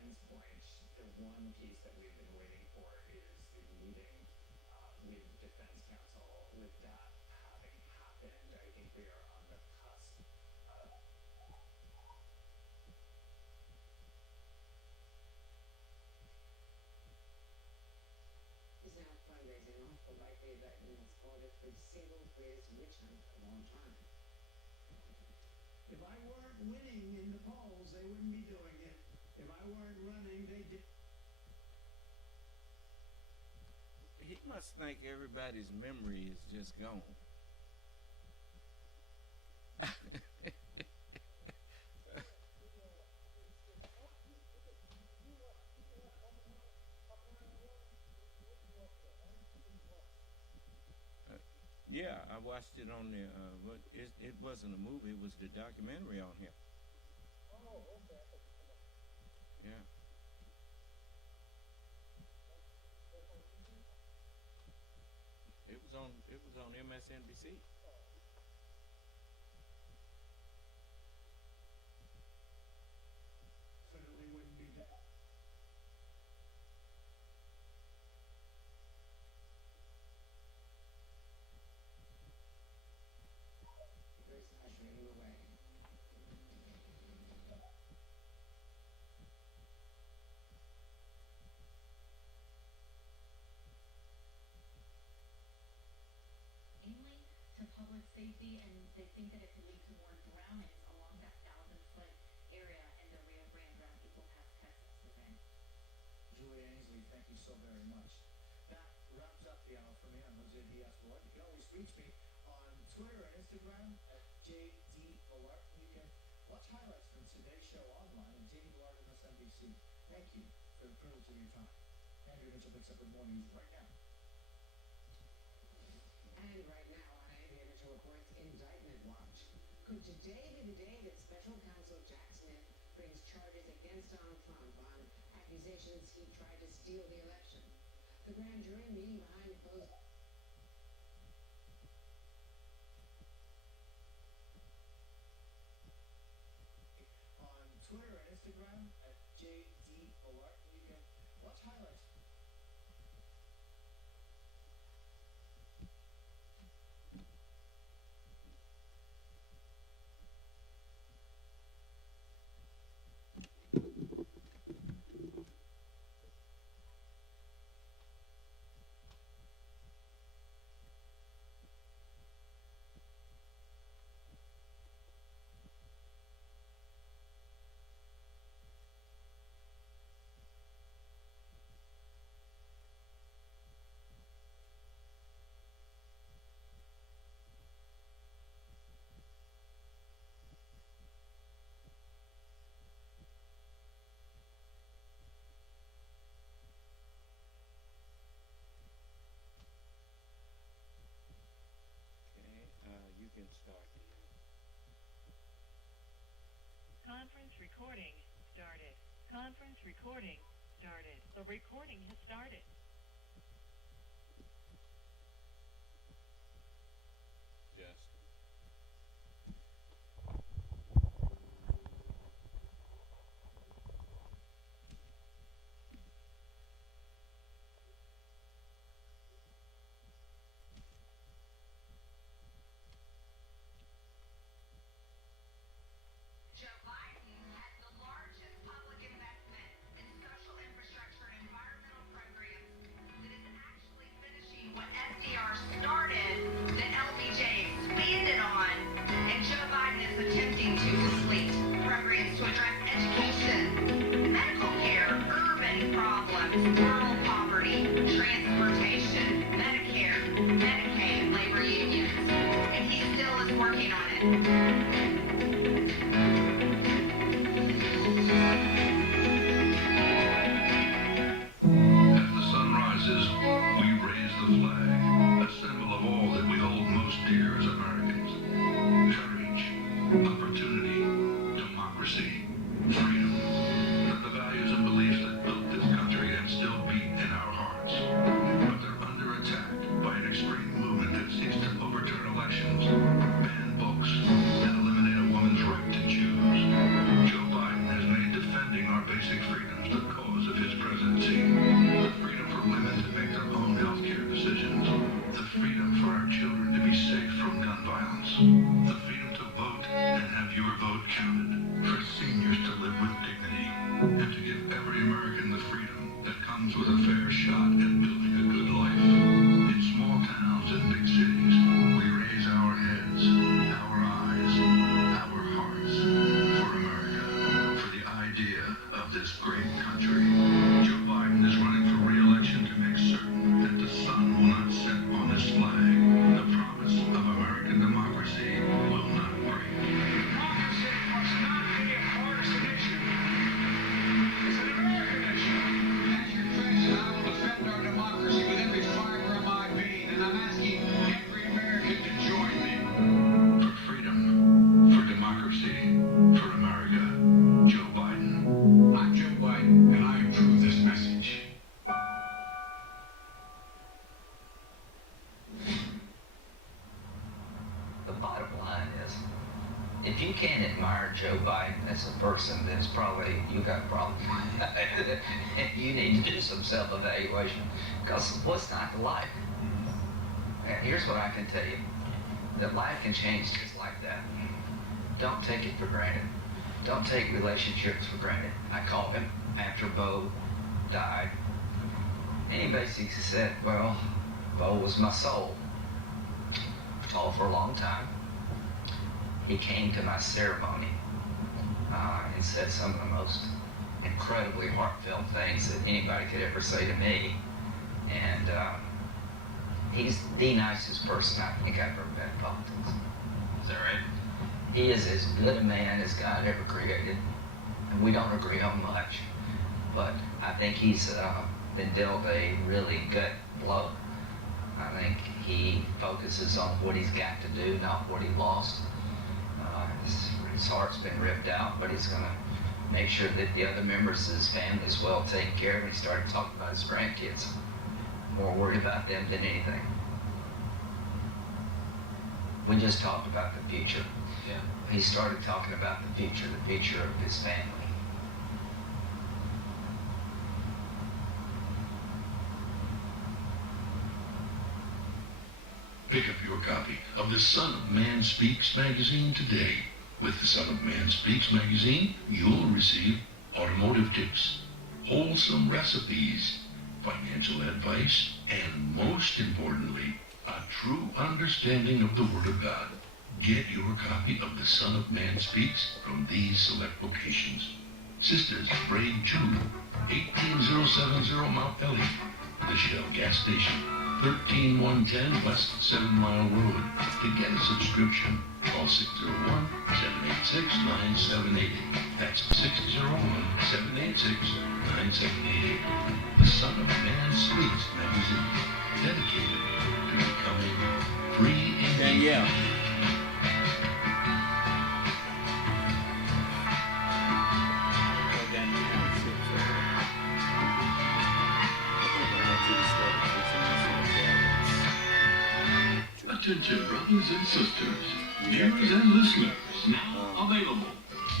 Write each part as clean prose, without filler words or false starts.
Ben's point, the one piece that we've been waiting for is the meeting with Defense Counsel. With that having happened, I think we are on the cusp of. Is now fundraising off the likely indictment that's called it the single greatest witch hunt of all time. If I weren't winning in the polls, they wouldn't be doing it. If I weren't running, they did. He must think everybody's memory is just gone. Yeah, I watched it on the. But it wasn't a movie; it was the documentary on him. Yeah, it was on. It was on MSNBC. Definitely wouldn't be doing. First ushering him away. Mainly to public safety, and they think that it could lead to more drownings along that 1,000-foot area in the Rio Grande around Eagle Pass, Texas. Okay. Julie Ainsley, thank you so very much. That wraps up the hour for me. I'm Jose Diaz Balart. You can always reach me on Twitter and Instagram at JD Balart. You can watch highlights from today's show online at JD Balart MSNBC. Thank you for the privilege of your time. Andrew Mitchell picks up with more news right now. And right now on Andrea Mitchell Reports Indictment Watch. Could today be the day that Special Counsel Jack Smith brings charges against Donald Trump on accusations he tried to steal the election? The grand jury meeting behind closed. On Twitter and Instagram at JD Balart. You can watch highlights. Okay, you can start. Conference recording started. Conference recording started. The recording has started. Just. Joe Biden has the largest public investment in social infrastructure and environmental programs if you can't admire Joe Biden as a person, then it's probably you got a problem. You need to do some self-evaluation, because what's not to like? And here's what I can tell you: that life can change just like that. Don't take it for granted. Don't take relationships for granted. I called him after Bo died, and he basically said, "Well, Bo was my soul." Told for a long time. He came to my ceremony and said some of the most incredibly heartfelt things that anybody could ever say to me. And he's the nicest person I think I've ever met in politics. Is that right? He is as good a man as God ever created. And we don't agree on much. But I think he's been dealt a really gut blow. I think he focuses on what he's got to do, not what he lost. His heart's been ripped out, but he's going to make sure that the other members of his family is well taken care of. He started talking about his grandkids. More worried about them than anything. We just talked about the future. Yeah. He started talking about the future of his family. Pick up your copy of the Son of Man Speaks magazine today. With the Son of Man Speaks magazine, you'll receive automotive tips, wholesome recipes, financial advice, and most importantly, a true understanding of the Word of God. Get your copy of the Son of Man Speaks from these select locations: Sisters Braid 2, 18070 Mount Elliott, the Shell gas station, 13110 West 7 Mile Road. To get a subscription, call 601-786-9788. That's 601-786-9788. The Son of Man Speaks magazine, dedicated to becoming free indeed. Danielle. Attention, brothers and sisters, viewers and listeners, now available.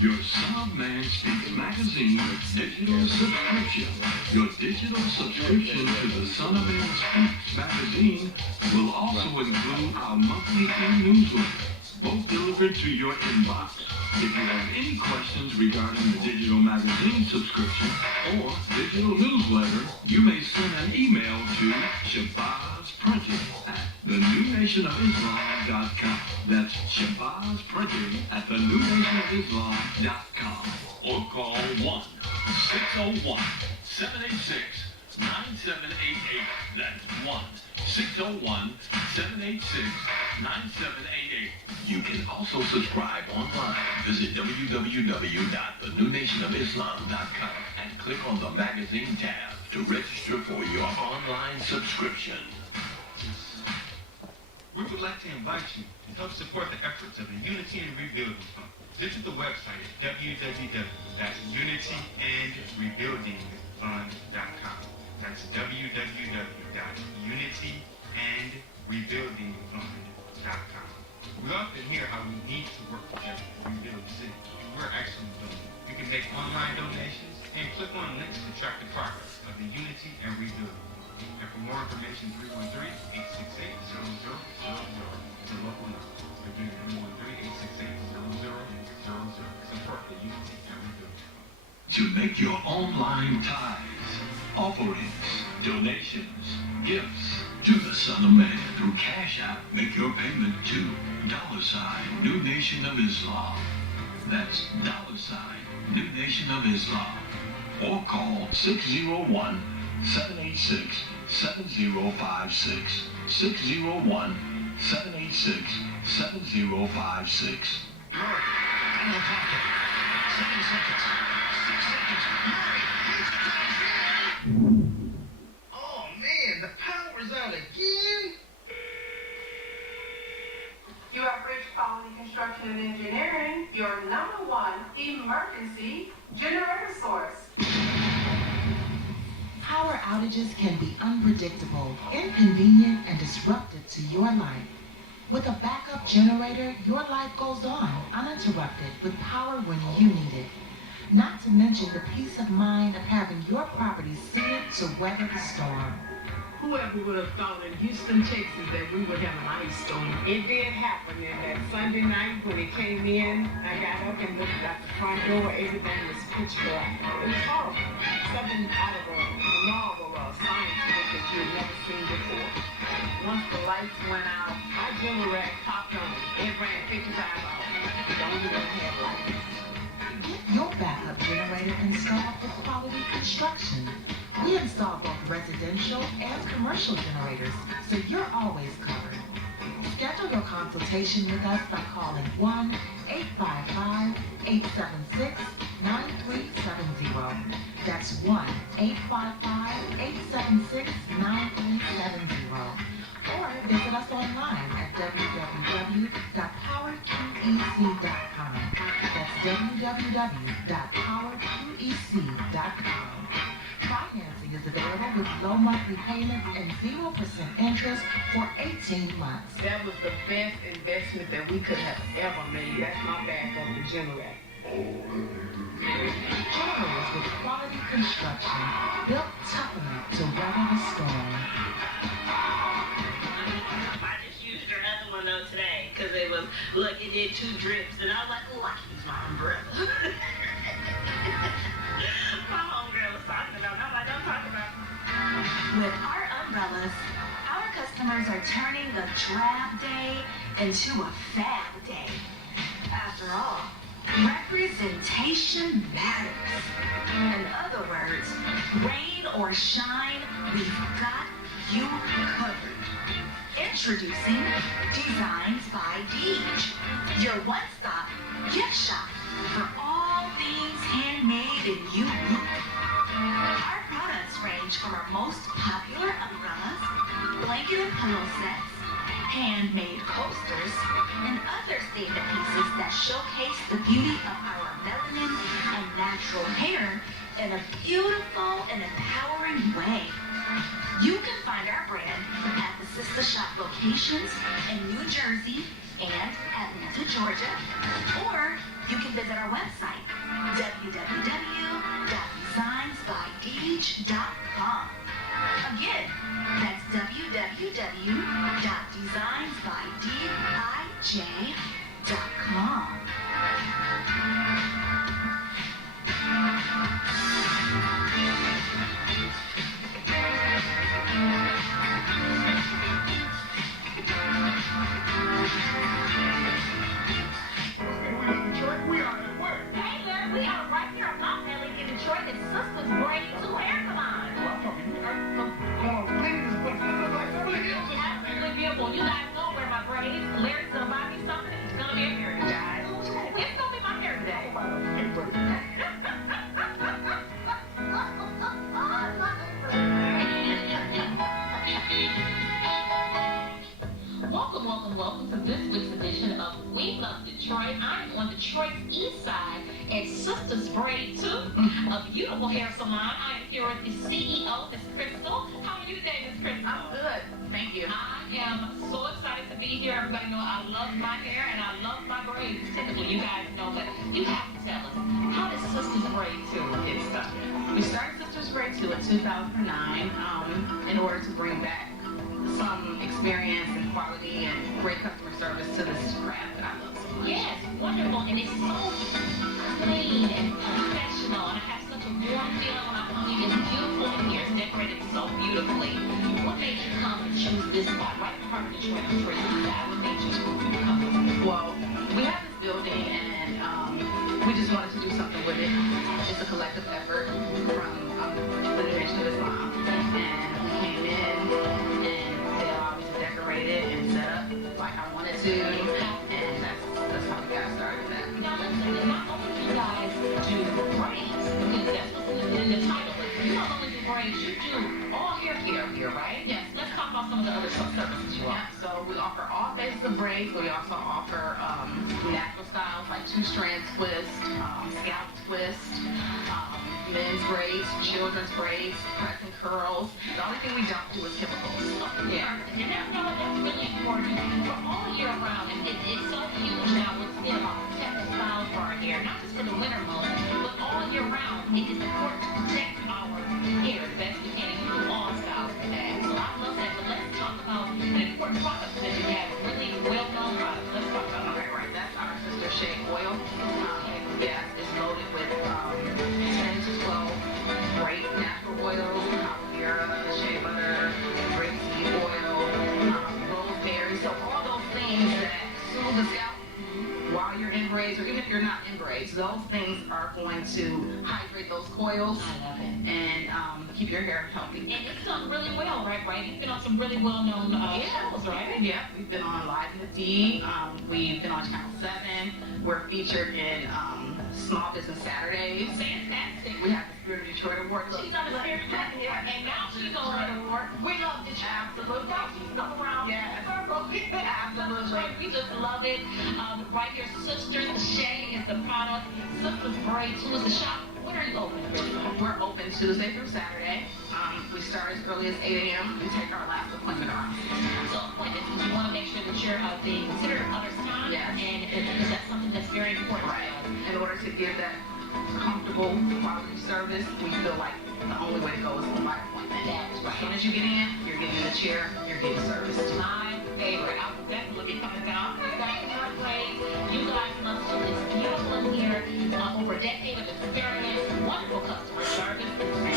Your Son of Man Speaks magazine digital subscription. Your digital subscription to the Son of Man Speaks magazine will also include our monthly e-newsletter, both delivered to your inbox. If you have any questions regarding the digital magazine subscription or digital newsletter, you may send an email to ShabazPrinting@thenewnationofislam.com. That's ShabazPrinting@thenewnationofislam.com. Or call 1-601-786-9788. That's 1-601-786-9788. You can also subscribe online. Visit www.thenewnationofislam.com and click on the magazine tab to register for your online subscription. We would like to invite you to help support the efforts of the Unity and Rebuilding Fund. Visit the website at www.unityandrebuildingfund.com. That's www.unityandrebuildingfund.com. We often hear how we need to work together to rebuild the city, and we're actually doing it. You can make online donations and click on links to track the progress of the Unity and Rebuilding Fund. And for more information, 313-868-0000, the local number. Again, 313-868-0000. Support the Unity and Rebuilding Fund. To make your online tithes, offerings, donations, gifts to the Son of Man through Cash App, make your payment to $New Nation of Islam. That's $New Nation of Islam. Or call 601-786-7056. 601-786-7056. Murray, final pocket. 7 seconds. 6 seconds. Murray, he's downfield. Oh, man, the power's out again. You have reached Quality Construction and Engineering, your #1 emergency generator source. Power outages can be unpredictable, inconvenient, and disruptive to your life. With a backup generator, your life goes on uninterrupted with power when you need it. Not to mention the peace of mind of having your property suited to weather the storm. Whoever would have thought in Houston, Texas, that we would have an ice storm? It did happen, and that Sunday night when it came in, I got up and looked out the front door. Everything was pitch black. It was horrible. Something out of a novel or science book that you had never seen before. Once the lights went out, my generator popped on. It ran 55 hours. Don't even have lights. Get your backup generator installed with Quality Construction. We install both residential and commercial generators, so you're always covered. Schedule your consultation with us by calling 1-855-876-9370. That's 1-855-876-9370. Or visit us online at www.powerqec.com. That's www.powerqec.com. Financing is available with low monthly payments and 0% interest for 18 months. That was the best investment that we could have ever made. That's my backup, the generator. Generators with Quality Construction, built tough enough to weather the storm. I just used your other one though today because it was, look, it did 2 drips, and I was like, oh, I can use my umbrella. My homegirl was talking about it. I'm like, don't talk about it. With our umbrellas, our customers are turning a drab day into a fab day. After all, representation matters. In other words, rain or shine, we've got you covered. Introducing Designs by Deej, your one-stop gift shop for all things handmade and unique. Our products range from our most popular umbrellas, blanket and pillow sets, handmade coasters, and other statement pieces that showcase the beauty of our melanin and natural hair in a beautiful and empowering way. You can find our brand at the sister shop locations in New Jersey and Atlanta, Georgia, or you can visit our website, www.designsbydeej.com. Again, that's www.designsbydeej.com. We are at work. Hey there, we are right here on Mount Ellie in Detroit at Sisters Braid to Hair Salon. Absolutely beautiful. You guys know where my braids. Larry's gonna buy me something. It's gonna be a hair day, guys. It's gonna be my hair day. Welcome, welcome, welcome to this week's edition of We Love Detroit. I'm on Detroit's east side at Sisters Braid 2, a beautiful hair salon. I am here with the CEO, Miss Crystal. How are you today, Miss Crystal? I'm good. Thank you. I am so excited to be here. Everybody know I love my hair and I love my braids. Typically, you guys know, but you have to tell us, how did Sisters Braid 2 get started? We started Sisters Braid 2 in 2009 in order to bring back some experience and quality and great customer service to this craft that I love so much. Yes, wonderful, and it's so clean and professional, and I have such a warm feeling when I come in. It's beautiful in here. It's decorated so beautifully. What made you come and choose this spot right in front of Detroit Detroit? What made you come? Well, we have this building, and we just wanted to do something with it. It's a collective effort from the Nation of Islam, and we came in, and they allowed me to decorate it and set up like I wanted to, and that's how we got started with that. Now listen, not only do you guys do braids, because that's what's in the title, but you don't only do braids, you do all hair care here, right? Yes. Let's talk about some of the other services you Yeah, offer. so we offer all phases of braids, but we also offer natural styles like 2-strand twist, scalp twist. We men's braids, children's braids, pressing curls. The only thing we don't do is chemicals. Yeah. And that's really important for all year round. It's so huge now. It's been about protecting styles for our hair, not just for the winter months, but all year round. It is important to protect our hair the best we can, and you do all styles for that. So I love that. But let's talk about an important product that you have, a really well-known product. Let's talk about it. Okay, right. That's our sister shea oil. Yeah, it's loaded with 10 to 12 great natural oils, aloe vera, shea butter, grapeseed oil, rosemary. So all those things that soothe the scalp while you're in braids, or even if you're not in braids, those things are going to hydrate those coils. I love it. And keep your hair healthy. And it's done really well, right? You've been on some really well-known shows, right? Yeah, we've been on Live in the D. We've been on Channel 7. We're featured in Small Business Saturdays. Fantastic. We have the Spirit of Detroit Award. She's on the Spirit of Detroit, yeah, and now she's on the award. We love Detroit. Absolutely. Now she's come around. Yes. Absolutely. We just love it. Right here, Sisters Shea is the product. Sisters Braids, who is the shop? When are you open? We're open Tuesday through Saturday. We start as early as 8 a.m. We take our last appointment around. So appointments, because you want to make sure that you're being considerate of others' time. Yes. And because that's something that's very important. Right. In order to give that comfortable quality service, we feel like the only way to go is by appointment. That's right. As soon as you get in, you're getting in the chair, you're getting serviced. My favorite. I will definitely be coming down. Thank you, Braids. You guys must do this beautiful in here. Over a decade of experience, wonderful customer service. And I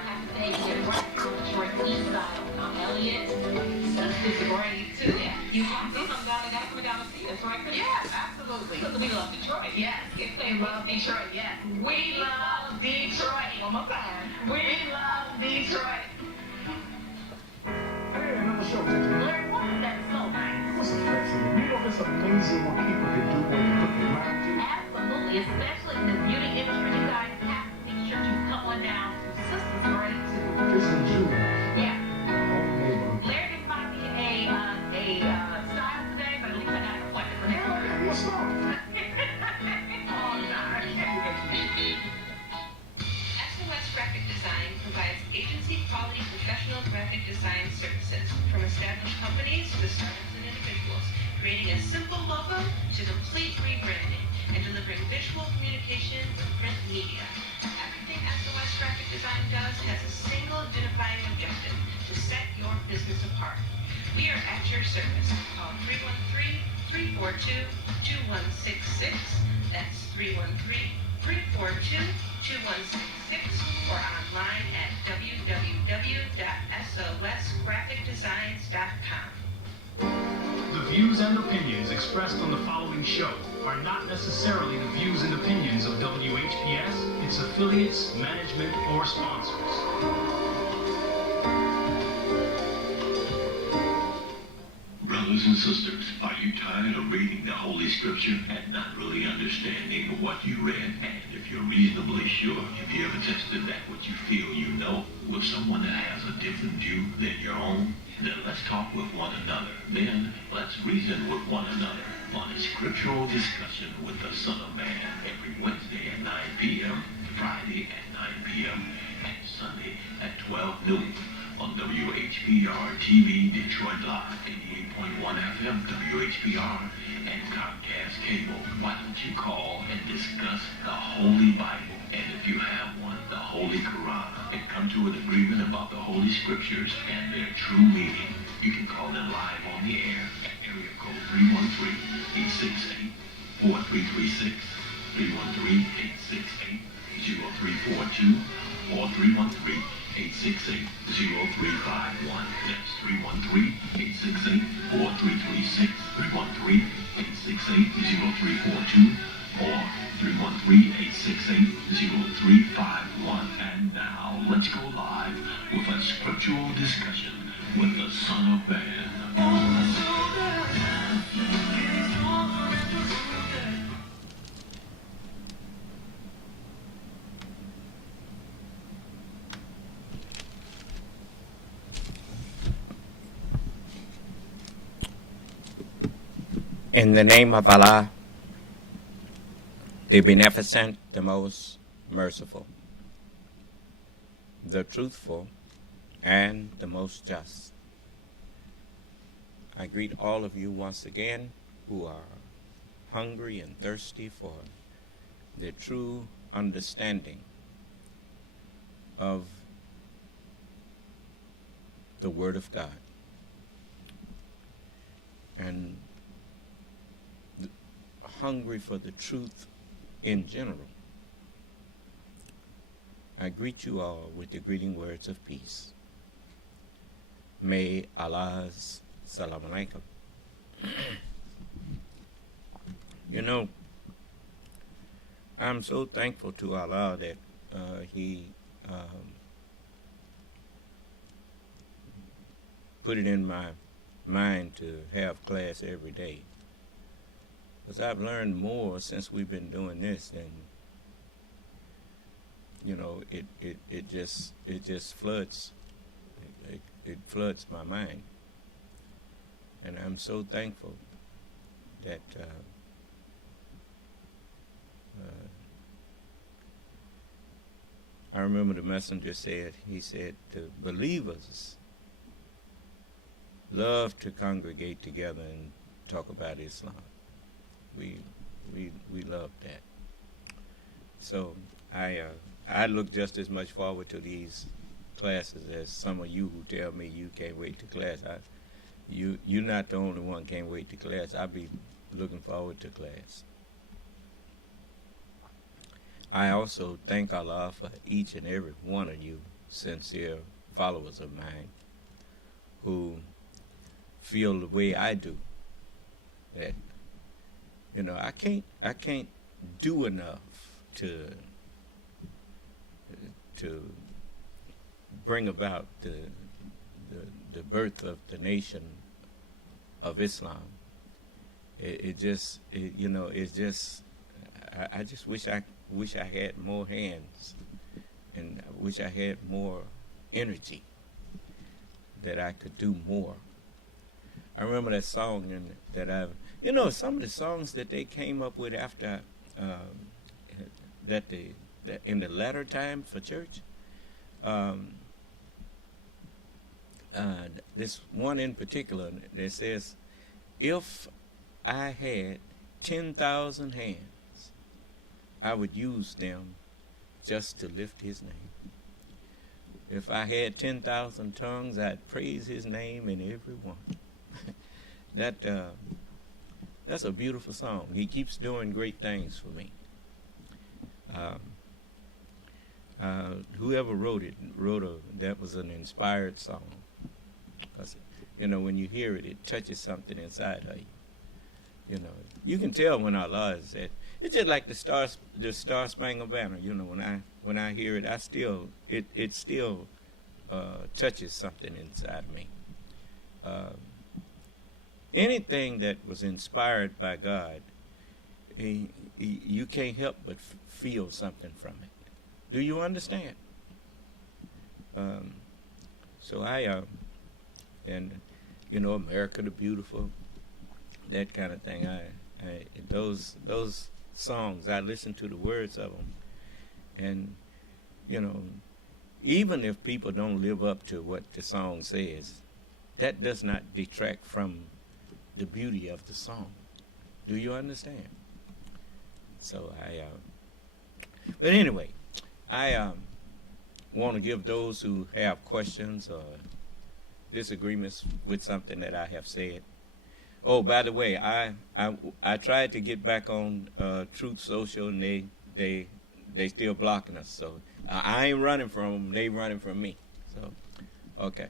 have to say, you're right from Detroit East Side on Elliott. Sisters Braids too. Yeah. You have to come down. They got to come down and see us, right, Chris? Yes, absolutely. Because we love Detroit. Yes. We love Detroit. Yes. We love Detroit. One more time. We love Detroit. Hey, another show, gentlemen. Larry, what is that so nice? What's the fascinating? You know, it's amazing what people can do when they put their mind to. Absolutely, especially in the beauty industry. You guys have to make sure you come on down to Sisters Braids too. This is June. Yeah. Oh, neighbor. Larry didn't find me a style today, but at least I got an appointment for next week. What's up? SOS Graphic Design provides agency-quality professional graphic design services from established companies to startups and individuals, creating a simple logo to complete rebranding and delivering visual communication with print media. Everything SOS Graphic Design does has a single identifying objective: to set your business apart. We are at your service. Call 313-342-2166. That's 313-342-2166, or online at www.sosgraphicdesigns.com. The views and opinions expressed on the following show are not necessarily the views and opinions of WHPS, its affiliates, management, or sponsors. Brothers and sisters, are you tired of reading the Holy Scripture and not really understanding what you read? And if you're reasonably sure, have you ever tested that what you feel you know with someone that has a different view than your own? Then let's talk with one another. Then let's reason with one another on a Scriptural Discussion with the Son of Man every Wednesday at 9 p.m., Friday at 9 p.m., and Sunday at 12 noon on WHPR TV Detroit Live, 88.1 FM WHPR, and Comcast Cable. Why don't you call and discuss the Holy Bible, and if you have one, the Holy Quran, and come to an agreement about the Holy Scriptures and their true meaning? You can call in live on the air at area code 313-868-4336, 313-868-0342, or 313-868-0351. That's 313-868-4336, 313-868-0342, or 313-868-0351. And now, let's go live with a Scriptural Discussion with the Son of Man. In the name of Allah, the Beneficent, the Most merciful, the truthful, and the most just. I greet all of you once again who are hungry and thirsty for the true understanding of the Word of God and hungry for the truth in general. I greet you all with the greeting words of peace. May Allah's salam alaikum. You know, I'm so thankful to Allah that He put it in my mind to have class every day. Because I've learned more since we've been doing this than, you know, it just floods, it floods my mind. And I'm so thankful that I remember the messenger said, he said, the believers love to congregate together and talk about Islam. We love that. So I look just as much forward to these classes as some of you who tell me you can't wait to class. You're not the only one can't wait to class. I'll be looking forward to class. I also thank Allah for each and every one of you sincere followers of mine who feel the way I do. That, you know, I can't do enough to bring about the birth of the nation of Islam. I just wish I had more hands, and I wish I had more energy, that I could do more. I remember that song some of the songs that they came up with after in the latter time for church. This one in particular that says, if I had 10,000 hands, I would use them just to lift his name. If I had 10,000 tongues, I'd praise his name in every one. That's a beautiful song. He keeps doing great things for me. Whoever wrote that was an inspired song. Because, you know, when you hear it, it touches something inside of you. You know, you can tell when Allah is at. It's just like the Star Spangled Banner. You know, when I hear it, it still touches something inside of me. Anything that was inspired by God, you can't help but feel something from it. Do you understand? So and you know, America the Beautiful, that kind of thing. Those songs, I listen to the words of them, and you know, even if people don't live up to what the song says, that does not detract from the beauty of the song. Do you understand? So but anyway, I want to give those who have questions or disagreements with something that I have said. Oh, by the way, I tried to get back on Truth Social, and they still blocking us. So I ain't running from them; they running from me. So, okay,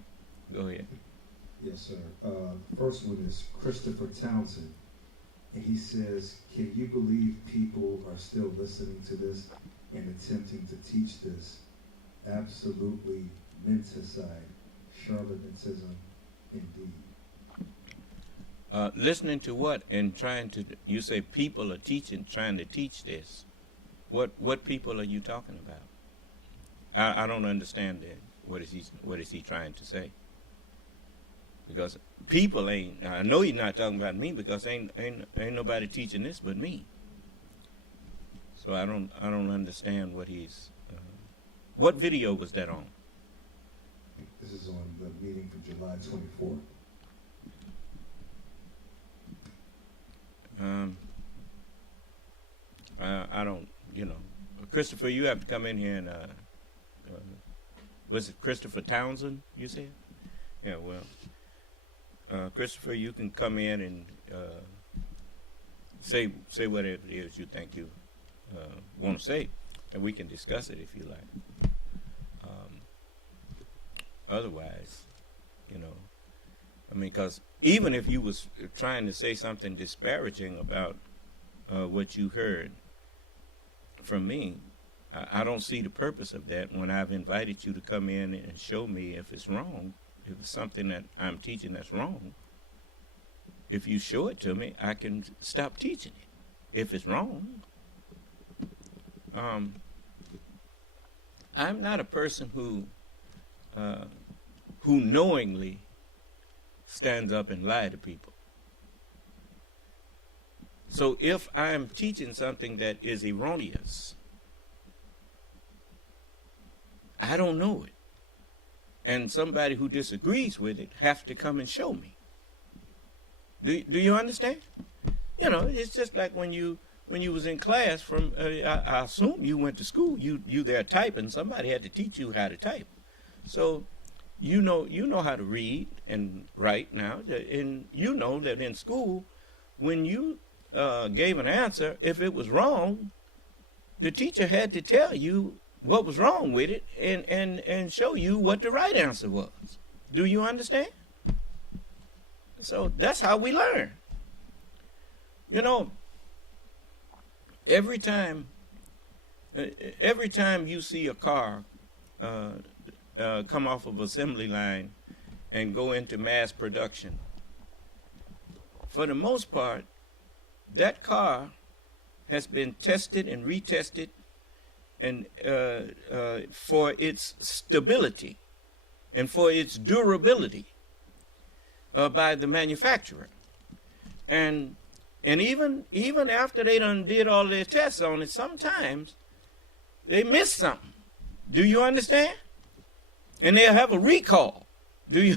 go ahead. Yes, sir. First one is Christopher Townsend, and he says, "Can you believe people are still listening to this and attempting to teach this? Absolutely menticide, charlatanism, indeed." Listening to what and trying to? You say people are trying to teach this. What people are you talking about? I don't understand that. What is he trying to say? Because people ain't. I know he's not talking about me, because ain't nobody teaching this but me. So I don't understand what he's. What video was that on? This is on the meeting from July 24th. I don't, Christopher, you have to come in here and, was it Christopher Townsend, you said? Yeah, well, Christopher, you can come in and say whatever it is you think you want to say, and we can discuss it if you like. Otherwise, because even if you was trying to say something disparaging about what you heard from me, I don't see the purpose of that when I've invited you to come in and show me if it's wrong, if it's something that I'm teaching that's wrong. If you show it to me, I can stop teaching it. If it's wrong, I'm not a person who knowingly stands up and lie to people. So if I'm teaching something that is erroneous, I don't know it. And somebody who disagrees with it have to come and show me. Do you understand? It's just like when you was in class I assume you went to school, you there typing, somebody had to teach you how to type. So you know how to read and write now, and you know that in school, when you gave an answer, if it was wrong, the teacher had to tell you what was wrong with it and show you what the right answer was. Do you understand? So that's how we learn. Every time you see a car come off of assembly line and go into mass production, for the most part, that car has been tested and retested and for its stability and for its durability by the manufacturer. And even after they done did all their tests on it, sometimes they miss something. Do you understand? And they'll have a recall. Do you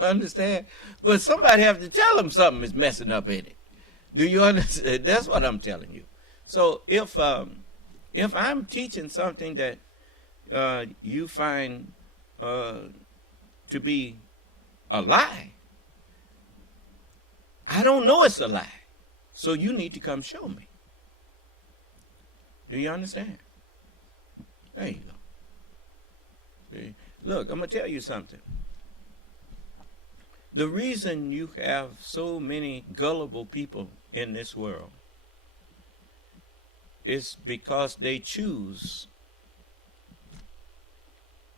understand? But somebody have to tell them something is messing up in it. Do you understand? That's what I'm telling you. So if I'm teaching something that you find to be a lie, I don't know it's a lie. So you need to come show me. Do you understand? There you go. See? Look, I'm going to tell you something. The reason you have so many gullible people in this world is because they choose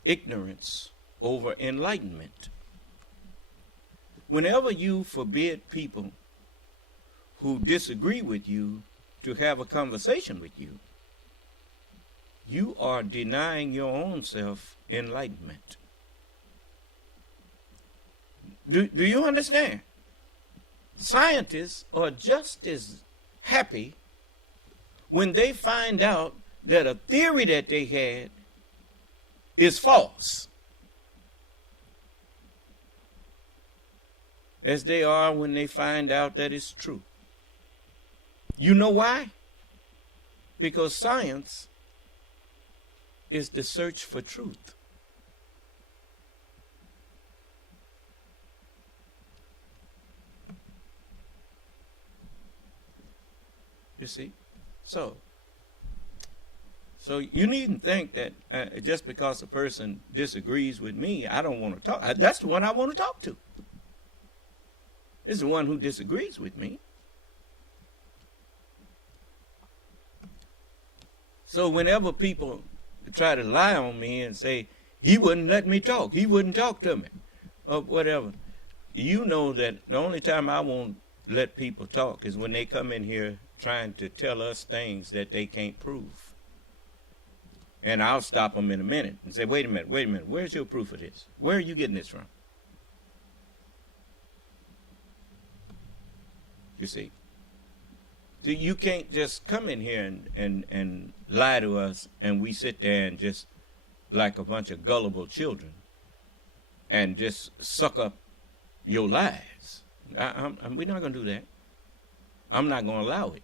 ignorance over enlightenment. Whenever you forbid people who disagree with you to have a conversation with you, you are denying your own self enlightenment. Do you understand? Scientists are just as happy when they find out that a theory that they had is false as they are when they find out that it's true. You know why? Because science is the search for truth. You see? So you needn't think that just because a person disagrees with me, I don't want to talk. That's the one I want to talk to. It's the one who disagrees with me. So whenever people try to lie on me and say, he wouldn't let me talk, he wouldn't talk to me, or whatever, you know that the only time I won't let people talk is when they come in here trying to tell us things that they can't prove. And I'll stop them in a minute and say, wait a minute, where's your proof of this? Where are you getting this from? You see? So you can't just come in here and lie to us, and we sit there and just like a bunch of gullible children and just suck up your lies. We're not going to do that. I'm not going to allow it.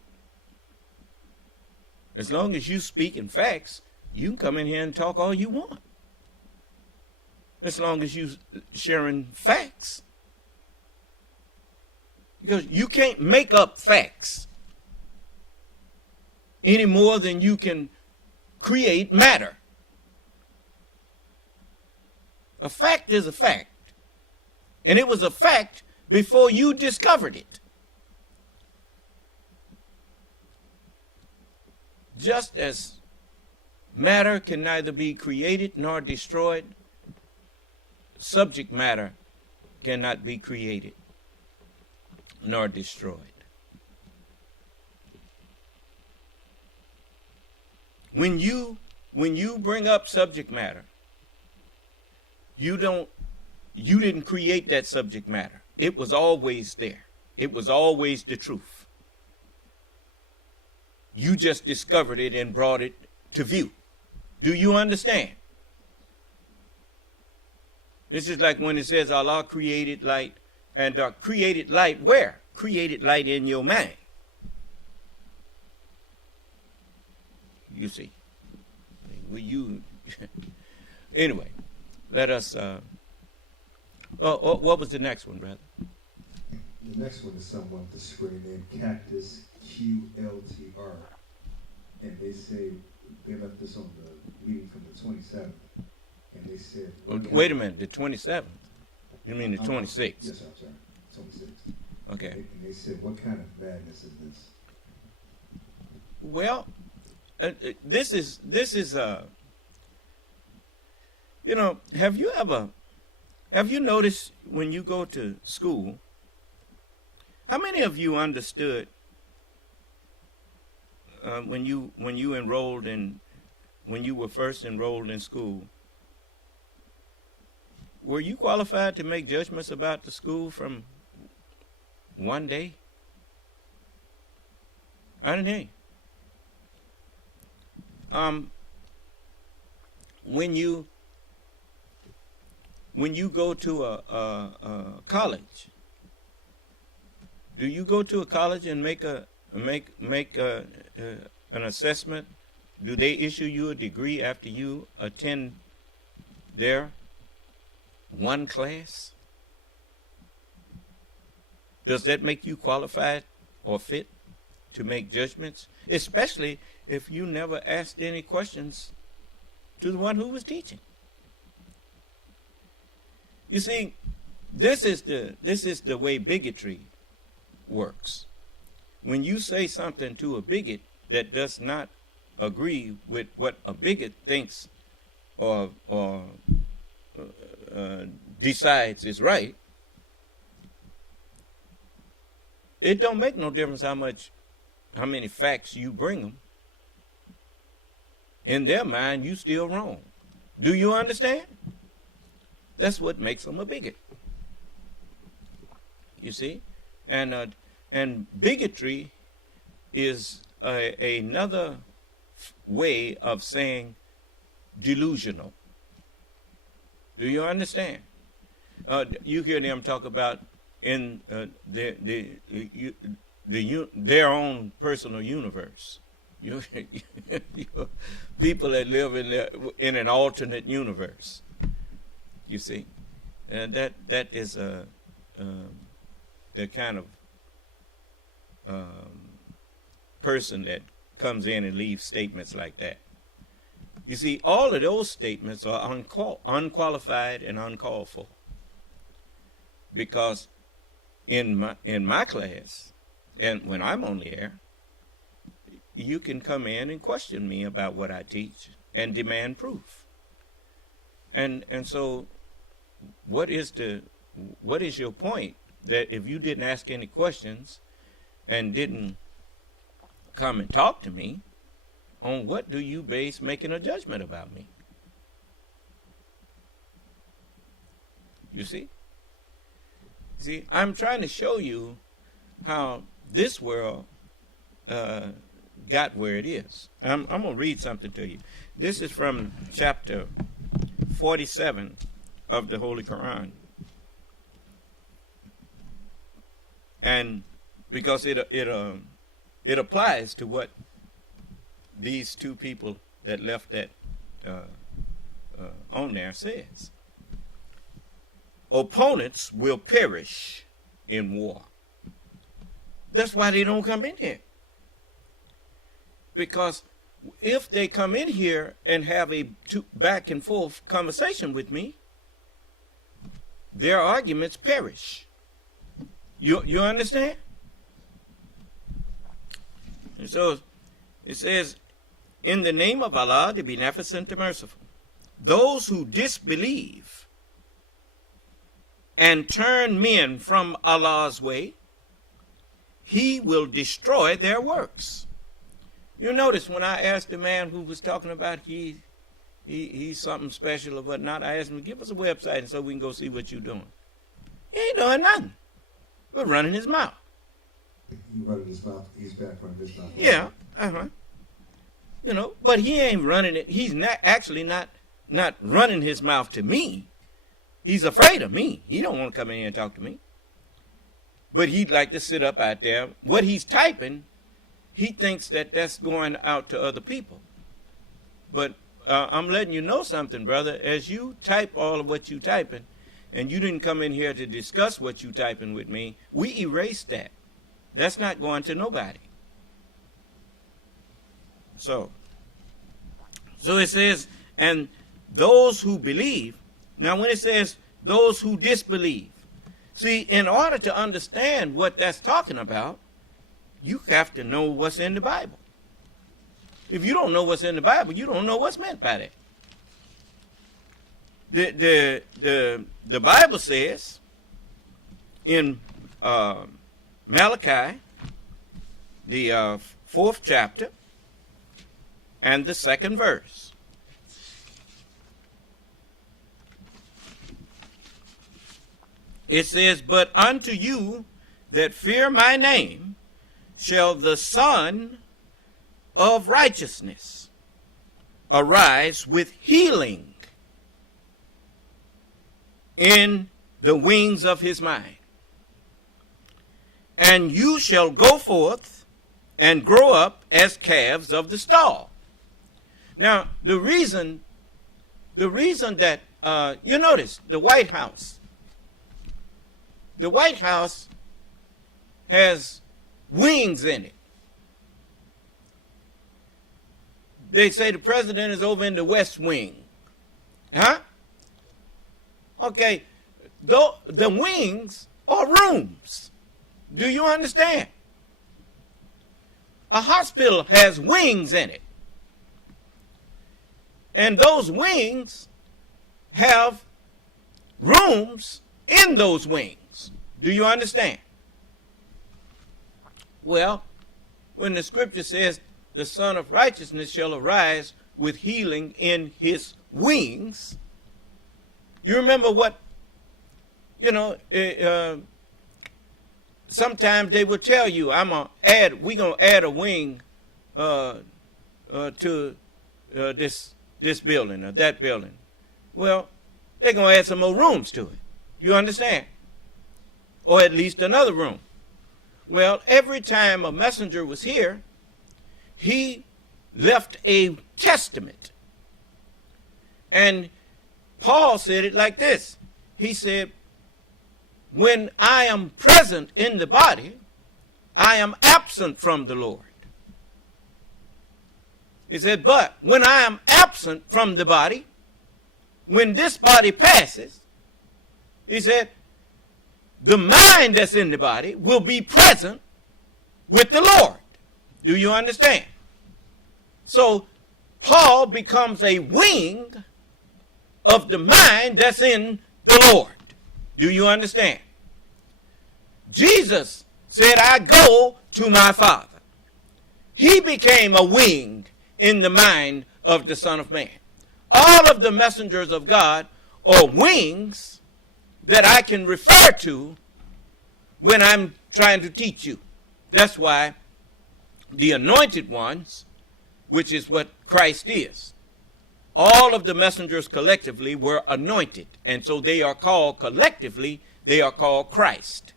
As long as you speak in facts, you can come in here and talk all you want. As long as you sharing facts. Because you can't make up facts any more than you can create matter. A fact is a fact. And it was a fact before you discovered it. Just as matter can neither be created nor destroyed, subject matter cannot be created nor destroyed. When you bring up subject matter, you didn't create that subject matter. It was always there. It was always the truth. You just discovered it and brought it to view. Do you understand? This is like when it says Allah created light, and created light where? Created light in your mind. You see. Anyway, let us, what was the next one, brother? The next one is someone with the screen named Cactus QLTR. And they say, they left this on the meeting from the 27th. And they said, wait a minute, the 27th? You mean the 26th? Yes, sir, I'm sorry. 26th. Okay. And they said, what kind of madness is this? Well, this is you know, have you noticed when you go to school, how many of you understood when you enrolled in, when you were first enrolled in school, were you qualified to make judgments about the school from one day? I didn't hear you. When you go to a college, do you go to a college and make an assessment? Do they issue you a degree after you attend their one class? Does that make you qualified or fit to make judgments? Especially if you never asked any questions to the one who was teaching. You see, this is the way bigotry works. When you say something to a bigot that does not agree with what a bigot thinks or decides is right, it don't make no difference how many facts you bring them. In their mind, you still wrong. Do you understand? That's what makes them a bigot. You see? And bigotry is another way of saying delusional. Do you understand? You hear them talk about in their own personal universe. People that live in an alternate universe. You see, and that is the kind of person that comes in and leaves statements like that. You see, all of those statements are unqualified and uncalled for. Because in my class, and when I'm on the air, you can come in and question me about what I teach and demand proof. And so what is your point? That if you didn't ask any questions and didn't come and talk to me, on what do you base making a judgment about me? You see? See, I'm trying to show you how this world got where it is. I'm going to read something to you. This is from chapter 47 of the Holy Quran. And because it applies to what these two people that left that on there says. Opponents will perish in war. That's why they don't come in here. Because if they come in here and have a back and forth conversation with me, their arguments perish. You understand? And so it says, in the name of Allah, the Beneficent, the Merciful, those who disbelieve and turn men from Allah's way, He will destroy their works. You notice when I asked the man who was talking about he's something special or whatnot, I asked him to give us a website and so we can go see what you're doing. He ain't doing nothing but running his mouth. Running his mouth. He's back running his mouth. Yeah, You know, but he ain't running it. He's not actually not running his mouth to me. He's afraid of me. He don't want to come in here and talk to me. But he'd like to sit up out there. What he's typing, he thinks that that's going out to other people. But I'm letting you know something, brother. As you type all of what you typing, and you didn't come in here to discuss what you typing with me, we erased that. That's not going to nobody. So it says, and those who believe. Now when it says those who disbelieve, see, in order to understand what that's talking about, you have to know what's in the Bible. If you don't know what's in the Bible, you don't know what's meant by that. The Bible says in Malachi, the 4th chapter and the 2nd verse. It says, but unto you that fear my name shall the Son of righteousness arise with healing in the wings of his mind. And you shall go forth and grow up as calves of the stall. Now, the reason that, you notice, the White House has wings in it. They say the president is over in the West Wing. Huh? Okay, the wings are rooms. Do you understand? A hospital has wings in it. And those wings have rooms in those wings. Do you understand? Well, when the scripture says the Son of Righteousness shall arise with healing in his wings, you remember what, sometimes they will tell you, we're going to add a wing to this building or that building. Well, they're going to add some more rooms to it. You understand? Or at least another room. Well, every time a messenger was here, he left a testament. And Paul said it like this. He said, when I am present in the body, I am absent from the Lord. He said, but when I am absent from the body, when this body passes, he said, the mind that's in the body will be present with the Lord. Do you understand? So Paul becomes a wing of the mind that's in the Lord. Do you understand? Jesus said, I go to my Father. He became a wing in the mind of the Son of Man. All of the messengers of God are wings that I can refer to when I'm trying to teach you. That's why the anointed ones, which is what Christ is. All of the messengers collectively were anointed, and so they are called collectively, they are called Christ.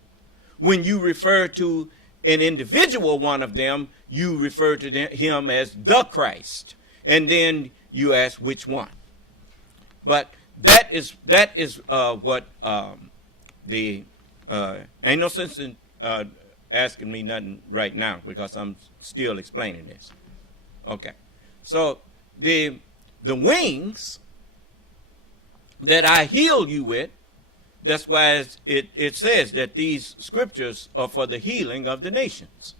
When you refer to an individual one of them, you refer to him as the Christ, and then you ask which one. But that is what the ain't no sense in asking me nothing right now because I'm still explaining this. Okay, so the wings that I heal you with, that's why it says that these scriptures are for the healing of the nations.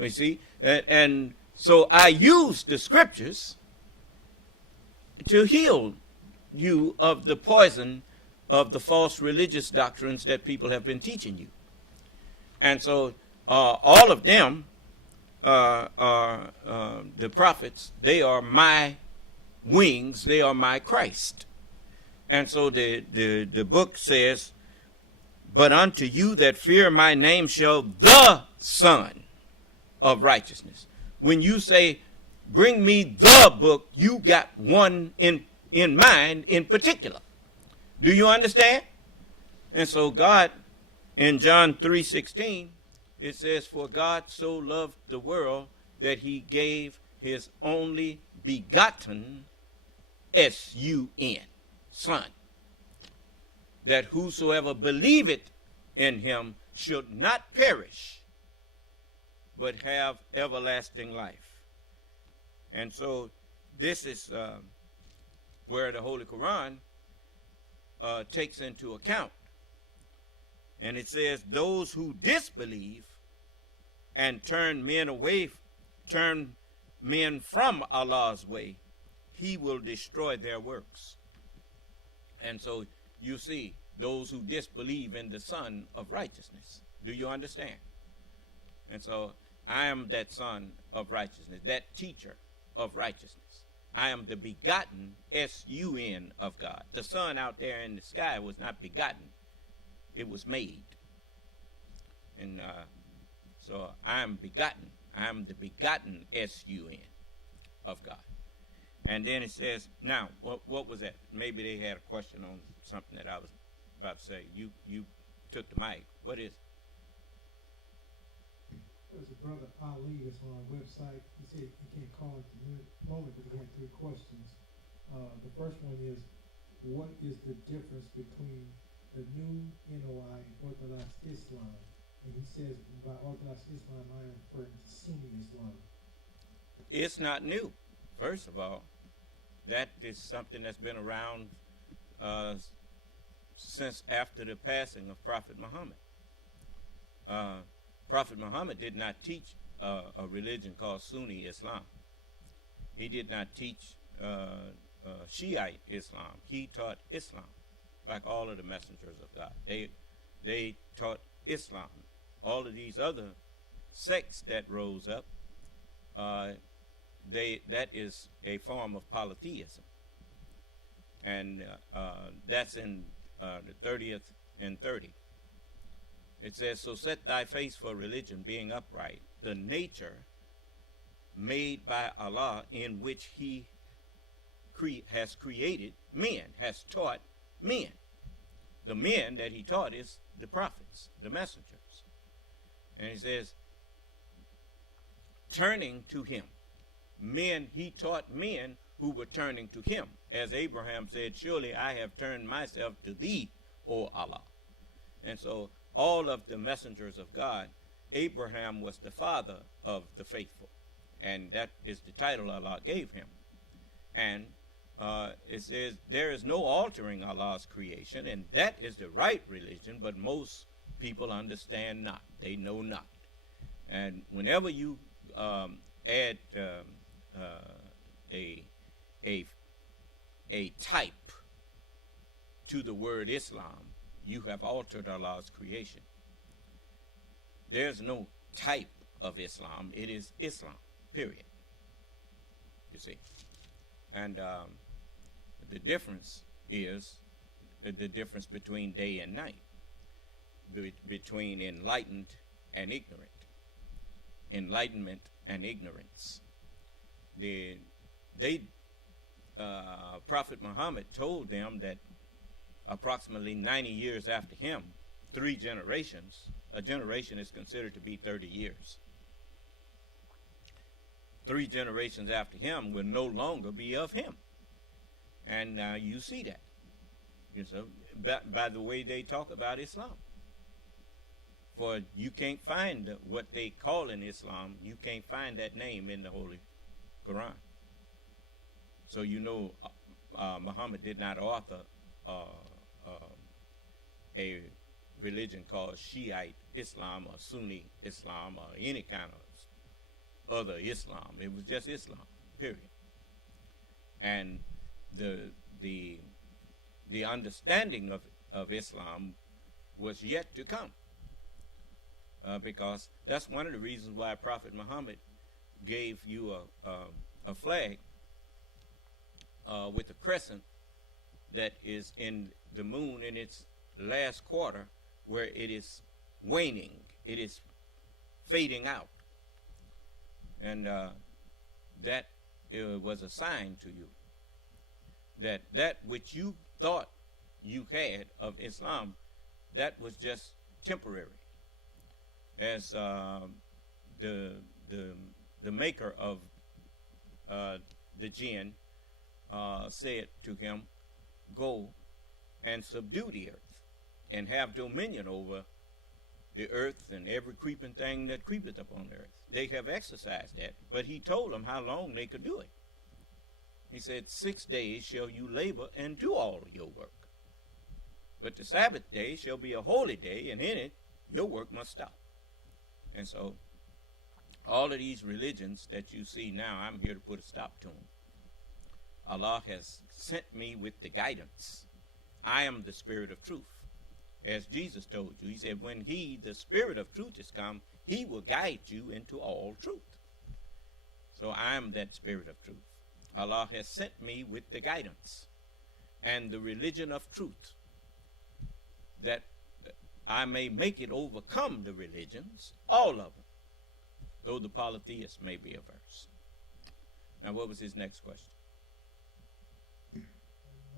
You see, and so I use the scriptures to heal you of the poison of the false religious doctrines that people have been teaching you. And so all of them are the prophets. They are my wings. They are my Christ. And so the book says, but unto you that fear my name shall the Son of Righteousness. When you say, bring me the book, you got one in mind in particular. Do you understand? And so God, in John 3:16, it says, for God so loved the world that he gave his only begotten, S-U-N, Son, that whosoever believeth in him should not perish, but have everlasting life. And so this is where the Holy Quran takes into account. And it says, those who disbelieve and turn men from Allah's way, he will destroy their works. And so you see, those who disbelieve in the Son of Righteousness. Do you understand? And so I am that Son of Righteousness, that teacher of righteousness. I am the begotten, S-U-N, of God. The sun out there in the sky was not begotten. It was made. And so I am begotten. I am the begotten, S-U-N, of God. And then it says, now, what was that? Maybe they had a question on something that I was about to say. You took the mic. What is it? There's a brother Ali that's on our website. He said he can't call at the moment, but he had 3 questions. The first one is, what is the difference between the new NOI and Orthodox Islam? And he says, by Orthodox Islam, I am referring to Sunni Islam. It's not new. First of all, that is something that's been around since after the passing of Prophet Muhammad. Prophet Muhammad did not teach a religion called Sunni Islam. He did not teach Shiite Islam. He taught Islam, like all of the messengers of God. They taught Islam. All of these other sects that rose up, that is a form of polytheism. And that's in the 30th and 30. It says, so set thy face for religion, being upright, the nature made by Allah in which he has created men, has taught men. The men that he taught is the prophets, the messengers. And he says, turning to him. Men, he taught men who were turning to him. As Abraham said, surely I have turned myself to thee, O Allah. And so all of the messengers of God, Abraham was the father of the faithful. And that is the title Allah gave him. And it says there is no altering Allah's creation, and that is the right religion, but most people understand not. They know not. And whenever you add a type to the word Islam, you have altered Allah's creation. There's no type of Islam. It is Islam, period. You see. And the difference is the difference between day and night, between enlightened and ignorant. enlightenment and ignorance. Prophet Muhammad told them that approximately 90 years after him, 3 generations, a generation is considered to be 30 years. 3 generations after him will no longer be of him. And you see that. You know, by the way they talk about Islam. For you can't find what they call in Islam, you can't find that name in the Holy Quran. So you know Muhammad did not author a religion called Shiite Islam or Sunni Islam or any kind of other Islam. It was just Islam, period. And the understanding of Islam was yet to come, because that's one of the reasons why Prophet Muhammad gave you a flag with a crescent that is in the moon in its last quarter, where it is waning, it is fading out, and that was a sign to you that which you thought you had of Islam, that was just temporary. As the maker of the jinn said to him, "Go and subdue the earth and have dominion over the earth and every creeping thing that creepeth upon the earth." They have exercised that, but he told them how long they could do it. He said, 6 days shall you labor and do all your work, but the Sabbath day shall be a holy day, and in it your work must stop. And so all of these religions that you see now, I'm here to put a stop to them. Allah has sent me with the guidance. I am the Spirit of truth. As Jesus told you, he said, when he, the Spirit of truth, is come, he will guide you into all truth. So I am that Spirit of truth. Allah has sent me with the guidance and the religion of truth, that I may make it overcome the religions, all of them, though the polytheists may be averse. Now, what was his next question? I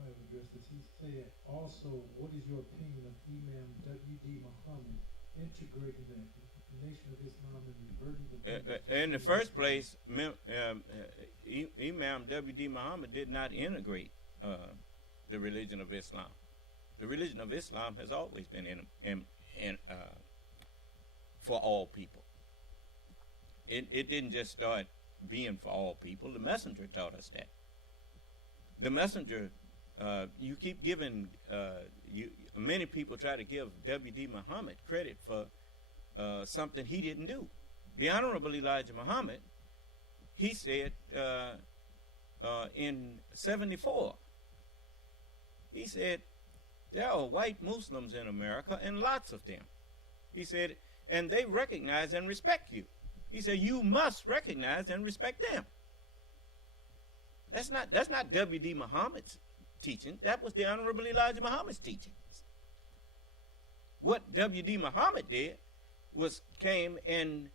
might address this. He said, also, what is your opinion of Imam W.D. Muhammad integrating the Nation of Islam and reverting the... In the first place, Imam W.D. Muhammad did not integrate the religion of Islam. The religion of Islam has always been for all people. It didn't just start being for all people. The messenger taught us that. The messenger, you keep giving, many people try to give W.D. Muhammad credit for something he didn't do. The Honorable Elijah Muhammad, he said in 74, he said, there are white Muslims in America, and lots of them. He said, and they recognize and respect you. He said, you must recognize and respect them. That's not W.D. Muhammad's teaching. That was the Honorable Elijah Muhammad's teachings. What W.D. Muhammad did was came and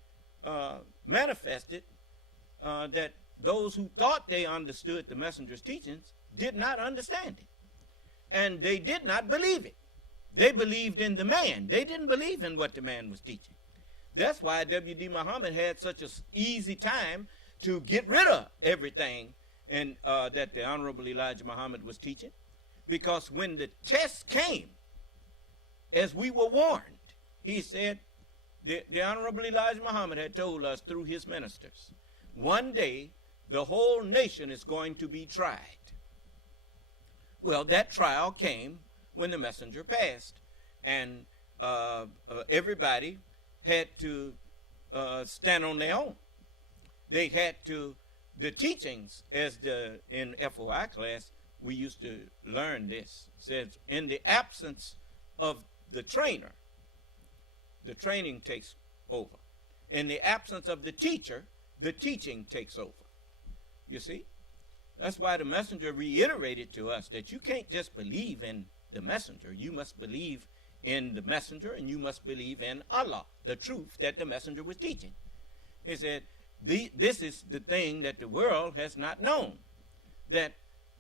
manifested that those who thought they understood the messenger's teachings did not understand it. And they did not believe it. They believed in the man. They didn't believe in what the man was teaching. That's why W.D. Muhammad had such an easy time to get rid of everything and that the Honorable Elijah Muhammad was teaching. Because when the test came, as we were warned, he said, the Honorable Elijah Muhammad had told us through his ministers, one day the whole nation is going to be tried. Well, that trial came when the messenger passed, and everybody had to stand on their own. They had to, the teachings, as in FOI class, we used to learn this, says, in the absence of the trainer, the training takes over. In the absence of the teacher, the teaching takes over. You see? That's why the messenger reiterated to us that you can't just believe in the messenger. You must believe in the messenger, and you must believe in Allah, the truth that the messenger was teaching. He said, this is the thing that the world has not known, that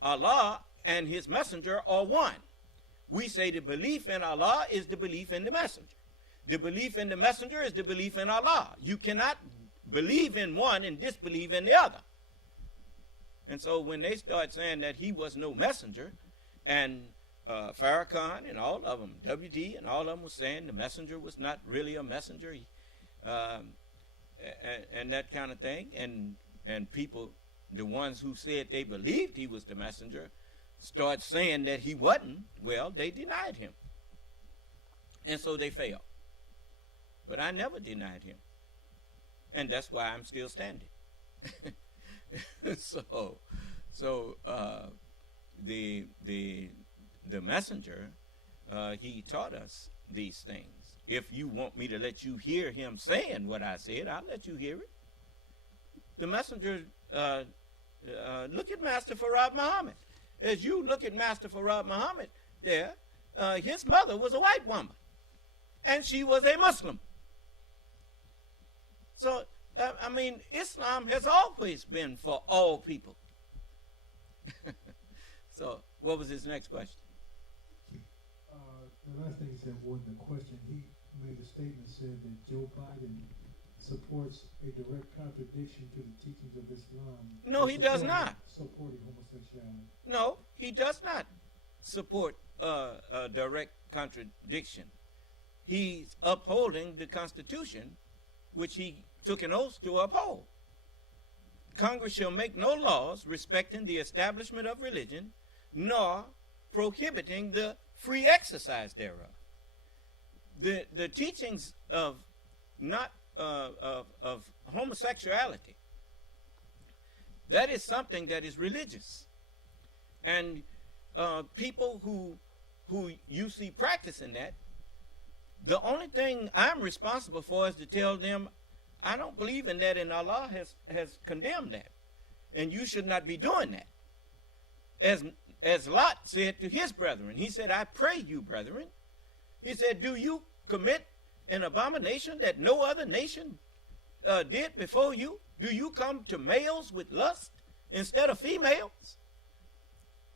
Allah and his messenger are one. We say the belief in Allah is the belief in the messenger. The belief in the messenger is the belief in Allah. You cannot believe in one and disbelieve in the other. And so when they start saying that he was no messenger, and Farrakhan and all of them, WD and all of them was saying the messenger was not really a messenger, and that kind of thing, and people, the ones who said they believed he was the messenger, start saying that he wasn't, well, they denied him. And so they failed. But I never denied him. And that's why I'm still standing. So the messenger, he taught us these things. If you want me to let you hear him saying what I said, I'll let you hear it. The messenger, look at Master Farad Muhammad. As you look at Master Farad Muhammad there, his mother was a white woman, and she was a Muslim. So, I mean, Islam has always been for all people. So, what was his next question? The last thing he said wasn't a question. He made a statement, said that Joe Biden supports a direct contradiction to the teachings of Islam. No, he does not. Supporting homosexuality. No, he does not support a direct contradiction. He's upholding the Constitution, which he took an oath to uphold. Congress shall make no laws respecting the establishment of religion, nor prohibiting the free exercise thereof. The teachings of of homosexuality, that is something that is religious, and people who you see practicing that, the only thing I'm responsible for is to tell them I don't believe in that, and Allah has condemned that, and you should not be doing that. As Lot said to his brethren, he said, I pray you, brethren. He said, do you commit an abomination that no other nation did before you? Do you come to males with lust instead of females?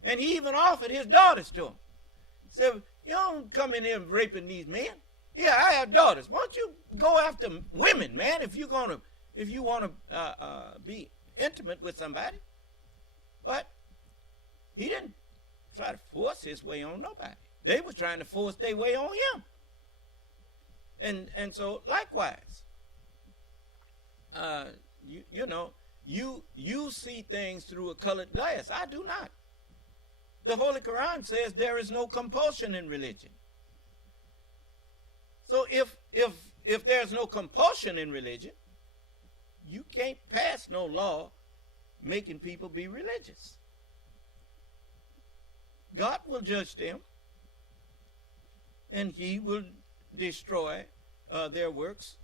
And he even offered his daughters to him. He said, you don't come in here raping these men. Yeah, I have daughters. Why don't you go after women, man, if you want to be intimate with somebody? But he didn't try to force his way on nobody. They were trying to force their way on him. And so likewise, you see things through a colored glass. I do not. The Holy Quran says there is no compulsion in religion. So if there's no compulsion in religion, you can't pass no law making people be religious. God will judge them, and he will destroy their works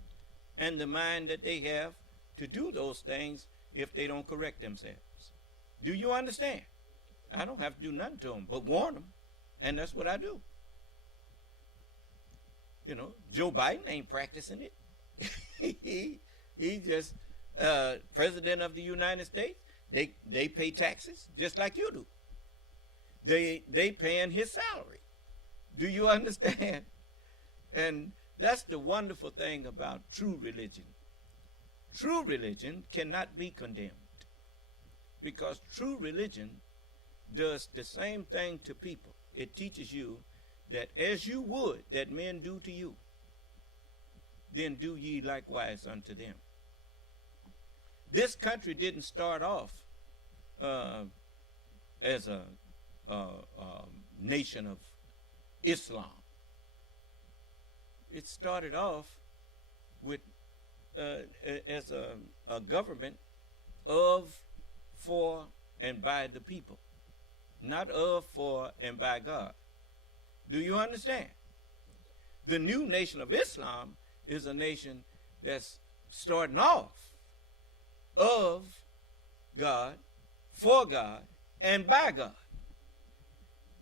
and the mind that they have to do those things if they don't correct themselves. Do you understand? I don't have to do nothing to them but warn them, and that's what I do. You know, Joe Biden ain't practicing it. He just president of the United States. They pay taxes just like you do. They paying his salary. Do you understand? And that's the wonderful thing about true religion. True religion cannot be condemned, because true religion does the same thing to people. It teaches you that as you would that men do to you, then do ye likewise unto them. This country didn't start off as a nation of Islam. It started off with as a government of, for, and by the people, not of, for, and by God. Do you understand? The new nation of Islam is a nation that's starting off of God, for God, and by God.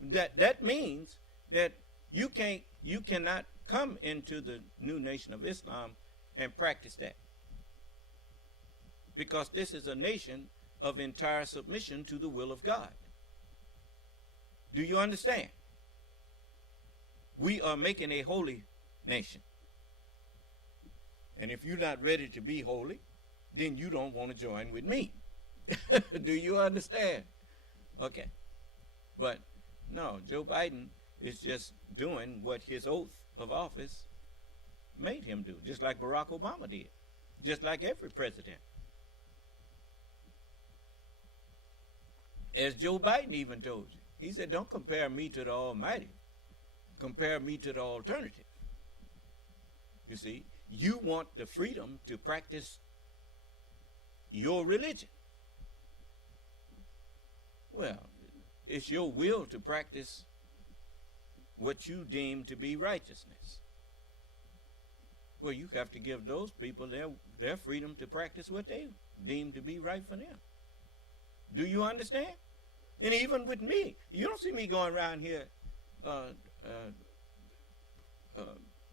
That means that you cannot come into the new nation of Islam and practice that. because this is a nation of entire submission to the will of God. Do you understand? We are making a holy nation. And if you're not ready to be holy, then you don't want to join with me. Do you understand? Okay. But no, Joe Biden is just doing what his oath of office made him do, just like Barack Obama did, just like every president. As Joe Biden even told you, he said, don't compare me to the Almighty. Compare me to the alternative. You see, you want the freedom to practice your religion. Well, it's your will to practice what you deem to be righteousness. Well, you have to give those people their freedom to practice what they deem to be right for them. Do you understand? And even with me, you don't see me going around here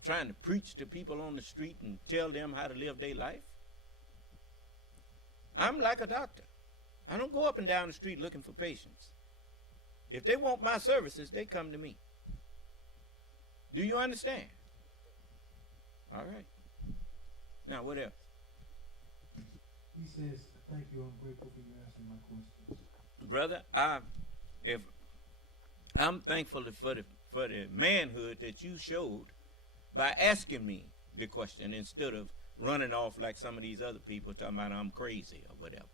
trying to preach to people on the street and tell them how to live their life. I'm like a doctor. I don't go up and down the street looking for patients. If they want my services, they come to me. Do you understand? All right. Now, what else? He says, thank you, I'm grateful for you answering my questions. Brother, I'm thankful for the manhood that you showed by asking me the question instead of running off like some of these other people talking about I'm crazy or whatever.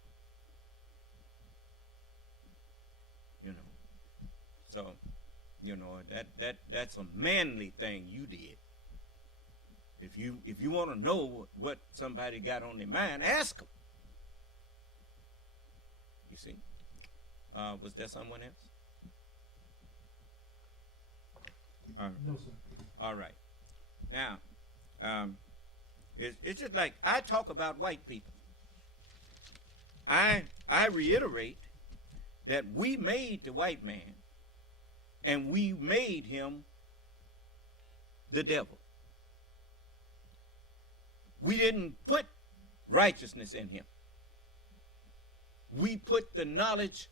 You know. So, you know, that's a manly thing you did. If you want to know what somebody got on their mind, ask them. You see? Was there someone else? No, sir. All right. Now, it's just like I talk about white people. I reiterate that we made the white man, and we made him the devil. We didn't put righteousness in him. We put the knowledge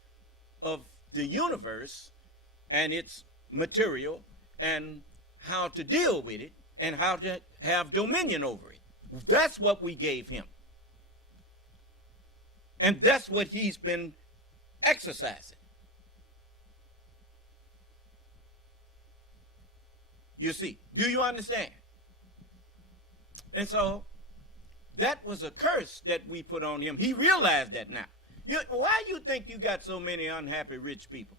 of the universe and its material and how to deal with it and how to have dominion over it. That's what we gave him. And that's what he's been exercising. You see, do you understand? And so that was a curse that we put on him. He realized that now. Why you think you got so many unhappy rich people?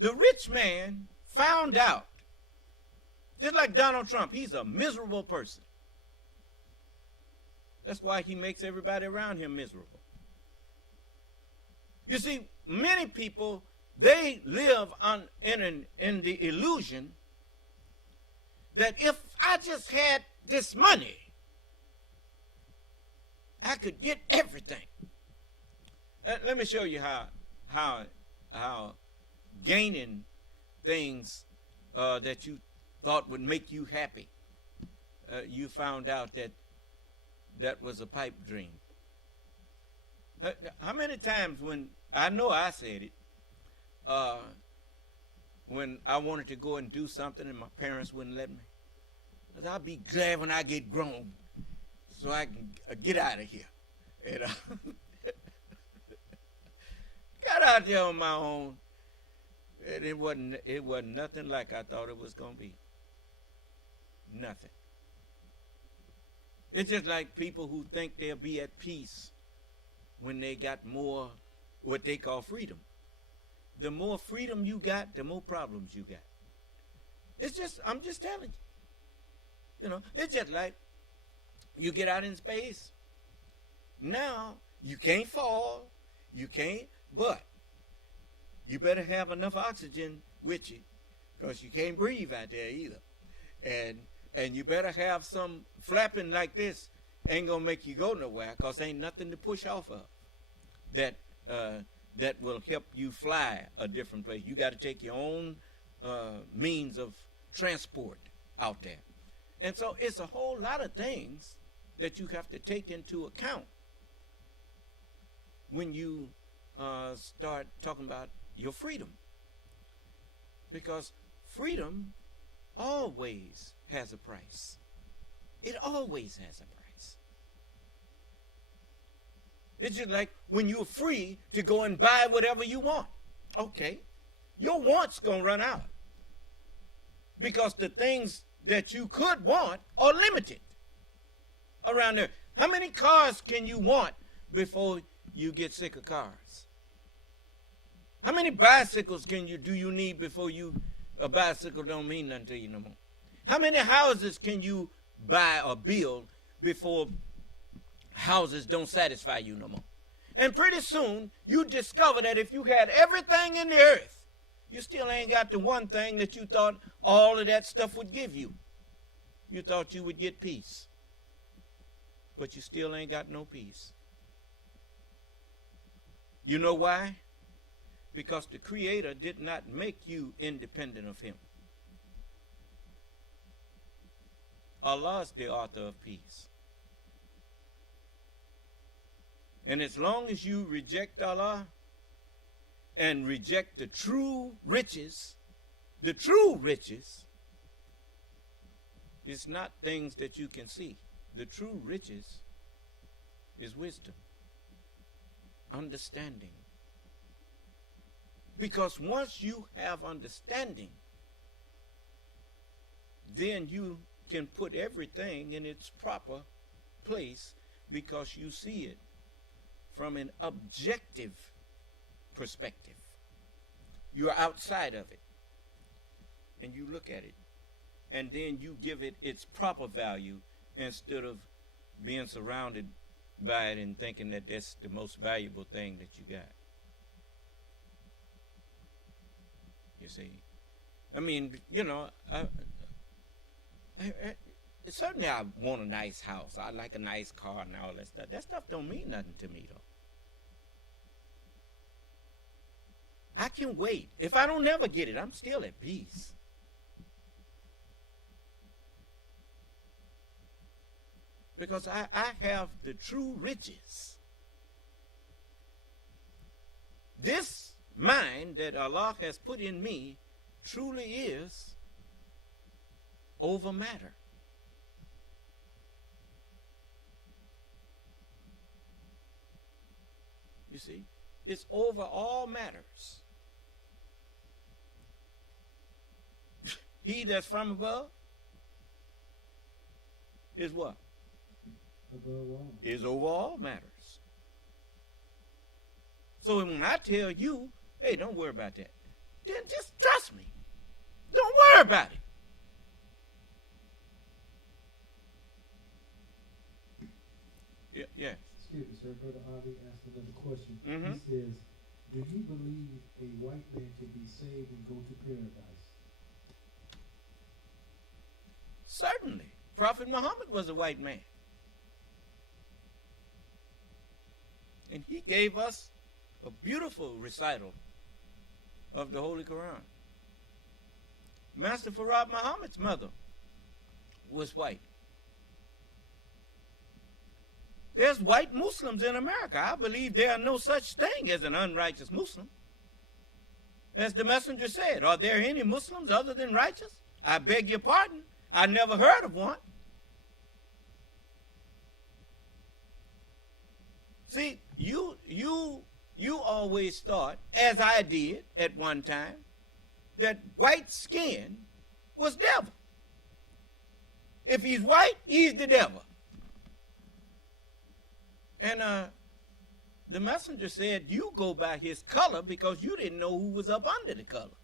The rich man found out, just like Donald Trump, he's a miserable person. That's why he makes everybody around him miserable. You see, many people, they live in the illusion that if I just had this money, I could get everything. Let me show you how gaining things that you thought would make you happy, you found out that was a pipe dream. How many times when, I know I said it, when I wanted to go and do something and my parents wouldn't let me, I'll be glad when I get grown so I can get out of here. And got out there on my own, and it wasn't nothing like I thought it was going to be. Nothing. It's just like people who think they'll be at peace when they got more what they call freedom. The more freedom you got, the more problems you got. I'm just telling you. You know, it's just like you get out in space. Now, you can't fall, but you better have enough oxygen with you, because you can't breathe out there either. And you better have some flapping like this, ain't gonna make you go nowhere, because ain't nothing to push off of that will help you fly a different place. You got to take your own means of transport out there. And so it's a whole lot of things that you have to take into account when you start talking about your freedom. Because freedom always has a price. It always has a price. It's just like when you're free to go and buy whatever you want. Okay, your wants gonna run out. Because the things that you could want are limited around there. How many cars can you want before you get sick of cars? How many bicycles do you need before a bicycle don't mean nothing to you no more? How many houses can you buy or build before houses don't satisfy you no more? And pretty soon you discover that if you had everything in the earth, you still ain't got the one thing that you thought all of that stuff would give you. You thought you would get peace. But you still ain't got no peace. You know why? Because the Creator did not make you independent of Him. Allah is the author of peace. And as long as you reject Allah and reject the true riches is not things that you can see. The true riches is wisdom, understanding. Because once you have understanding, then you can put everything in its proper place because you see it from an objective perspective. You're outside of it and you look at it and then you give it its proper value instead of being surrounded by it and thinking that that's the most valuable thing that you got. You see, I mean, you know, certainly I want a nice house. I like a nice car and all that stuff. That stuff don't mean nothing to me, though. I can wait. If I don't never get it, I'm still at peace. Because I have the true riches. This mind that Allah has put in me truly is over matter. You see, it's over all matters. He that's from above is what? Above all. Is over all matters. So when I tell you, hey, don't worry about that, then just trust me. Don't worry about it. Yeah. Excuse me, sir. Brother Avi asked another question. Mm-hmm. He says, do you believe a white man can be saved and go to paradise? Certainly. Prophet Muhammad was a white man. And he gave us a beautiful recital of the Holy Quran. Master Farad Muhammad's mother was white. There's white Muslims in America. I believe there are no such thing as an unrighteous Muslim. As the messenger said, are there any Muslims other than righteous? I beg your pardon. I never heard of one. See, you always thought, as I did at one time, that white skin was devil. If he's white, he's the devil. And the messenger said, you go by his color because you didn't know who was up under the color.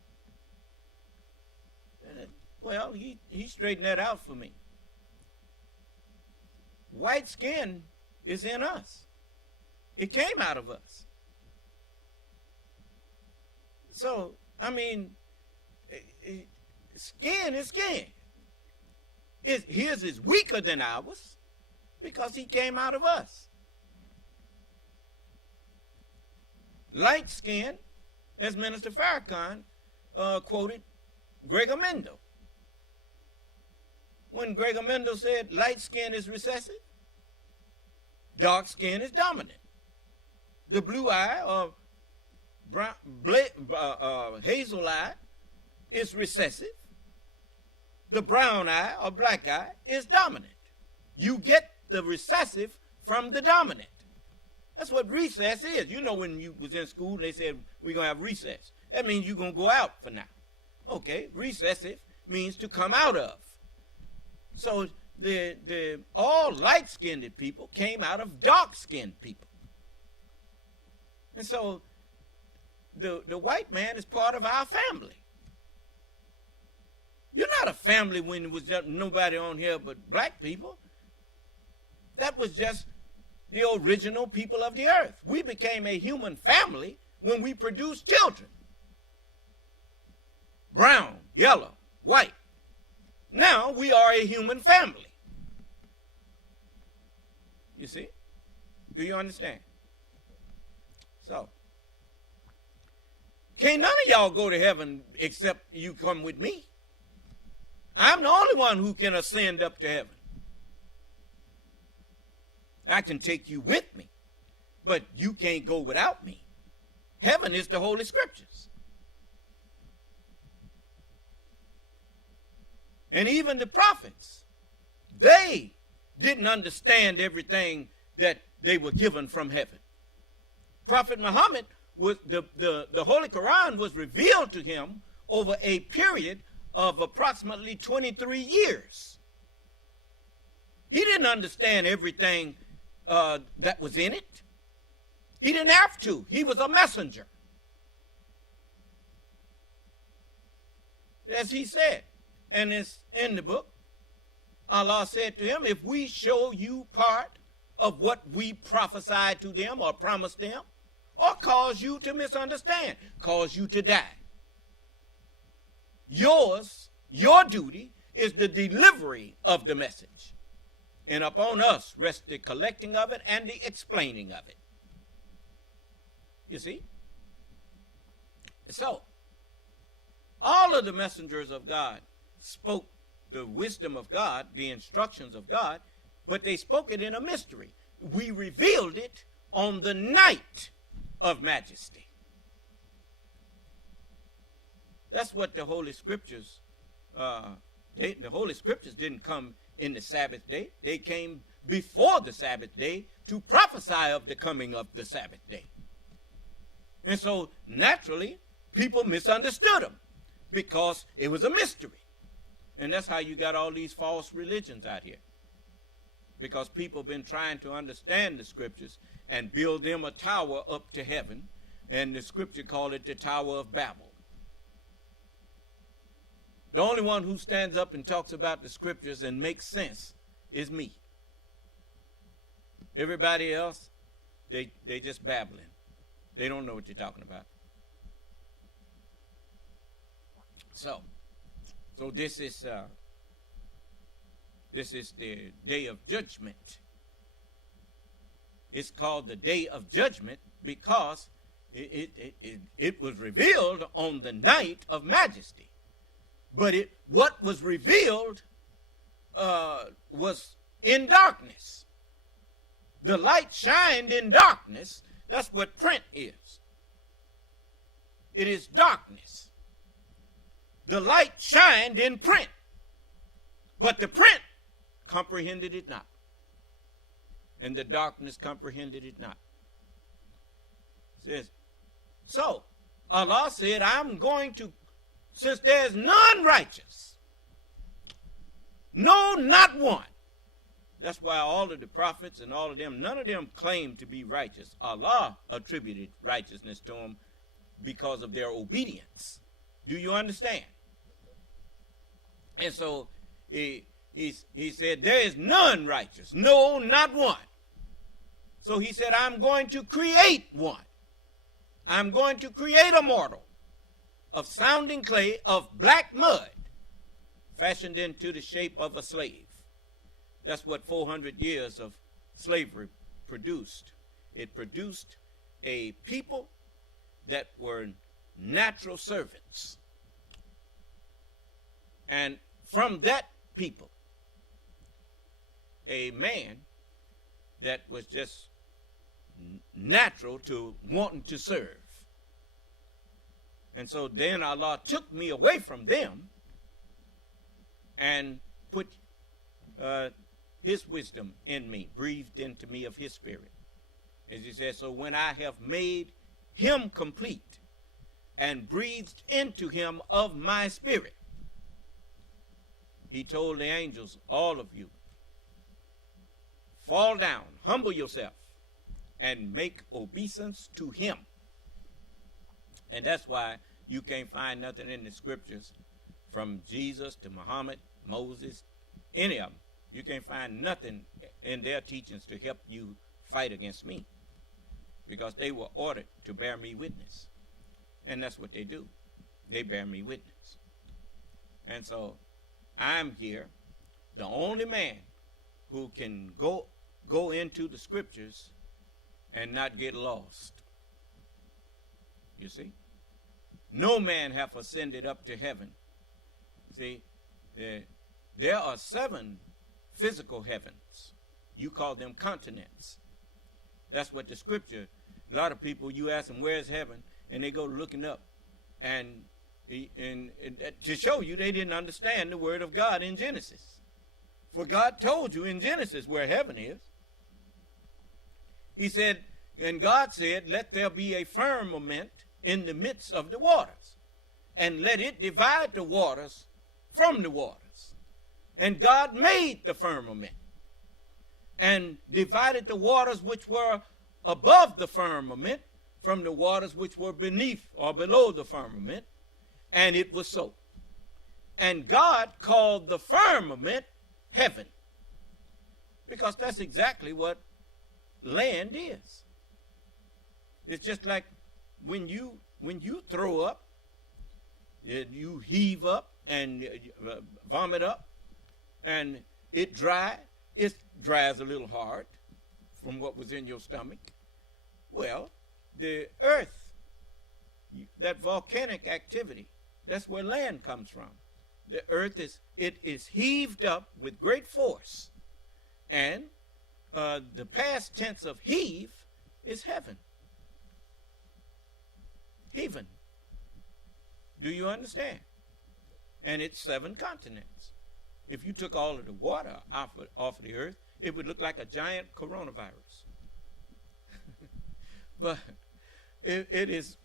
Well, he straightened that out for me. White skin is in us. It came out of us. So, I mean, skin is skin. His is weaker than ours because he came out of us. Light skin, as Minister Farrakhan quoted Gregor Mendel. when Gregor Mendel said light skin is recessive, dark skin is dominant. The blue eye or brown, hazel eye is recessive. The brown eye or black eye is dominant. You get the recessive from the dominant. That's what recess is. You know, when you was in school, they said we're going to have recess. That means you're going to go out for now. Okay, recessive means to come out of. So all light-skinned people came out of dark-skinned people. And so the white man is part of our family. You're not a family when there was just nobody on here but black people. That was just the original people of the earth. We became a human family when we produced children. Brown, yellow, white. Now we are a human family. You see? Do you understand? So, can't none of y'all go to heaven except you come with me. I'm the only one who can ascend up to heaven. I can take you with me, but you can't go without me. Heaven is the Holy Scriptures. And even the prophets, they didn't understand everything that they were given from heaven. Prophet Muhammad, was the Holy Quran was revealed to him over a period of approximately 23 years. He didn't understand everything that was in it. He didn't have to. He was a messenger. As he said, and it's in the book, Allah said to him, if we show you part of what we prophesied to them or promised them, or cause you to misunderstand, cause you to die, your duty is the delivery of the message. And upon us rests the collecting of it and the explaining of it. You see? So, all of the messengers of God spoke the wisdom of God, the instructions of God, but they spoke it in a mystery. We revealed it on the night of majesty. That's what the Holy Scriptures, the Holy Scriptures didn't come in the Sabbath day. They came before the Sabbath day to prophesy of the coming of the Sabbath day. And so, naturally, people misunderstood them because it was a mystery. And that's how you got all these false religions out here. Because people have been trying to understand the Scriptures and build them a tower up to heaven. And the Scripture called it the Tower of Babel. The only one who stands up and talks about the Scriptures and makes sense is me. Everybody else, they just babbling. They don't know what you're talking about. So this is the day of judgment. It's called the day of judgment because it was revealed on the night of majesty. But what was revealed was in darkness. The light shined in darkness. That's what print is. It is darkness. The light shined in print, but the print comprehended it not, and the darkness comprehended it not. It says, so Allah said, I'm going to, since there's none righteous, no, not one. That's why all of the prophets and all of them, none of them claimed to be righteous. Allah attributed righteousness to them because of their obedience. Do you understand? And so he said, there is none righteous. No, not one. So he said, I'm going to create one. I'm going to create a mortal of sounding clay, of black mud, fashioned into the shape of a slave. That's what 400 years of slavery produced. It produced a people that were natural servants. And from that people, a man that was just natural to wanting to serve. And so then Allah took me away from them and put his wisdom in me, breathed into me of his spirit. As he says, so when I have made him complete and breathed into him of my spirit, he told the angels, all of you, fall down, humble yourself, and make obeisance to him. And that's why you can't find nothing in the scriptures from Jesus to Muhammad, Moses, any of them. You can't find nothing in their teachings to help you fight against me, because they were ordered to bear me witness. And that's what they do. They bear me witness. And so I'm here, the only man who can go into the scriptures and not get lost. You see? No man hath ascended up to heaven. See, there are 7 physical heavens. You call them continents. That's what the scripture, a lot of people, you ask them, where's heaven? And they go looking up. And to show you they didn't understand the word of God in Genesis. For God told you in Genesis where heaven is. He said, and God said, let there be a firmament in the midst of the waters, and let it divide the waters from the waters. And God made the firmament and divided the waters which were above the firmament from the waters which were beneath or below the firmament, and it was so. And God called the firmament heaven, because that's exactly what land is. It's just like when you throw up, you heave up and vomit up, and it dries a little hard from what was in your stomach. Well, the earth, that volcanic activity, that's where land comes from. The earth is heaved up with great force, and the past tense of heave is heaven. Heaven. Do you understand? And it's 7 continents. If you took all of the water off of the earth, it would look like a giant coronavirus. But it is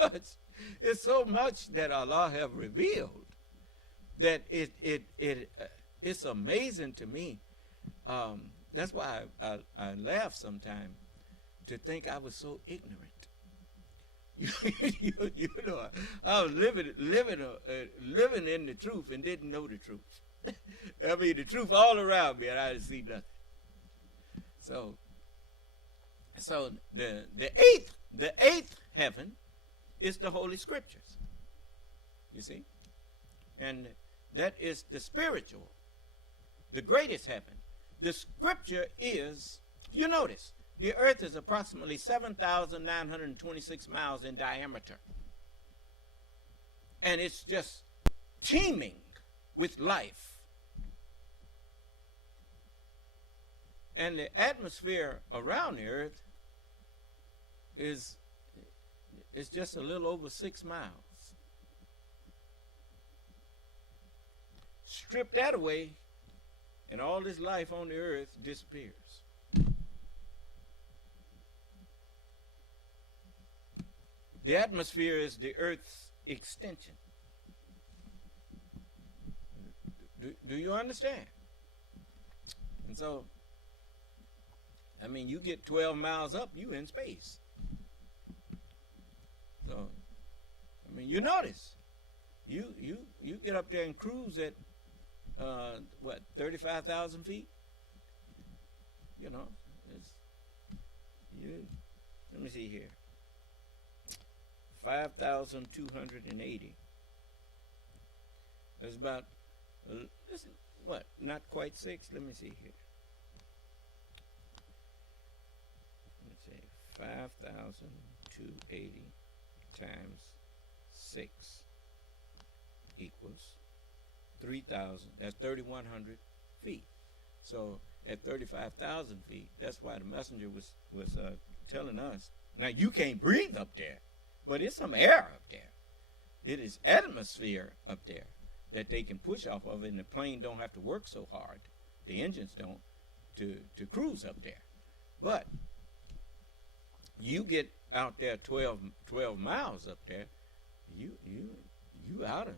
much. It's so much that Allah have revealed that it's amazing to me. That's why I laugh sometimes to think I was so ignorant. You know, I was living in the truth and didn't know the truth. I mean, the truth all around me, and I didn't see nothing. So the eighth heaven is the Holy Scriptures. You see, and that is the spiritual, the greatest heaven. The Scripture is, you notice, the earth is approximately 7,926 miles in diameter. And it's just teeming with life. And the atmosphere around the earth is just a little over 6 miles. Strip that away, and all this life on the earth disappears. The atmosphere is the earth's extension. Do you understand? And so, I mean, you get 12 miles up, you in space. So, I mean, you notice, you get up there and cruise at, 35,000 feet? You know, let me see here. 5,280. That's about, not quite 6. Let me see here. Let's see, 5,280 times 6 equals 3,000. That's 3,100 feet. So at 35,000 feet. That's why the messenger was telling us. Now, you can't breathe up there, but it's some air up there. It is atmosphere up there that they can push off of, and the plane don't have to work so hard. The engines don't to cruise up there. But you get out there 12 miles up there, you out of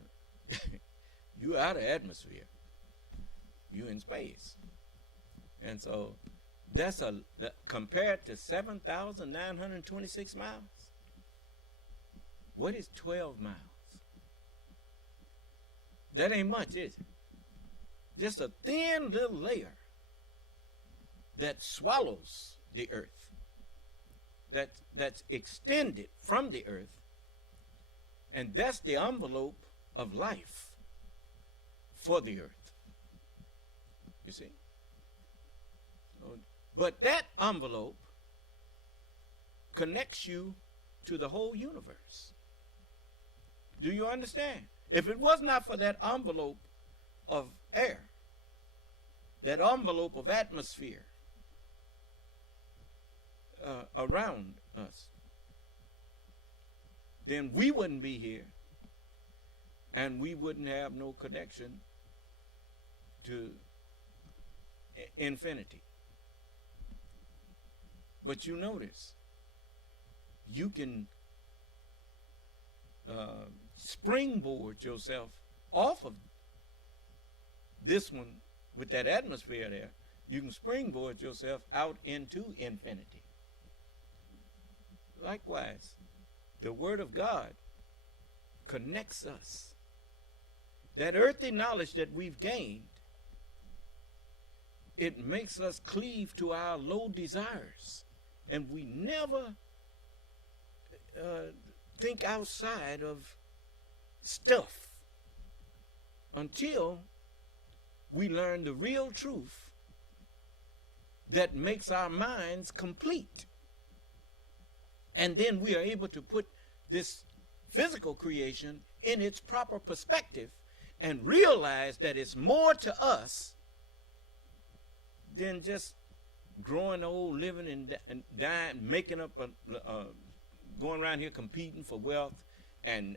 you out of atmosphere. You in space. And so that's compared to 7,926 miles. What is 12 miles? That ain't much, is it? Just a thin little layer that swallows the earth. That's extended from the earth. And that's the envelope of life for the earth. You see? But that envelope connects you to the whole universe. Do you understand? If it was not for that envelope of air, that envelope of atmosphere around us, then we wouldn't be here, and we wouldn't have no connection to infinity. But you notice, you can springboard yourself off of this one with that atmosphere there. You can springboard yourself out into infinity. Likewise, the Word of God connects us. That earthly knowledge that we've gained, it makes us cleave to our low desires. And we never think outside of stuff until we learn the real truth that makes our minds complete. And then we are able to put this physical creation in its proper perspective and realize that it's more to us than just growing old, living and dying, making up, going around here competing for wealth and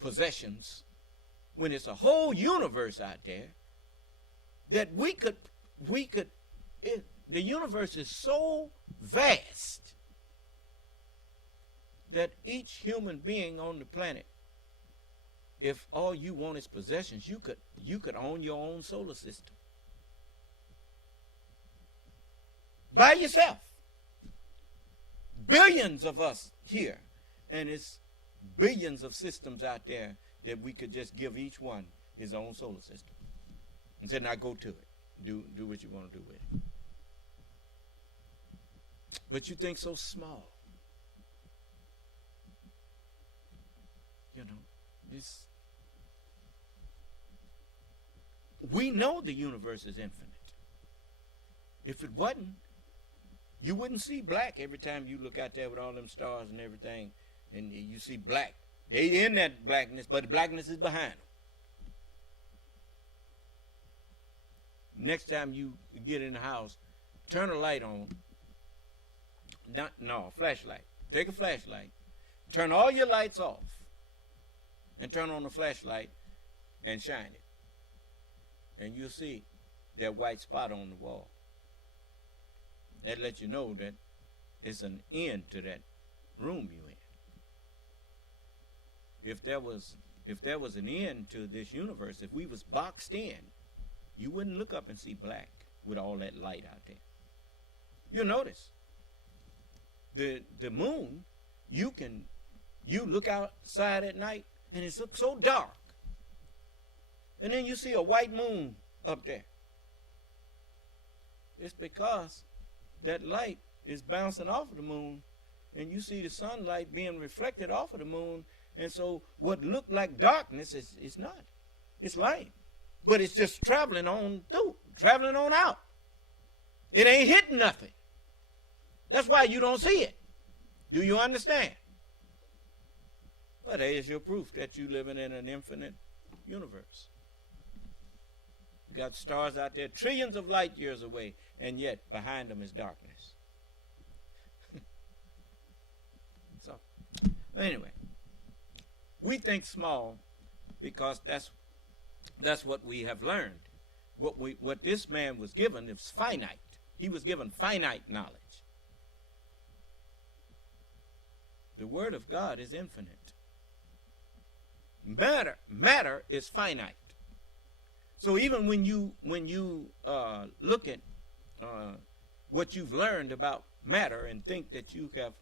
possessions, when it's a whole universe out there that the universe is so vast that each human being on the planet, if all you want is possessions, you could own your own solar system by yourself. Billions of us here, and it's billions of systems out there that we could just give each one his own solar system and say, now go to it. Do what you want to do with it. But you think so small. You know, we know the universe is infinite. If it wasn't, you wouldn't see black every time you look out there with all them stars and everything, and you see black. They in that blackness, but the blackness is behind them. Next time you get in the house, turn a light on. Flashlight. Take a flashlight. Turn all your lights off. And turn on the flashlight and shine it. And you'll see that white spot on the wall. That lets you know that it's an end to that room you're in. If there was an end to this universe, if we was boxed in, you wouldn't look up and see black with all that light out there. You'll notice the moon, you look outside at night and it looks so dark. And then you see a white moon up there. It's because that light is bouncing off of the moon, and you see the sunlight being reflected off of the moon, and so what looked like darkness is not. It's light. But it's just traveling on through, traveling on out. It ain't hitting nothing. That's why you don't see it. Do you understand? But there's your proof that you're living in an infinite universe. You got stars out there trillions of light years away, and yet behind them is darkness. So, but anyway, we think small because that's what we have learned. What this man was given is finite. He was given finite knowledge. The Word of God is infinite. Matter is finite. So even when you look at what you've learned about matter and think that you have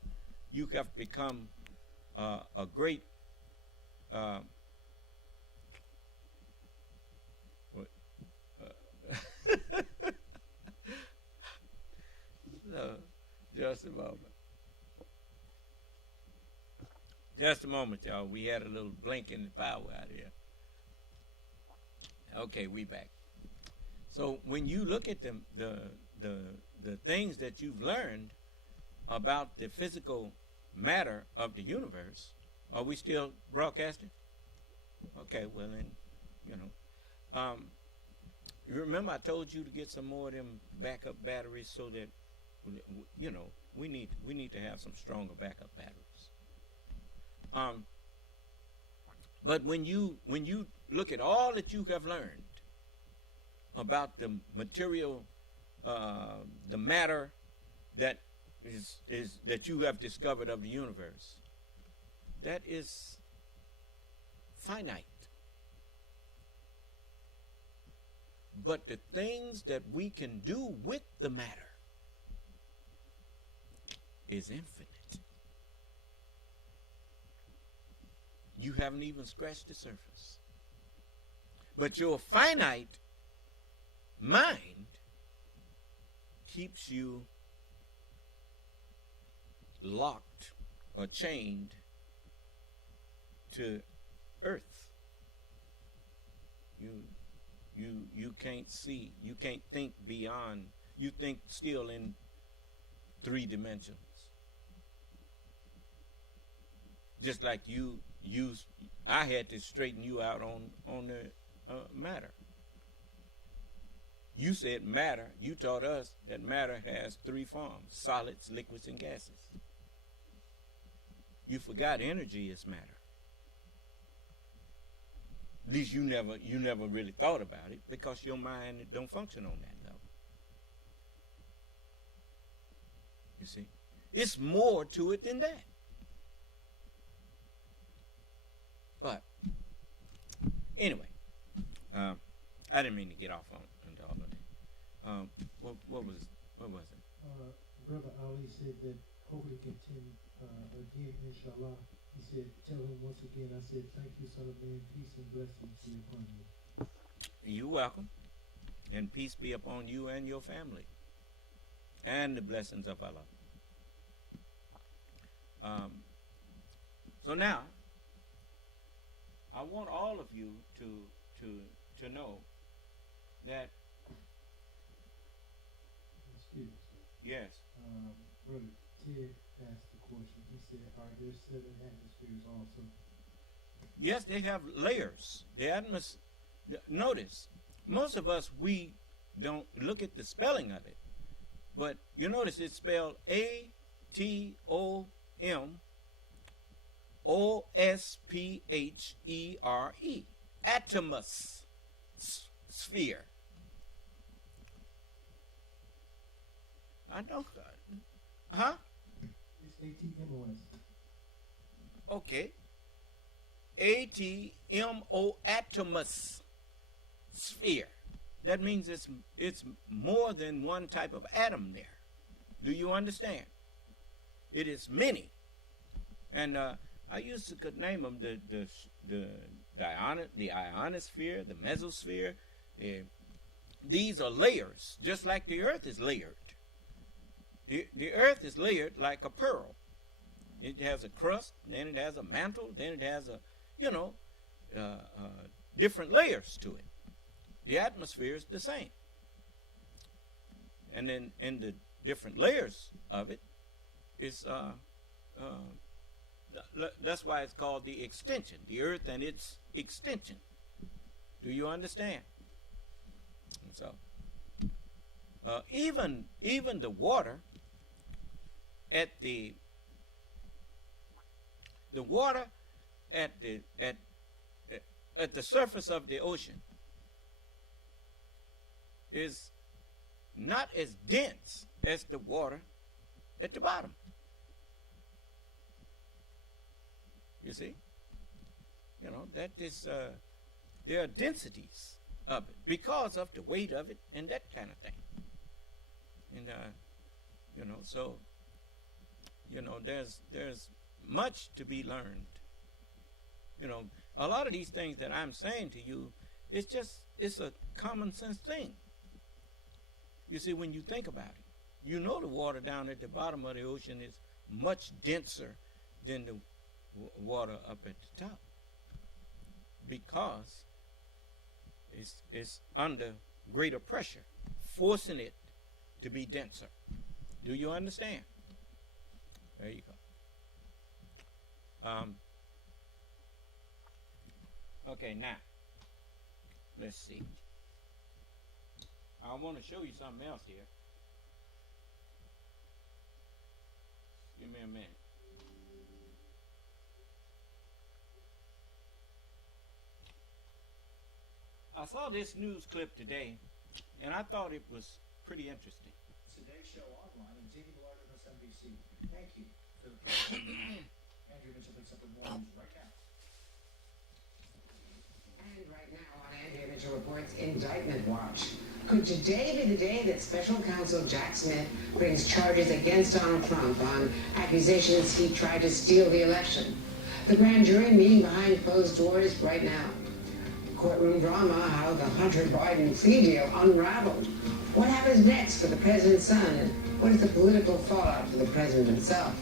become a great so, just a moment. Just a moment, y'all. We had a little blink in the power out here. Okay, we back. So when you look at the things that you've learned about the physical matter of the universe, are we still broadcasting? Okay, well then, you remember I told you to get some more of them backup batteries so that we need to have some stronger backup batteries. But when you look at all that you have learned about the material, the matter that is that you have discovered of the universe, that is finite. But the things that we can do with the matter is infinite. You haven't even scratched the surface. But your finite mind keeps you locked or chained to earth. You can't see, you can't think beyond, you think still in 3 dimensions. Just like I had to straighten you out on the matter. You said matter. You taught us that matter has 3 forms: solids, liquids, and gases. You forgot energy is matter. At least you never really thought about it because your mind don't function on that level. You see, it's more to it than that. But anyway, I didn't mean to get off into all of that. What was it? Brother Ali said that hopefully continue again, inshallah. He said, tell him once again, I said, thank you, Son of Man, peace and blessings be upon you. You're welcome. And peace be upon you and your family. And the blessings of Allah. So now, I want all of you to know that. Excuse me. Yes. Brother Ted asked the question. He said, are there 7 atmospheres also? Yes, they have layers. The atmosphere. Notice, most of us, we don't look at the spelling of it, but you notice it's spelled ATOMOSPHERE. Atomos sphere. I don't. Huh? It's ATMOS. Okay. ATMO, atomos sphere. That means it's more than one type of atom there. Do you understand? It is many. And I used to could name them the ionosphere, the mesosphere. These are layers, just like the earth is layered. The earth is layered like a pearl. It has a crust, then it has a mantle, then it has different layers to it. The atmosphere is the same. And then in the different layers of it, it's that's why it's called the extension, the earth and its extension. Do you understand? So even the water at the water at the surface of the ocean is not as dense as the water at the bottom. You see? You know, that is, there are densities of it because of the weight of it and that kind of thing. And, you know, so, you know, there's much to be learned. You know, a lot of these things that I'm saying to you, it's a common sense thing. You see, when you think about it, you know the water down at the bottom of the ocean is much denser than the water up at the top because it's under greater pressure, forcing it to be denser. Do you understand? There you go. Okay, now, let's see. I want to show you something else here. Give me a minute. I saw this news clip today, and I thought it was pretty interesting. Today's show online at JD Ballard and MSNBC. Thank you for the presentation. Andrew Mitchell picks up with more news right now. And right now on Andrea Mitchell Reports Indictment Watch. Could today be the day that Special Counsel Jack Smith brings charges against Donald Trump on accusations he tried to steal the election? The grand jury meeting behind closed doors right now. Courtroom drama, how the Hunter Biden plea deal unraveled. What happens next for the president's son, and what is the political fallout for the president himself?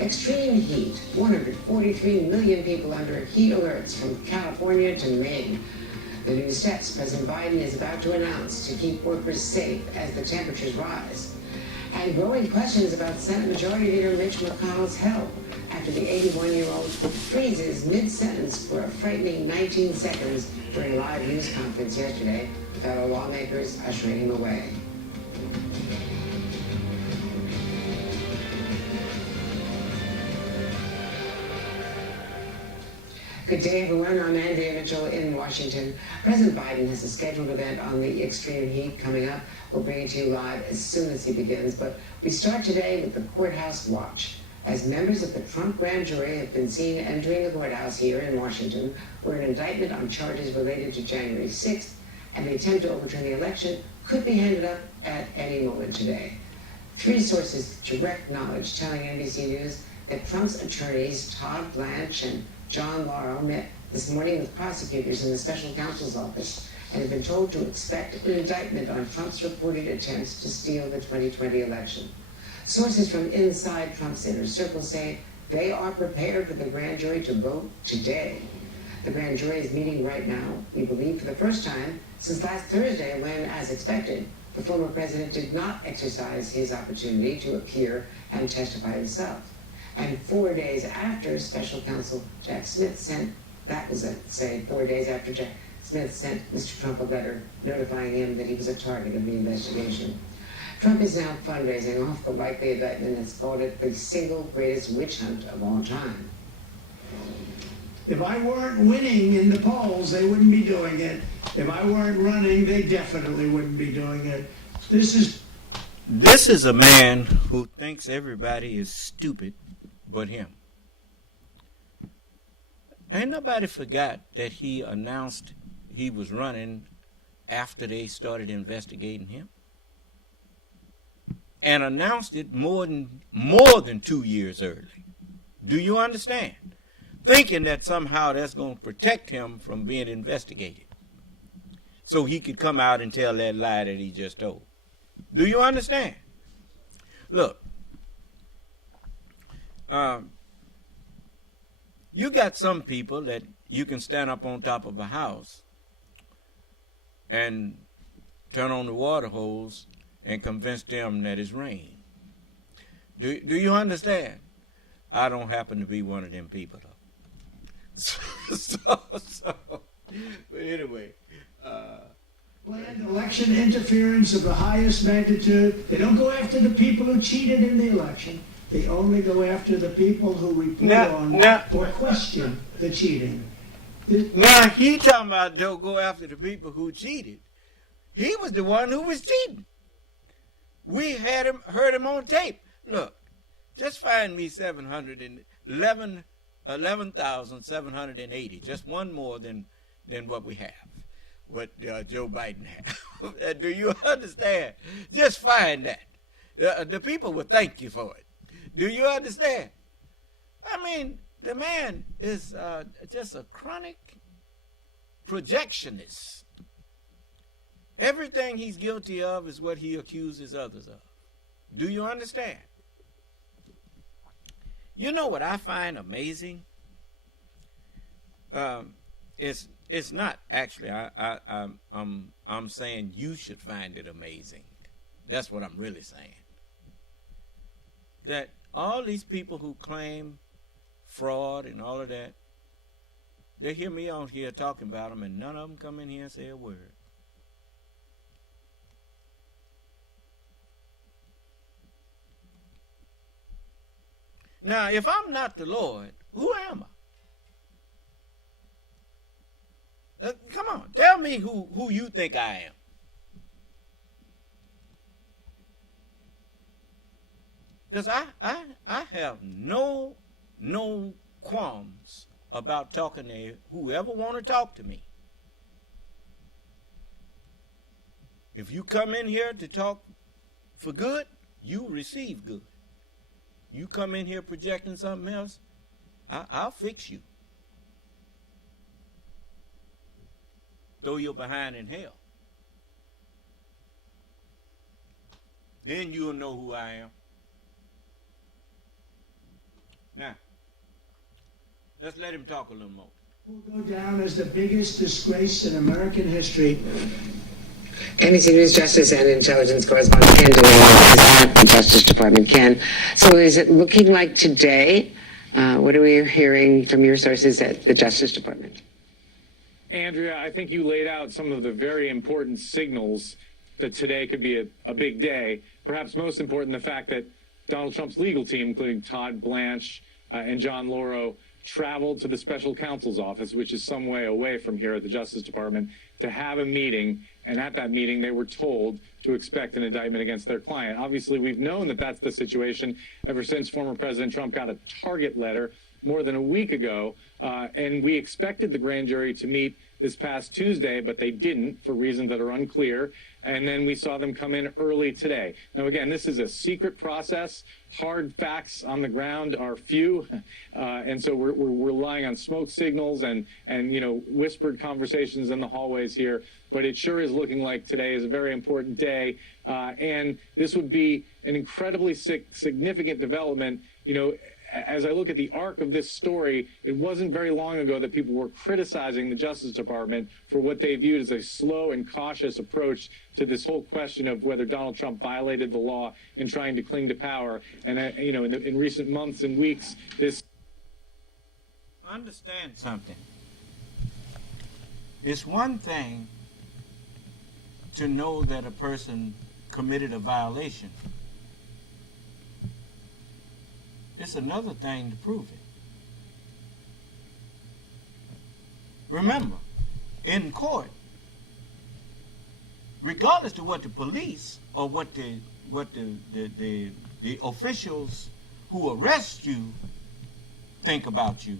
Extreme heat, 143 million people under heat alerts from California to Maine. The new steps President Biden is about to announce to keep workers safe as the temperatures rise. And growing questions about Senate Majority Leader Mitch McConnell's health after the 81-year-old freezes mid-sentence for a frightening 19 seconds during a live news conference yesterday, fellow lawmakers ushering him away. Good day, everyone. I'm Andrea Mitchell in Washington. President Biden has a scheduled event on the extreme heat coming up. We'll bring it to you live as soon as he begins. But we start today with the courthouse watch, as members of the Trump grand jury have been seen entering the courthouse here in Washington, where an indictment on charges related to January 6th and the attempt to overturn the election could be handed up at any moment today. Three sources direct knowledge telling NBC News that Trump's attorneys, Todd Blanche and John Lauro, met this morning with prosecutors in the special counsel's office and have been told to expect an indictment on Trump's reported attempts to steal the 2020 election. Sources from inside Trump's inner circle say they are prepared for the grand jury to vote today. The grand jury is meeting right now, we believe, for the first time since last Thursday when, as expected, the former president did not exercise his opportunity to appear and testify himself. And 4 days after special counsel Jack Smith sent, that was it, say 4 days after Jack Smith sent Mr. Trump a letter notifying him that he was a target of the investigation. Trump is now fundraising off the likely indictment and has called it the single greatest witch hunt of all time. If I weren't winning in the polls, they wouldn't be doing it. If I weren't running, they definitely wouldn't be doing it. This is a man who thinks everybody is stupid but him. Ain't nobody forgot that he announced he was running after they started investigating him, and announced it more than 2 years early. Do you understand? Thinking that somehow that's going to protect him from being investigated, so he could come out and tell that lie that he just told. Do you understand? Look, you got some people that you can stand up on top of a house and turn on the water hose and convince them that it's rain. Do you understand? I don't happen to be one of them people, though. But anyway, Planned election interference of the highest magnitude. They don't go after the people who cheated in the election. They only go after the people who report or question the cheating. Now, he talking about don't go after the people who cheated. He was the one who was cheating. We heard him on tape. Look, just find me 11,780, just one more than what we have, what Joe Biden has. Do you understand? Just find that. The people will thank you for it. Do you understand? I mean, the man is just a chronic projectionist. Everything he's guilty of is what he accuses others of. Do you understand? You know what I find amazing? It's not actually. I'm saying you should find it amazing. That's what I'm really saying. That all these people who claim fraud and all of that, they hear me on here talking about them, and none of them come in here and say a word. Now, if I'm not the Lord, who am I? Come on, tell me who you think I am. Because I have no qualms about talking to whoever want to talk to me. If you come in here to talk for good, you receive good. You come in here projecting something else, I'll fix you. Throw your behind in hell. Then you'll know who I am. Now, let's let him talk a little more. Will go down as the biggest disgrace in American history. NBC News Justice and Intelligence correspondent Ken DeLeo is at the Justice Department. Ken, so is it looking like today? What are we hearing from your sources at the Justice Department? Andrea, I think you laid out some of the very important signals that today could be a big day. Perhaps most important, the fact that Donald Trump's legal team, including Todd Blanche and John Lauro, traveled to the special counsel's office, which is some way away from here at the Justice Department, to have a meeting. And at that meeting, they were told to expect an indictment against their client. Obviously, we've known that that's the situation ever since former President Trump got a target letter more than a week ago. And we expected the grand jury to meet this past Tuesday, but they didn't for reasons that are unclear. And then we saw them come in early today. Now, again, this is a secret process. Hard facts on the ground are few. And so we're relying on smoke signals and whispered conversations in the hallways here. But it sure is looking like today is a very important day. And this would be an incredibly significant development. As I look at the arc of this story, it wasn't very long ago that people were criticizing the Justice Department for what they viewed as a slow and cautious approach to this whole question of whether Donald Trump violated the law in trying to cling to power. And, in recent months and weeks, this... Understand something. It's one thing to know that a person committed a violation. It's another thing to prove it. Remember, in court, regardless of what the police or what the officials who arrest you think about you,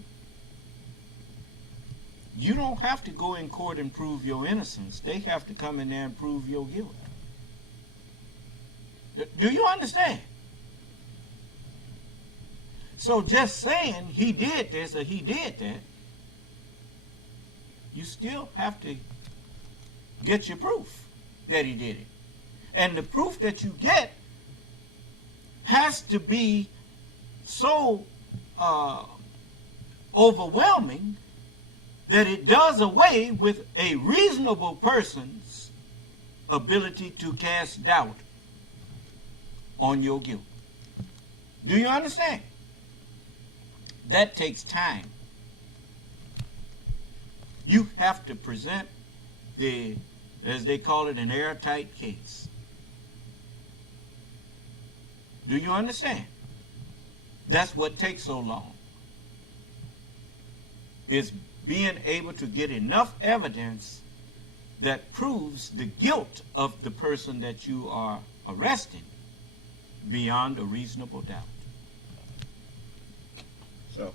you don't have to go in court and prove your innocence. They have to come in there and prove your guilt. Do you understand? So just saying he did this or he did that, you still have to get your proof that he did it. And the proof that you get has to be so overwhelming that it does away with a reasonable person's ability to cast doubt on your guilt. Do you understand? That takes time. You have to present the as they call it, an airtight case. Do you understand? That's what takes so long. Is being able to get enough evidence that proves the guilt of the person that you are arresting beyond a reasonable doubt. So,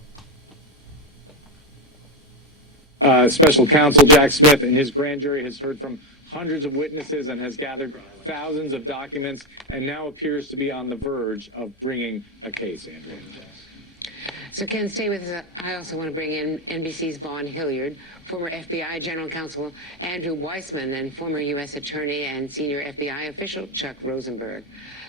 Special Counsel Jack Smith and his grand jury has heard from hundreds of witnesses and has gathered thousands of documents and now appears to be on the verge of bringing a case, Andrea. So Ken, stay with us. I also want to bring in NBC's Vaughn Hilliard, former FBI General Counsel Andrew Weissman, and former U.S. Attorney and senior FBI official Chuck Rosenberg.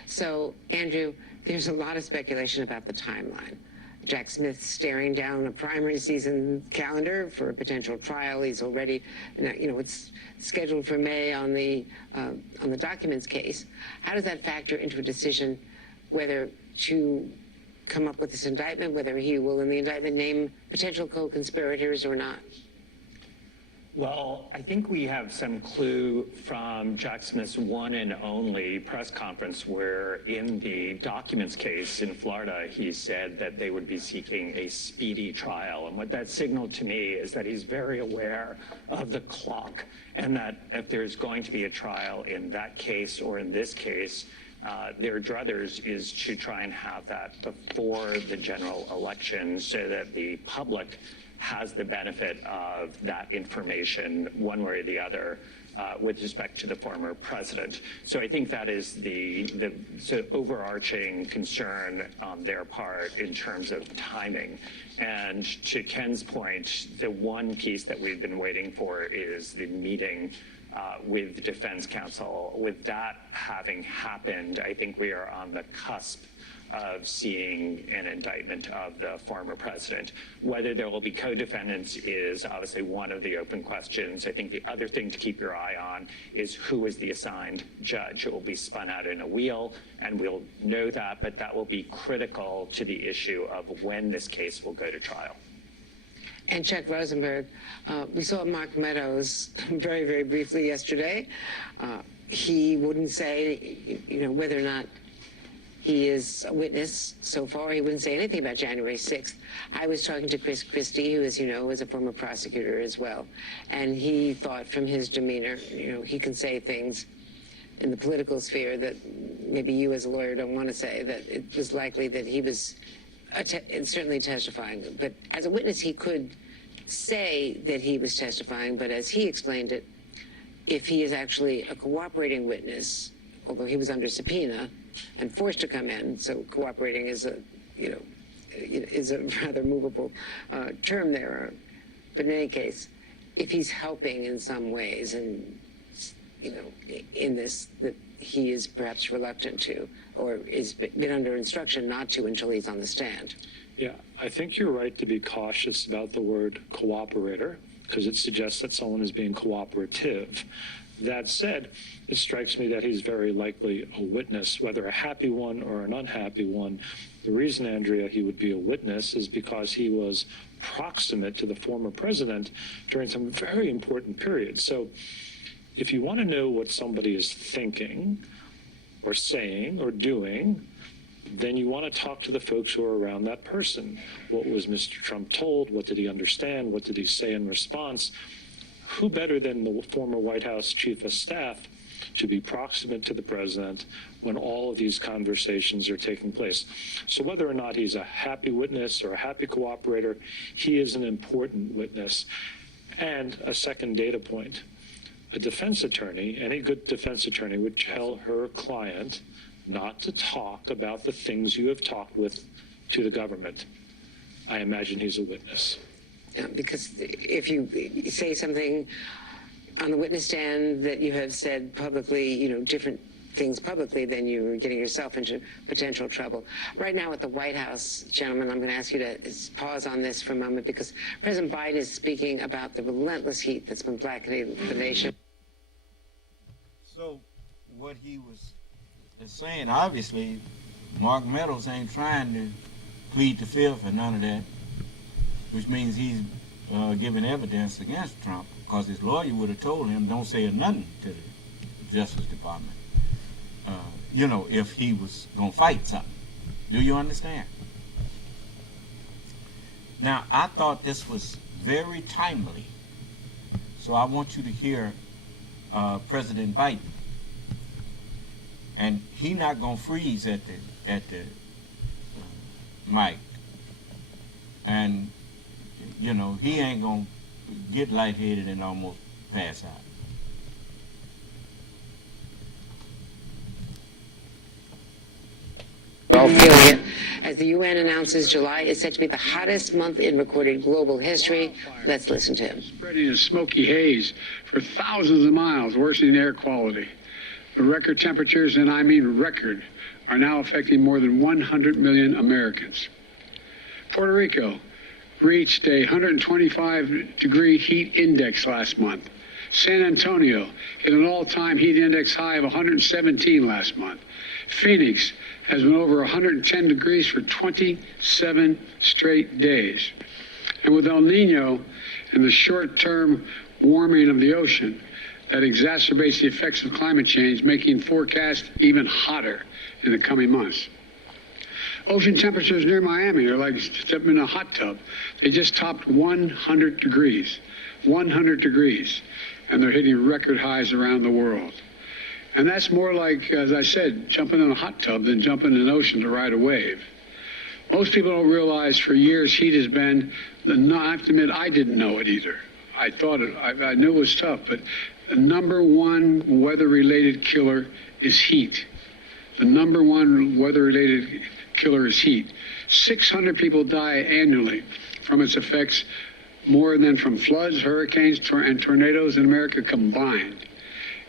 So, Andrew, there's a lot of speculation about the timeline. Jack Smith staring down a primary season calendar for a potential trial. He's already, it's scheduled for May on the documents case. How does that factor into a decision whether to come up with this indictment, whether he will in the indictment name potential co-conspirators or not? Well, I think we have some clue from Jack Smith's one and only press conference where in the documents case in Florida, he said that they would be seeking a speedy trial. And what that signaled to me is that he's very aware of the clock and that if there's going to be a trial in that case or in this case, their druthers is to try and have that before the general election so that the public has the benefit of that information one way or the other with respect to the former president. So I think that is the overarching concern on their part in terms of timing. And to Ken's point, the one piece that we've been waiting for is the meeting with the defense counsel. With that having happened, I think we are on the cusp of seeing an indictment of the former president. Whether there will be co-defendants is obviously one of the open questions. I think the other thing to keep your eye on is who is the assigned judge. It will be spun out in a wheel, and we'll know that, but that will be critical to the issue of when this case will go to trial. And Chuck Rosenberg, we saw Mark Meadows very, very briefly yesterday. He wouldn't say, whether or not he is a witness so far. He wouldn't say anything about January 6th. I was talking to Chris Christie, who, as you know, is a former prosecutor as well. And he thought from his demeanor, he can say things in the political sphere that maybe you as a lawyer don't want to say, that it was likely that he was certainly testifying. But as a witness, he could say that he was testifying. But as he explained it, if he is actually a cooperating witness, although he was under subpoena and forced to come in, so cooperating is a rather movable term there. But in any case, if he's helping in some ways, and in this, that he is perhaps reluctant to, or is been under instruction not to until he's on the stand. Yeah, I think you're right to be cautious about the word cooperator, because it suggests that someone is being cooperative. That said, it strikes me that he's very likely a witness, whether a happy one or an unhappy one. The reason, Andrea, he would be a witness is because he was proximate to the former president during some very important periods. So if you want to know what somebody is thinking or saying or doing, then you want to talk to the folks who are around that person. What was Mr. Trump told? What did he understand? What did he say in response? Who better than the former White House chief of staff to be proximate to the president when all of these conversations are taking place? So whether or not he's a happy witness or a happy cooperator, he is an important witness. And a second data point, a defense attorney, any good defense attorney would tell her client not to talk about the things you have talked with to the government. I imagine he's a witness. Yeah, because if you say something on the witness stand that you have said publicly, different things publicly, then you're getting yourself into potential trouble. Right now at the White House, gentlemen, I'm going to ask you to pause on this for a moment, because President Biden is speaking about the relentless heat that's been blackening the nation. So what he was saying, obviously, Mark Meadows ain't trying to plead the fifth or none of that, which means he's giving evidence against Trump. Of because his lawyer would have told him, don't say nothing to the Justice Department, if he was going to fight something. Do you understand? Now, I thought this was very timely, so I want you to hear President Biden. And he not going to freeze at the mic. And, he ain't going to get lightheaded and almost pass out. As the UN announces July is set to be the hottest month in recorded global history. Let's listen to him. Spreading a smoky haze for thousands of miles, worsening air quality. The record temperatures, and I mean record, are now affecting more than 100 million Americans. Puerto Rico reached a 125-degree heat index last month. San Antonio hit an all-time heat index high of 117 last month. Phoenix has been over 110 degrees for 27 straight days. And with El Nino and the short-term warming of the ocean, that exacerbates the effects of climate change, making forecasts even hotter in the coming months. Ocean temperatures near Miami are like stepping in a hot tub. They just topped 100 degrees. 100 degrees. And they're hitting record highs around the world. And that's more like, as I said, jumping in a hot tub than jumping in an ocean to ride a wave. Most people don't realize for years heat has been, I have to admit, I didn't know it either. I thought I knew it was tough, but the number one weather-related killer is heat. The number one weather-related killer is heat. 600 people die annually from its effects, more than from floods, hurricanes, and tornadoes in America combined.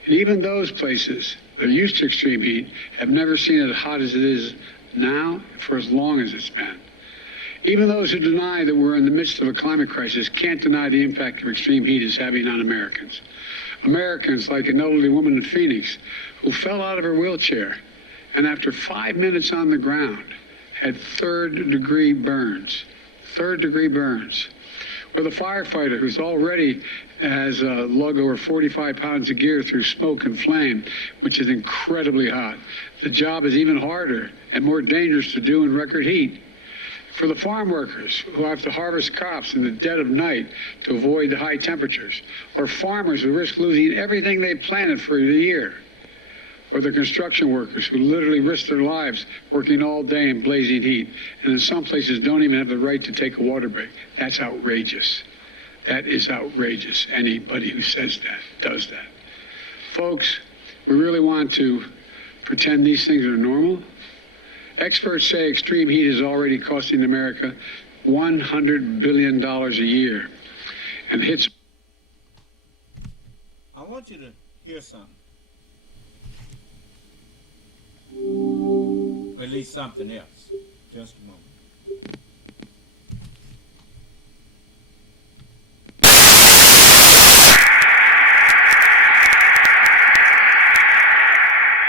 And even those places that are used to extreme heat have never seen it as hot as it is now for as long as it's been. Even those who deny that we're in the midst of a climate crisis can't deny the impact of extreme heat is having on Americans. Americans, like an elderly woman in Phoenix who fell out of her wheelchair and after 5 minutes on the ground had third-degree burns. Third-degree burns. Or the firefighter who's already has lug over 45 pounds of gear through smoke and flame, which is incredibly hot. The job is even harder and more dangerous to do in record heat. For the farm workers who have to harvest crops in the dead of night to avoid the high temperatures, or farmers who risk losing everything they planted for the year, or the construction workers who literally risk their lives working all day in blazing heat, and in some places don't even have the right to take a water break. That's outrageous. That is outrageous. Anybody who says that, does that. Folks, we really want to pretend these things are normal? Experts say extreme heat is already costing America $100 billion a year and hits. I want you to hear something. Or at least something else. Just a moment.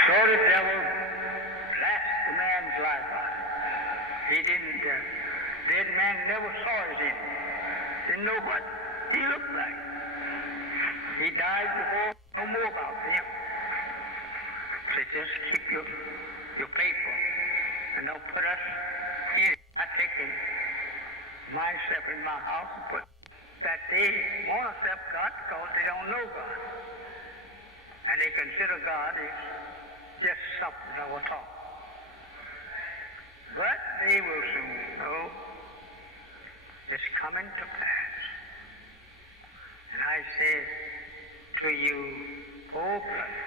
So the devil blasted the man's life out. He didn't, dead man never saw his end. Didn't know what he looked like. He died before, no more about him. So just keep your paper and don't put us in it. I take it myself in my house and put that they want to accept God because they don't know God. And they consider God is just something that will talk. But they will soon know it's coming to pass. And I say to you, poor brothers,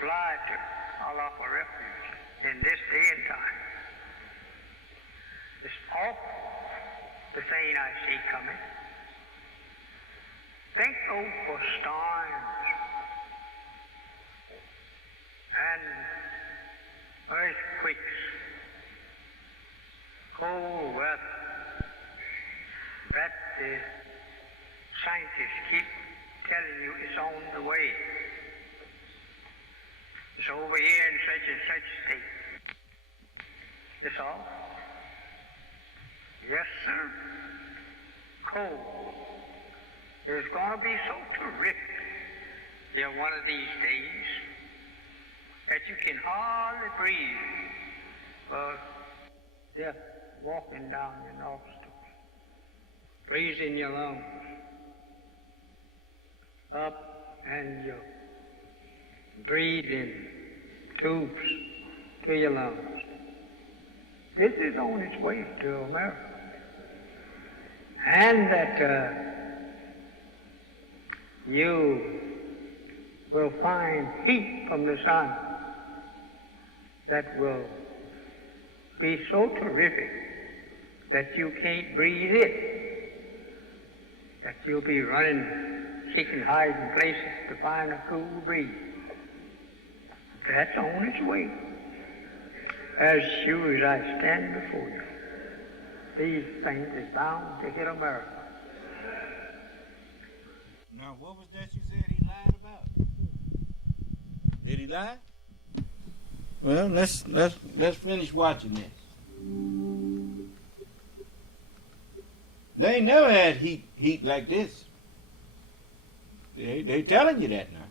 fly to Allah for refuge in this day and time. It's awful, the thing I see coming. Think over storms and earthquakes, cold weather that the scientists keep telling you is on the way. It's over here in such and such state. That's all. Yes, sir. Cold. is going to be so terrific here one of these days that you can hardly breathe, but death walking down your nostrils, freezing your lungs up, and you're breathing tubes to your lungs. This is on its way to America. And that you will find heat from the sun that will be so terrific that you can't breathe it, that you'll be running, seeking hiding places to find a cool breeze. That's on its way. As sure as I stand before you, these things is bound to hit America. Now, what was that you said he lied about? Did he lie? Well, let's finish watching this. They ain't never had heat like this. They telling you that now.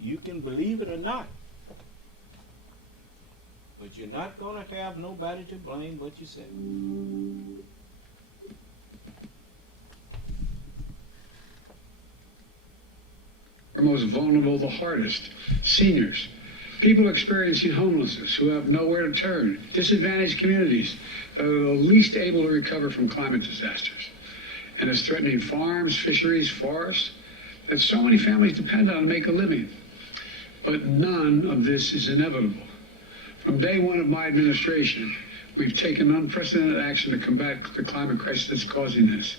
You can believe it or not. But you're not going to have nobody to blame but yourself. Are most vulnerable the hardest. Seniors, people experiencing homelessness who have nowhere to turn, disadvantaged communities that are the least able to recover from climate disasters, and is threatening farms, fisheries, forests that so many families depend on to make a living. But none of this is inevitable. From day one of my administration, we've taken unprecedented action to combat the climate crisis that's causing this.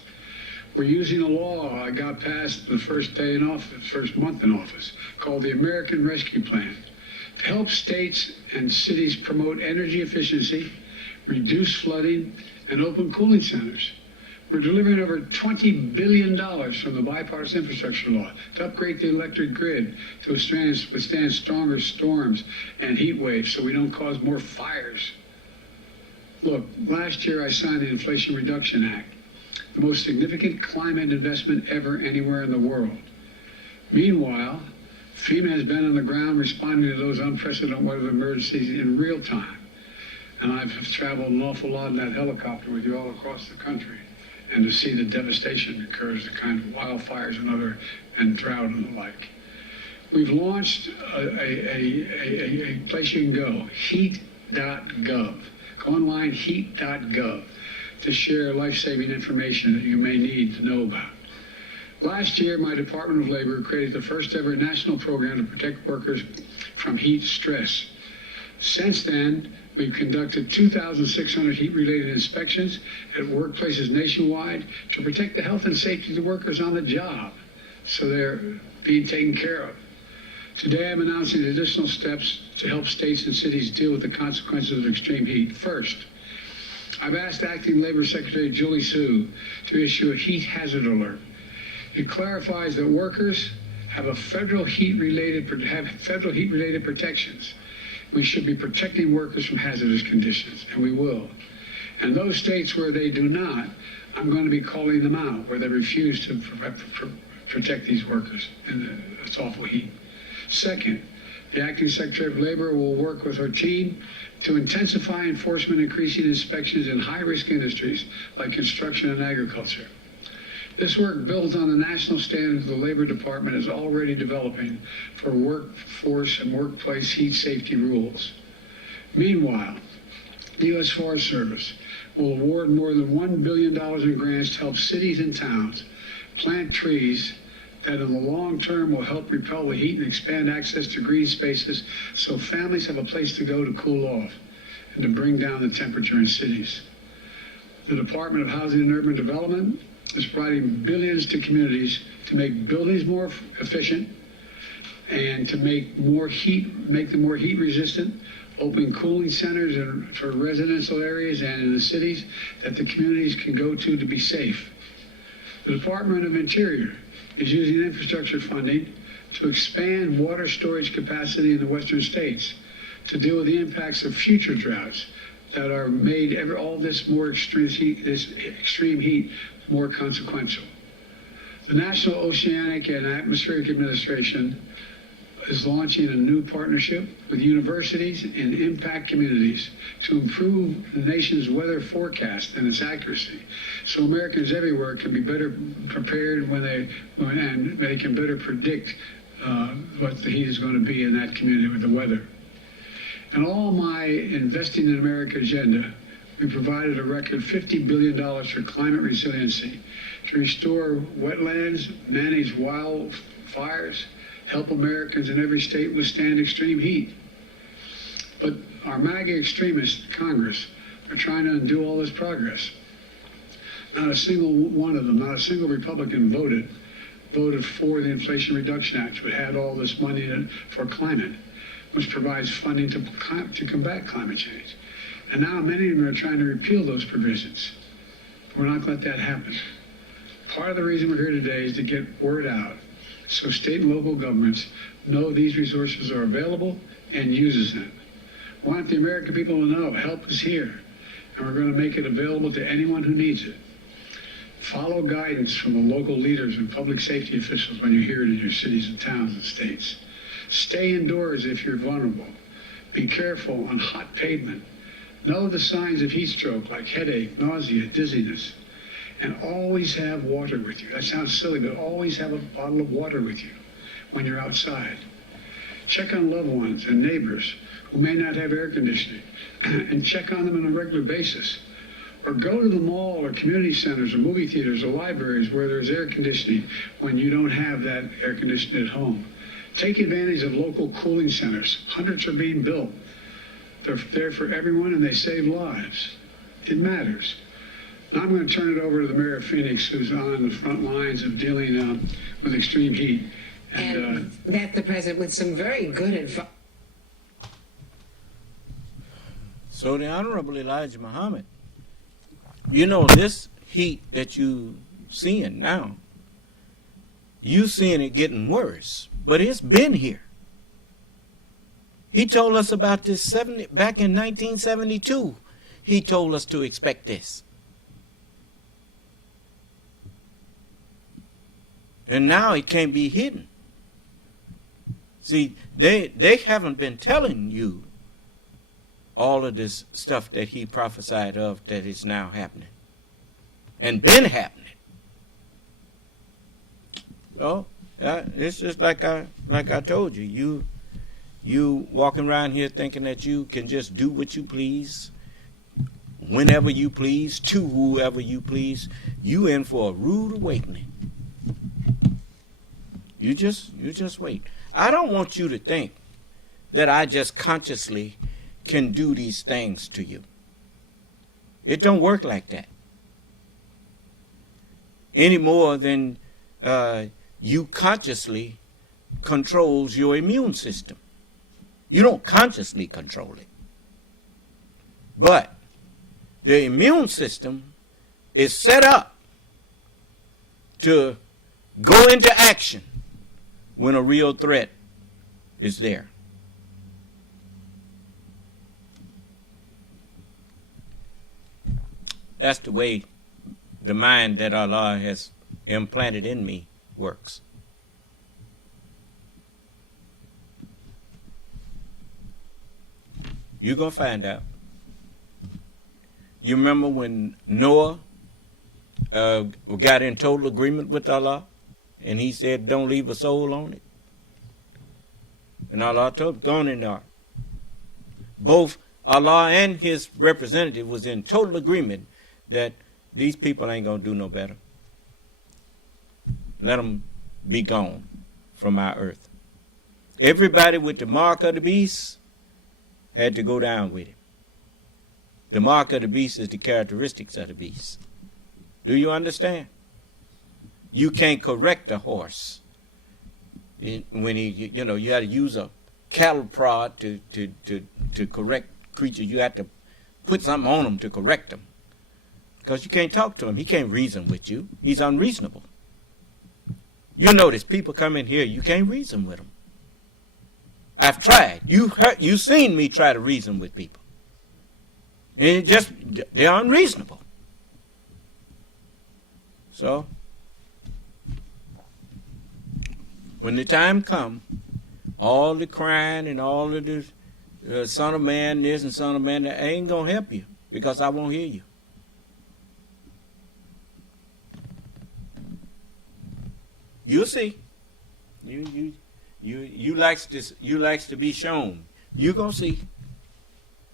We're using a law I got passed the first day in office, first month in office, called the American Rescue Plan, to help states and cities promote energy efficiency, reduce flooding, and open cooling centers. We're delivering over $20 billion from the bipartisan infrastructure law to upgrade the electric grid to withstand stronger storms and heat waves so we don't cause more fires. Look, last year I signed the Inflation Reduction Act, the most significant climate investment ever anywhere in the world. Meanwhile, FEMA has been on the ground responding to those unprecedented weather emergencies in real time. And I've traveled an awful lot in that helicopter with you all across the country. And to see the devastation that occurs, the kind of wildfires and drought and the like. We've launched a place you can go, heat.gov. Go online, heat.gov, to share life-saving information that you may need to know about. Last year, my Department of Labor created the first ever national program to protect workers from heat stress. Since then, we've conducted 2,600 heat-related inspections at workplaces nationwide to protect the health and safety of the workers on the job, so they're being taken care of. Today, I'm announcing additional steps to help states and cities deal with the consequences of extreme heat. First, I've asked Acting Labor Secretary Julie Su to issue a heat hazard alert. It clarifies that workers have federal heat-related protections. We should be protecting workers from hazardous conditions, and we will. And those states where they do not, I'm going to be calling them out, where they refuse to protect these workers in this awful heat. Second, the Acting Secretary of Labor will work with her team to intensify enforcement, increasing inspections in high-risk industries like construction and agriculture. This work builds on the national standards the Labor Department is already developing for workforce and workplace heat safety rules. Meanwhile, the U.S. Forest Service will award more than $1 billion in grants to help cities and towns plant trees that in the long term will help repel the heat and expand access to green spaces so families have a place to go to cool off and to bring down the temperature in cities. The Department of Housing and Urban Development is providing billions to communities to make buildings more efficient and to make them more heat resistant, open cooling centers for residential areas and in the cities that the communities can go to be safe. The Department of Interior is using infrastructure funding to expand water storage capacity in the western states to deal with the impacts of future droughts that are made all this more extreme heat more consequential. The National Oceanic and Atmospheric Administration is launching a new partnership with universities and impact communities to improve the nation's weather forecast and its accuracy, so Americans everywhere can be better prepared and they can better predict what the heat is going to be in that community with the weather. And all my Investing in America agenda, we provided a record $50 billion for climate resiliency to restore wetlands, manage wildfires, help Americans in every state withstand extreme heat. But our MAGA extremists in Congress are trying to undo all this progress. Not a single one of them, not a single Republican voted for the Inflation Reduction Act, which had all this money in it for climate, which provides funding to combat climate change. And now many of them are trying to repeal those provisions. We're not going to let that happen. Part of the reason we're here today is to get word out so state and local governments know these resources are available and uses them. I want the American people to know help is here, and we're going to make it available to anyone who needs it. Follow guidance from the local leaders and public safety officials when you hear it in your cities and towns and states. Stay indoors if you're vulnerable. Be careful on hot pavement. Know the signs of heat stroke like headache, nausea, dizziness. And always have water with you. That sounds silly, but always have a bottle of water with you when you're outside. Check on loved ones and neighbors who may not have air conditioning and check on them on a regular basis. Or go to the mall or community centers or movie theaters or libraries where there's air conditioning when you don't have that air conditioning at home. Take advantage of local cooling centers. Hundreds are being built. They're there for everyone and they save lives. It matters. Now I'm going to turn it over to the mayor of Phoenix, who's on the front lines of dealing with extreme heat. And that the president with some very good advice. So the Honorable Elijah Muhammad, you know, this heat that you seeing now, you seeing it getting worse, but it's been here. He told us about this back in 1972. He told us to expect this. And now it can't be hidden. See, they haven't been telling you all of this stuff that he prophesied of that is now happening. And been happening. So, it's just like I told you. You walking around here thinking that you can just do what you please, whenever you please, to whoever you please. You in for a rude awakening. You just wait. I don't want you to think that I just consciously can do these things to you. It don't work like that. Any more than you consciously controls your immune system. You don't consciously control it. But the immune system is set up to go into action when a real threat is there. That's the way the mind that Allah has implanted in me works. You're going to find out. You remember when Noah got in total agreement with Allah? And he said, don't leave a soul on it. And Allah told him, go on in there. Both Allah and his representative was in total agreement that these people ain't going to do no better. Let them be gone from our earth. Everybody with the mark of the beast had to go down with it. The mark of the beast is the characteristics of the beast. Do you understand? You can't correct a horse. When you had to use a cattle prod to correct creatures. You have to put something on them to correct them. Because you can't talk to him. He can't reason with you. He's unreasonable. You notice people come in here, you can't reason with them. I've tried. You've seen me try to reason with people. And they're unreasonable. So, when the time comes, all the crying and all of this, son of man this and son of man that, ain't going to help you because I won't hear you. You'll see. You likes to be shown. You gonna see.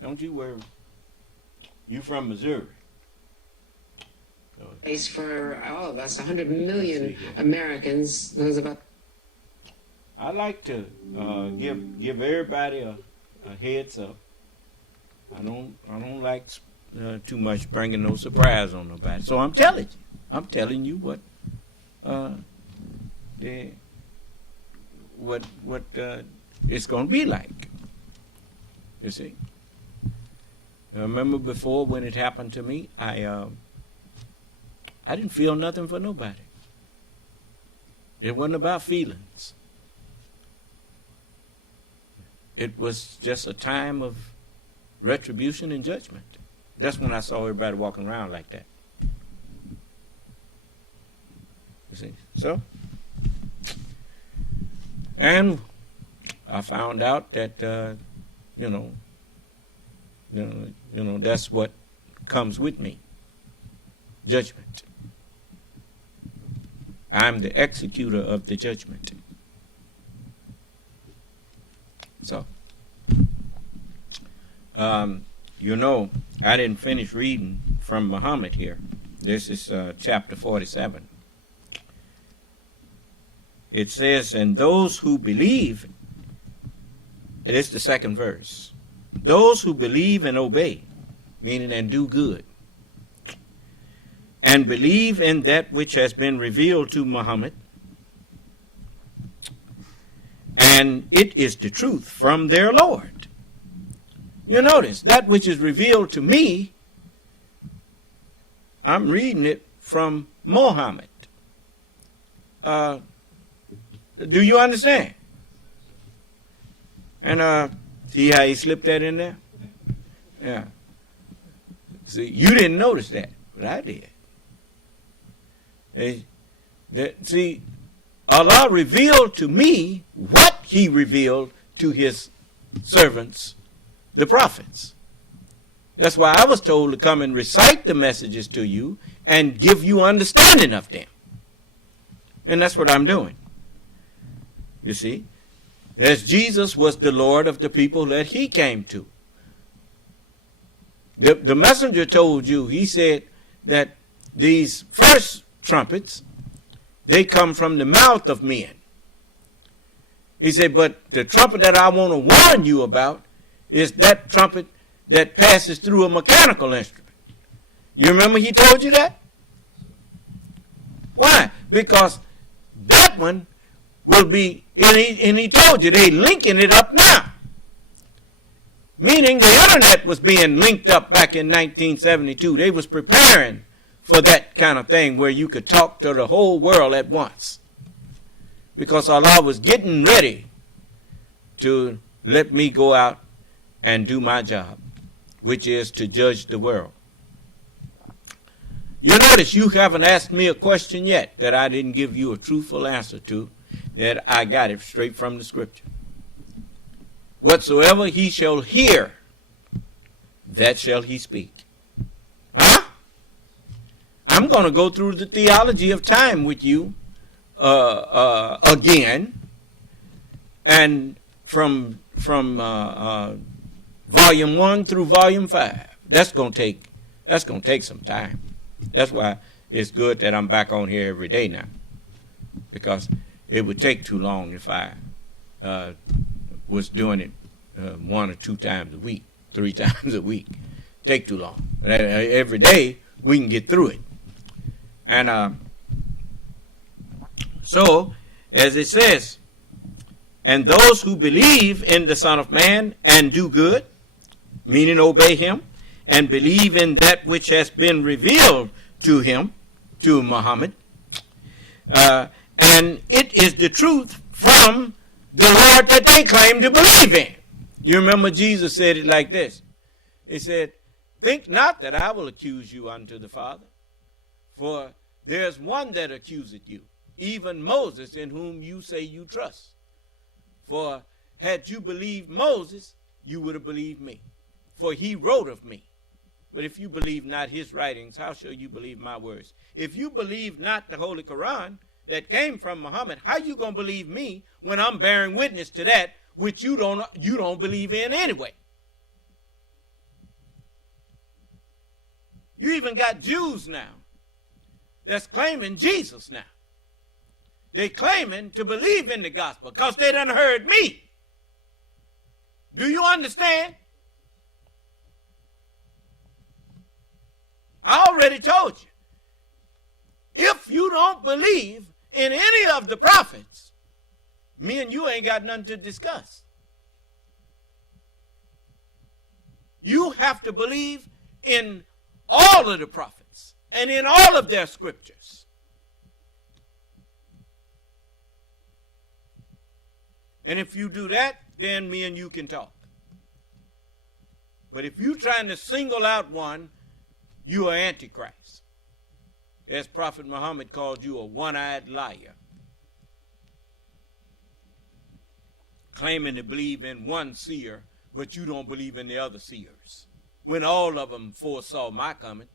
Don't you worry. You from Missouri. Place for all of us, 100 million Americans knows about. I like to give everybody a heads up. I don't like too much bringing no surprise on nobody. So I'm telling you what it's going to be like. You see. I remember before when it happened to me, I didn't feel nothing for nobody. It wasn't about feelings. It was just a time of retribution and judgment. That's when I saw everybody walking around like that. You see? So, and I found out that, that's what comes with me. Judgment. I'm the executor of the judgment. So, I didn't finish reading from Muhammad here. This is chapter 47. It says, and those who believe, it is the second verse, those who believe and obey, meaning and do good, and believe in that which has been revealed to Muhammad, and it is the truth from their Lord. You notice, that which is revealed to me, I'm reading it from Muhammad. Do you understand? And see how he slipped that in there? Yeah. See, you didn't notice that, but I did. See, Allah revealed to me what he revealed to his servants, the prophets. That's why I was told to come and recite the messages to you and give you understanding of them. And that's what I'm doing. You see, as Jesus was the Lord of the people that he came to. The messenger told you, he said that these first trumpets, they come from the mouth of men. He said, but the trumpet that I want to warn you about is that trumpet that passes through a mechanical instrument. You remember he told you that? Why? Because that one will be, and he told you, they linking it up now. Meaning the internet was being linked up back in 1972. They was preparing for that kind of thing where you could talk to the whole world at once. Because Allah was getting ready to let me go out and do my job, which is to judge the world. You notice you haven't asked me a question yet that I didn't give you a truthful answer to, that I got it straight from the scripture. Whatsoever he shall hear, that shall he speak. Huh? I'm going to go through the theology of time with you again, and from volume 1 through volume 5. That's going to take some time. That's why it's good that I'm back on here every day now, because it would take too long if I was doing it 1 or 2 times a week, 3 times a week. Take too long. But every day we can get through it. And so, as it says, and those who believe in the Son of Man and do good, meaning obey him, and believe in that which has been revealed to him, to Muhammad, and it is the truth from the Lord that they claim to believe in. You remember Jesus said it like this. He said, think not that I will accuse you unto the Father, for there's one that accuseth you, even Moses, in whom you say you trust. For had you believed Moses, you would have believed me, for he wrote of me. But if you believe not his writings, how shall you believe my words? If you believe not the Holy Quran that came from Muhammad, how you going to believe me when I'm bearing witness to that which you don't believe in anyway? You even got Jews now that's claiming Jesus now. They claiming to believe in the gospel because they done heard me. Do you understand? I already told you. If you don't believe in any of the prophets, me and you ain't got nothing to discuss. You have to believe in all of the prophets and in all of their scriptures. And if you do that, then me and you can talk. But if you're trying to single out one, you are Antichrist. As Prophet Muhammad called you a one-eyed liar, claiming to believe in one seer, but you don't believe in the other seers, when all of them foresaw my coming.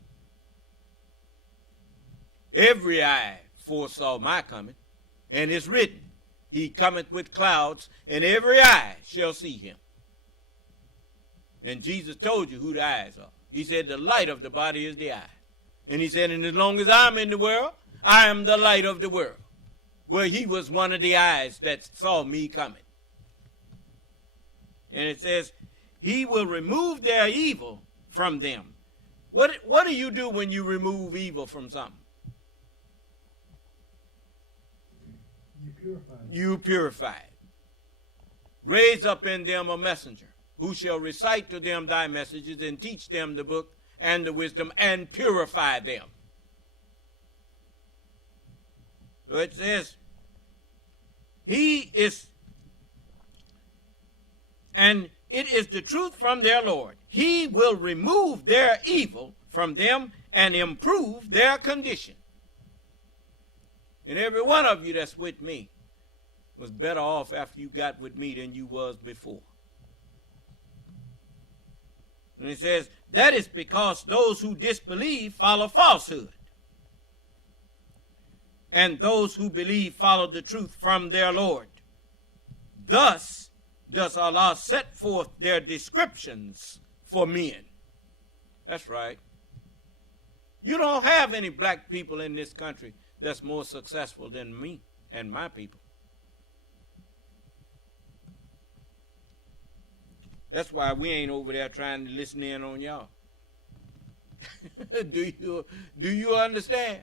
Every eye foresaw my coming, and it's written, he cometh with clouds, and every eye shall see him. And Jesus told you who the eyes are. He said the light of the body is the eye. And he said, and as long as I'm in the world, I am the light of the world. Well, he was one of the eyes that saw me coming. And it says, he will remove their evil from them. What do you do when you remove evil from something? You purify it. You purify it. Raise up in them a messenger, who shall recite to them thy messages and teach them the book and the wisdom and purify them. So it says, he is, and it is the truth from their Lord. He will remove their evil from them and improve their condition. And every one of you that's with me was better off after you got with me than you was before. And it says, that is because those who disbelieve follow falsehood. And those who believe follow the truth from their Lord. Thus does Allah set forth their descriptions for men. That's right. You don't have any black people in this country that's more successful than me and my people. That's why we ain't over there trying to listen in on y'all. Do you understand?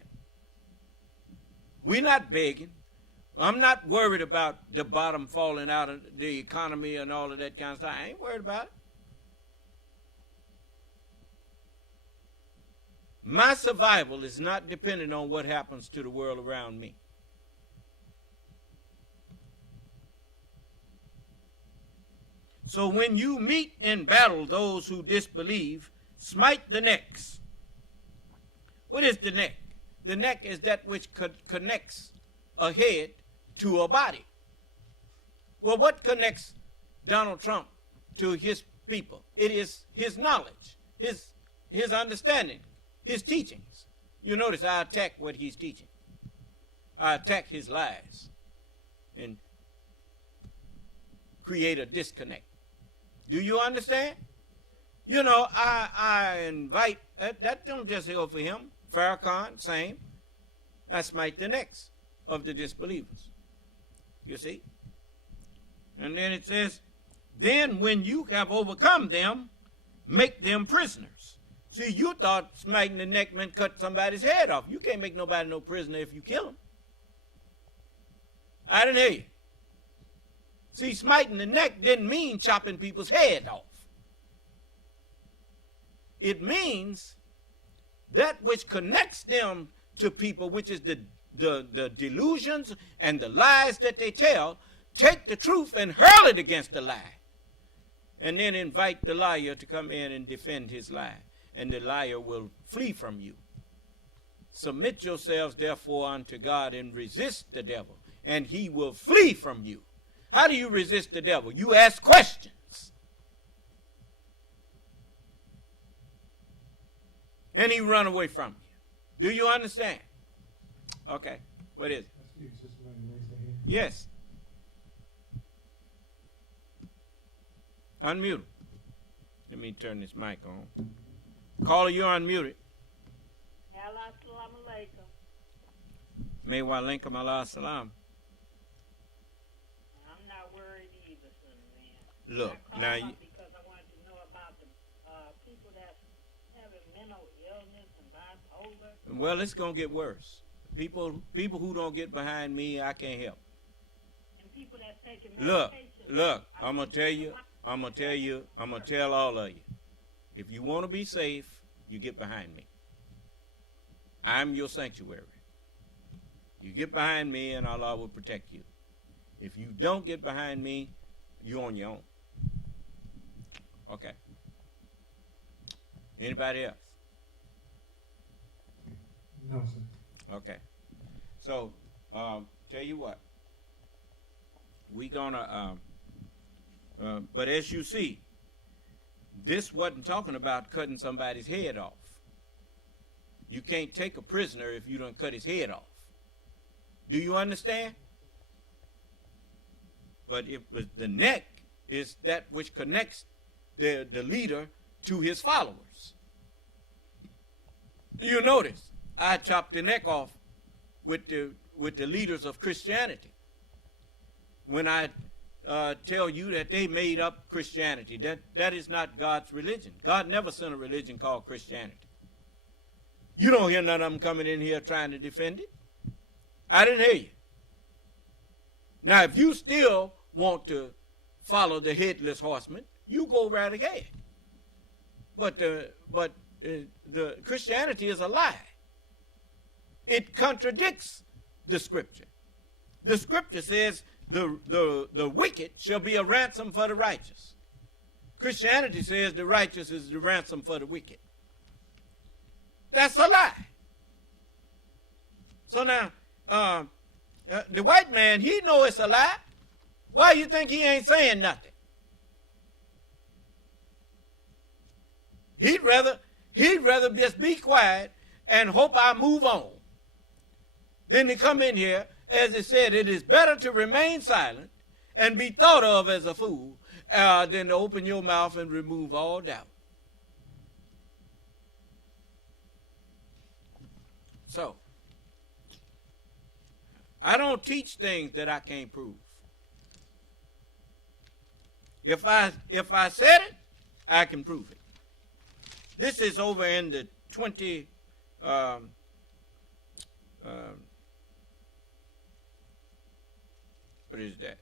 We're not begging. I'm not worried about the bottom falling out of the economy and all of that kind of stuff. I ain't worried about it. My survival is not dependent on what happens to the world around me. So when you meet in battle those who disbelieve, smite the necks. What is the neck? The neck is that which connects a head to a body. Well, what connects Donald Trump to his people? It is his knowledge, his understanding, his teachings. You notice I attack what he's teaching. I attack his lies and create a disconnect. Do you understand? You know, I invite, that don't just go for him. Farrakhan, same. I smite the necks of the disbelievers. You see? And then it says, then when you have overcome them, make them prisoners. See, you thought smiting the neck meant cut somebody's head off. You can't make nobody no prisoner if you kill them. I didn't hear you. See, smiting the neck didn't mean chopping people's head off. It means that which connects them to people, which is the delusions and the lies that they tell, take the truth and hurl it against the lie. And then invite the liar to come in and defend his lie. And the liar will flee from you. Submit yourselves therefore unto God and resist the devil, and he will flee from you. How do you resist the devil? You ask questions. And he run away from you. Do you understand? Okay. What is it? Yes. Unmute. Let me turn this mic on. Caller, you're unmuted. Assalamu alaikum. May wa alaikum Allah salam. I'm not worried either, son, man. Look, now you, because I wanted to know about the people that's having mental illness and bipolar. well, it's gonna get worse. People who don't get behind me, I can't help. And people that's taking Look, medication. I'm gonna tell all of you. If you want to be safe, you get behind me. I'm your sanctuary. You get behind me and Allah will protect you. If you don't get behind me, you're on your own. Okay. Anybody else? No, sir. Okay. So, tell you what. We gonna, but as you see, this wasn't talking about cutting somebody's head off. You can't take a prisoner if you don't cut his head off. Do you understand? But it was the neck is that which connects the leader to his followers. You notice I chopped the neck off with the leaders of Christianity. When I tell you that they made up Christianity, that is not God's religion. God never sent a religion called Christianity. You don't hear none of them coming in here trying to defend it. I didn't hear you. Now, if you still want to follow the headless horseman, you go right ahead. But the Christianity is a lie. It contradicts the scripture. The scripture says the wicked shall be a ransom for the righteous. Christianity says the righteous is the ransom for the wicked. That's a lie. So now, the white man, he know it's a lie. Why you think he ain't saying nothing? He'd rather just be quiet and hope I move on than to come in here. As it said, it is better to remain silent and be thought of as a fool than to open your mouth and remove all doubt. So, I don't teach things that I can't prove. If I said it, I can prove it. This is over in the 20. What is that?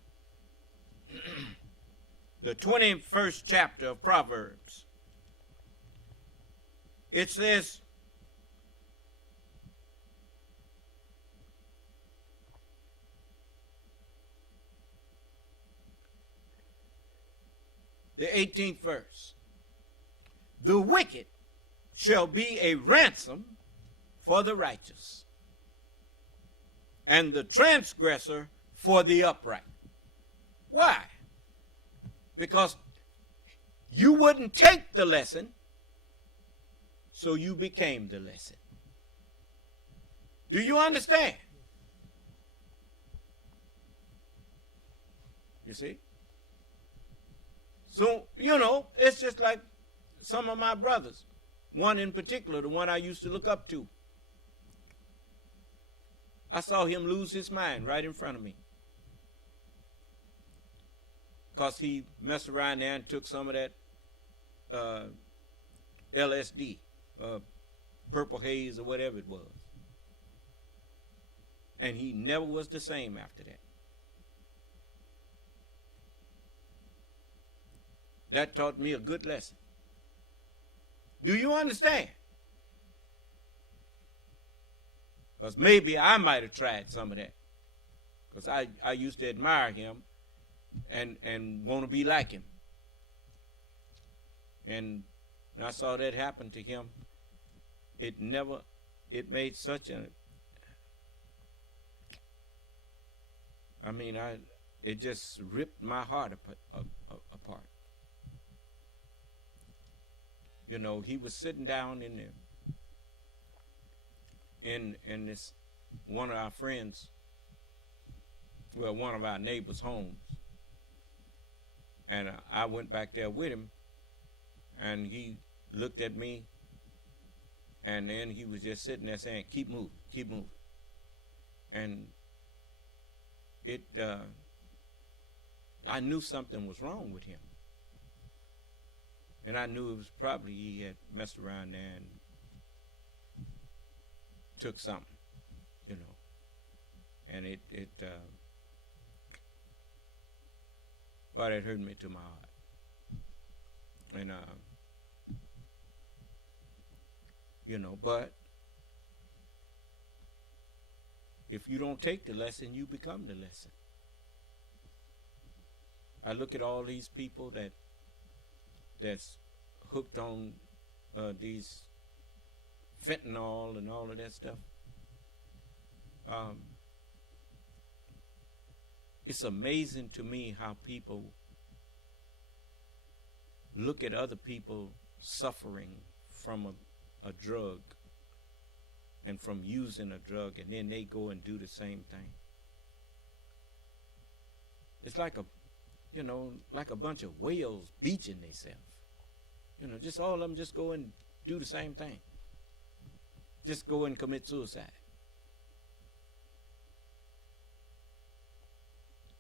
The 21st chapter of Proverbs. It says, the 18th verse, the wicked shall be a ransom for the righteous, and the transgressor for the upright. Why? Because you wouldn't take the lesson, so you became the lesson. Do you understand? You see? So, it's just like some of my brothers. One in particular, the one I used to look up to. I saw him lose his mind right in front of me. Because he messed around there and took some of that LSD, purple haze or whatever it was. And he never was the same after that. That taught me a good lesson. Do you understand? Because maybe I might have tried some of that. Because I used to admire him and want to be like him. And when I saw that happen to him, it never it made such a, I mean, it just ripped my heart apart. You know, he was sitting down in this one of our friends, well, one of our neighbors' homes, and I went back there with him, and he looked at me, and then he was just sitting there saying, keep moving, keep moving. And I knew something was wrong with him. And I knew it was probably he had messed around there and took something, you know. And but it hurt me to my heart. And, you know, but if you don't take the lesson, you become the lesson. I look at all these people that's hooked on these fentanyl and all of that stuff. It's amazing to me how people look at other people suffering from a drug and from using a drug, and then they go and do the same thing. It's like like a bunch of whales beaching themselves. You know, just all of them just go and do the same thing. Just go and commit suicide.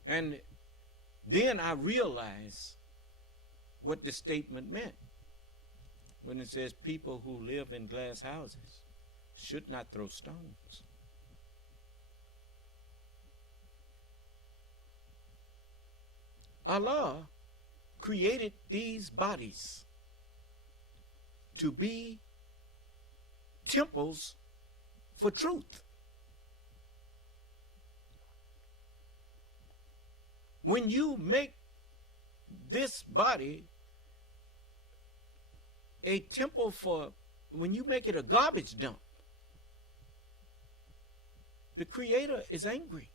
And then I realized what the statement meant when it says people who live in glass houses should not throw stones. Allah created these bodies to be temples for truth. When you make this body a temple when you make it a garbage dump, the Creator is angry.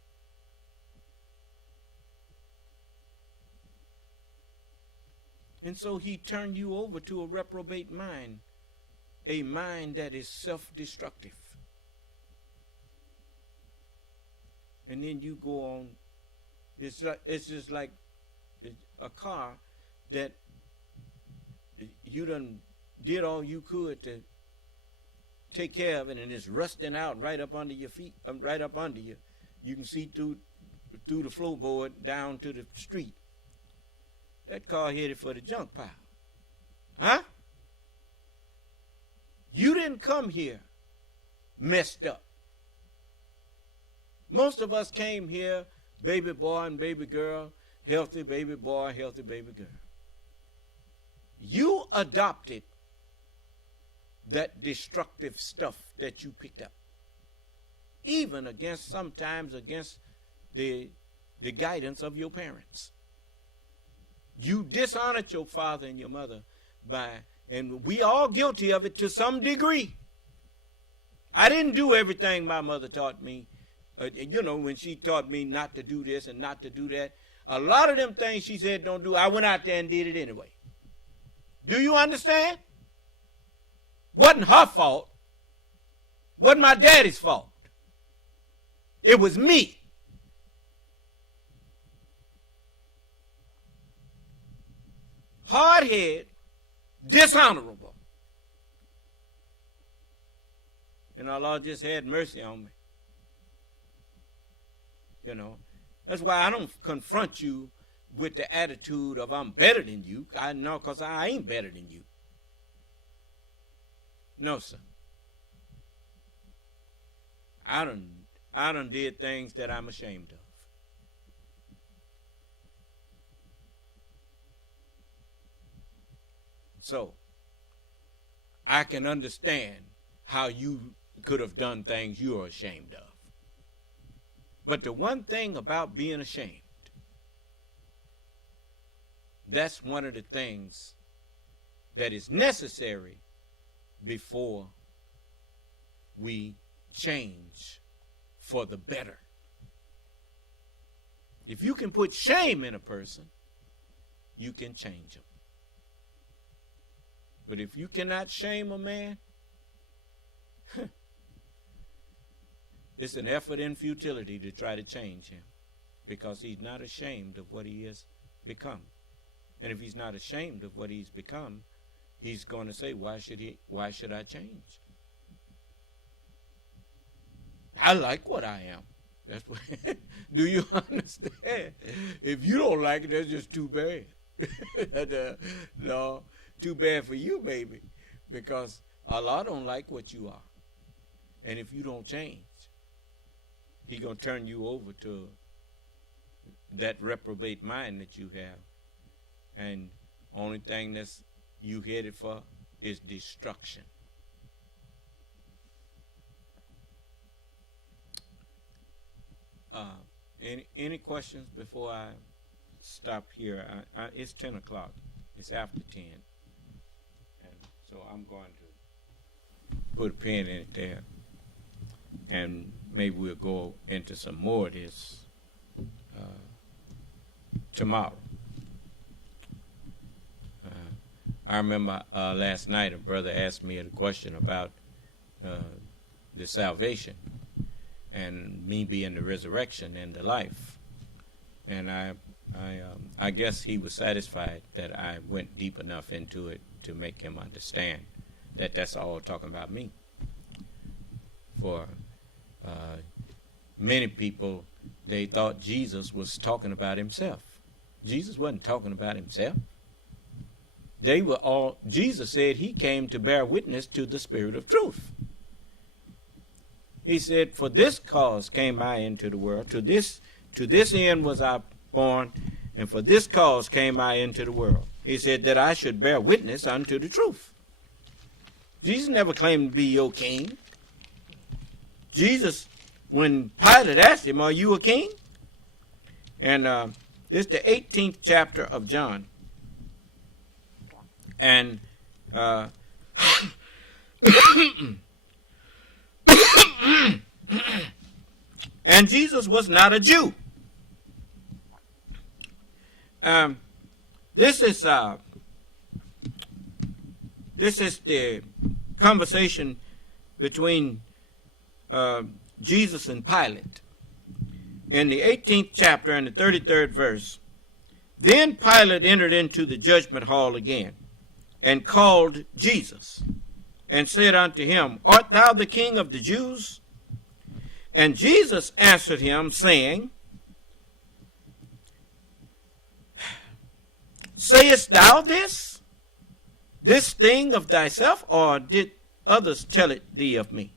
And so he turned you over to a reprobate mind, a mind that is self-destructive. And then you go on. It's just like a car that you done did all you could to take care of it, and it's rusting out right up under your feet, right up under you. You can see through the floorboard down to the street. That car headed for the junk pile. Huh? You didn't come here messed up. Most of us came here baby boy and baby girl, healthy baby boy, healthy baby girl. You adopted that destructive stuff that you picked up, even sometimes against the guidance of your parents. You dishonored your father and your mother and we all guilty of it to some degree. I didn't do everything my mother taught me. When she taught me not to do this and not to do that, a lot of them things she said don't do, I went out there and did it anyway. Do you understand? Wasn't her fault. Wasn't my daddy's fault. It was me. Hard-headed, dishonorable. And Allah just had mercy on me. You know, that's why I don't confront you with the attitude of I'm better than you. I know, because I ain't better than you. No, sir. I done did things that I'm ashamed of. So, I can understand how you could have done things you're ashamed of. But the one thing about being ashamed, that's one of the things that is necessary before we change for the better. If you can put shame in a person, you can change them. But if you cannot shame a man, it's an effort in futility to try to change him, because he's not ashamed of what he has become. And if he's not ashamed of what he's become, he's going to say, why should I change? I like what I am. That's what. Do you understand? If you don't like it, that's just too bad. No, too bad for you, baby, because Allah don't like what you are. And if you don't change, He going to turn you over to that reprobate mind that you have. And only thing that's you headed for is destruction. Any questions before I stop here? It's 10 o'clock. It's after 10. And so I'm going to put a pin in it there. And maybe we'll go into some more of this tomorrow. I remember last night a brother asked me a question about the salvation and me being the resurrection and the life. And I guess he was satisfied that I went deep enough into it to make him understand that that's all talking about me. For many people, they thought Jesus was talking about himself. Jesus wasn't talking about himself. Jesus said he came to bear witness to the Spirit of truth. He said, for this cause came I into the world. To this end was I born, and for this cause came I into the world. He said that I should bear witness unto the truth. Jesus never claimed to be your king. Jesus, when Pilate asked him, are you a king? And this is the 18th chapter of John. And and Jesus was not a Jew. This is the conversation between Jesus and Pilate. In the 18th chapter and the 33rd verse, then Pilate entered into the judgment hall again, and called Jesus, and said unto him, art thou the King of the Jews? And Jesus answered him, saying, sayest thou this thing of thyself, or did others tell it thee of me?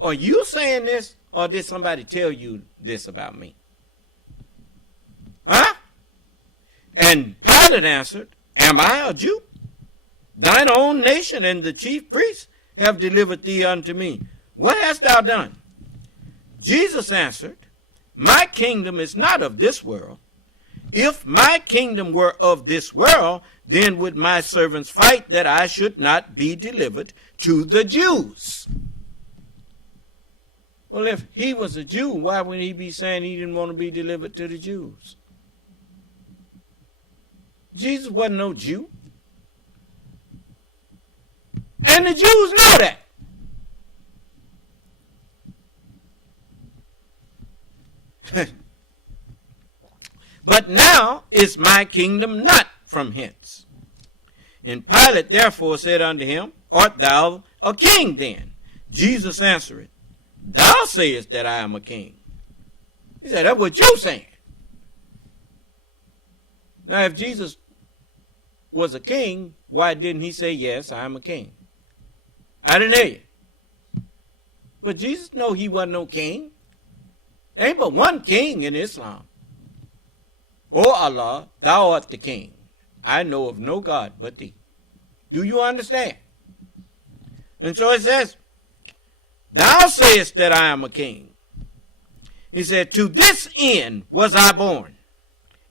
Are you saying this, or did somebody tell you this about me? Huh? And Pilate answered, am I a Jew? Thine own nation and the chief priests have delivered thee unto me. What hast thou done? Jesus answered, my kingdom is not of this world. If my kingdom were of this world, then would my servants fight that I should not be delivered to the Jews. Well, if he was a Jew, why would he be saying he didn't want to be delivered to the Jews? Jesus wasn't no Jew. And the Jews know that. But now is my kingdom not from hence. And Pilate therefore said unto him, art thou a king then? Jesus answered, thou sayest that I am a king. He said, that's what you're saying. Now, if Jesus was a king, why didn't he say, yes, I am a king? I didn't hear you. But Jesus knew he wasn't no king. There ain't but one king in Islam. O Allah, thou art the king. I know of no God but thee. Do you understand? And so it says, thou sayest that I am a king. He said, to this end was I born,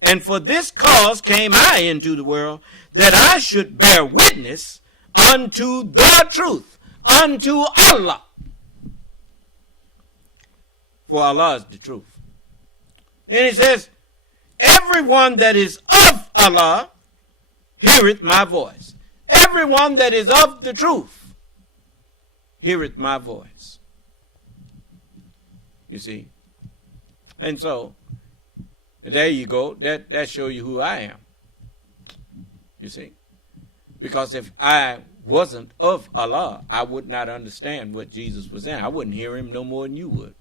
and for this cause came I into the world, that I should bear witness unto the truth, unto Allah. for Allah is the truth. Then he says, everyone that is of Allah heareth my voice. Everyone that is of the truth heareth my voice. You see? And so, there you go. That shows you who I am. You see? Because if I wasn't of Allah, I would not understand what Jesus was saying. I wouldn't hear him no more than you would.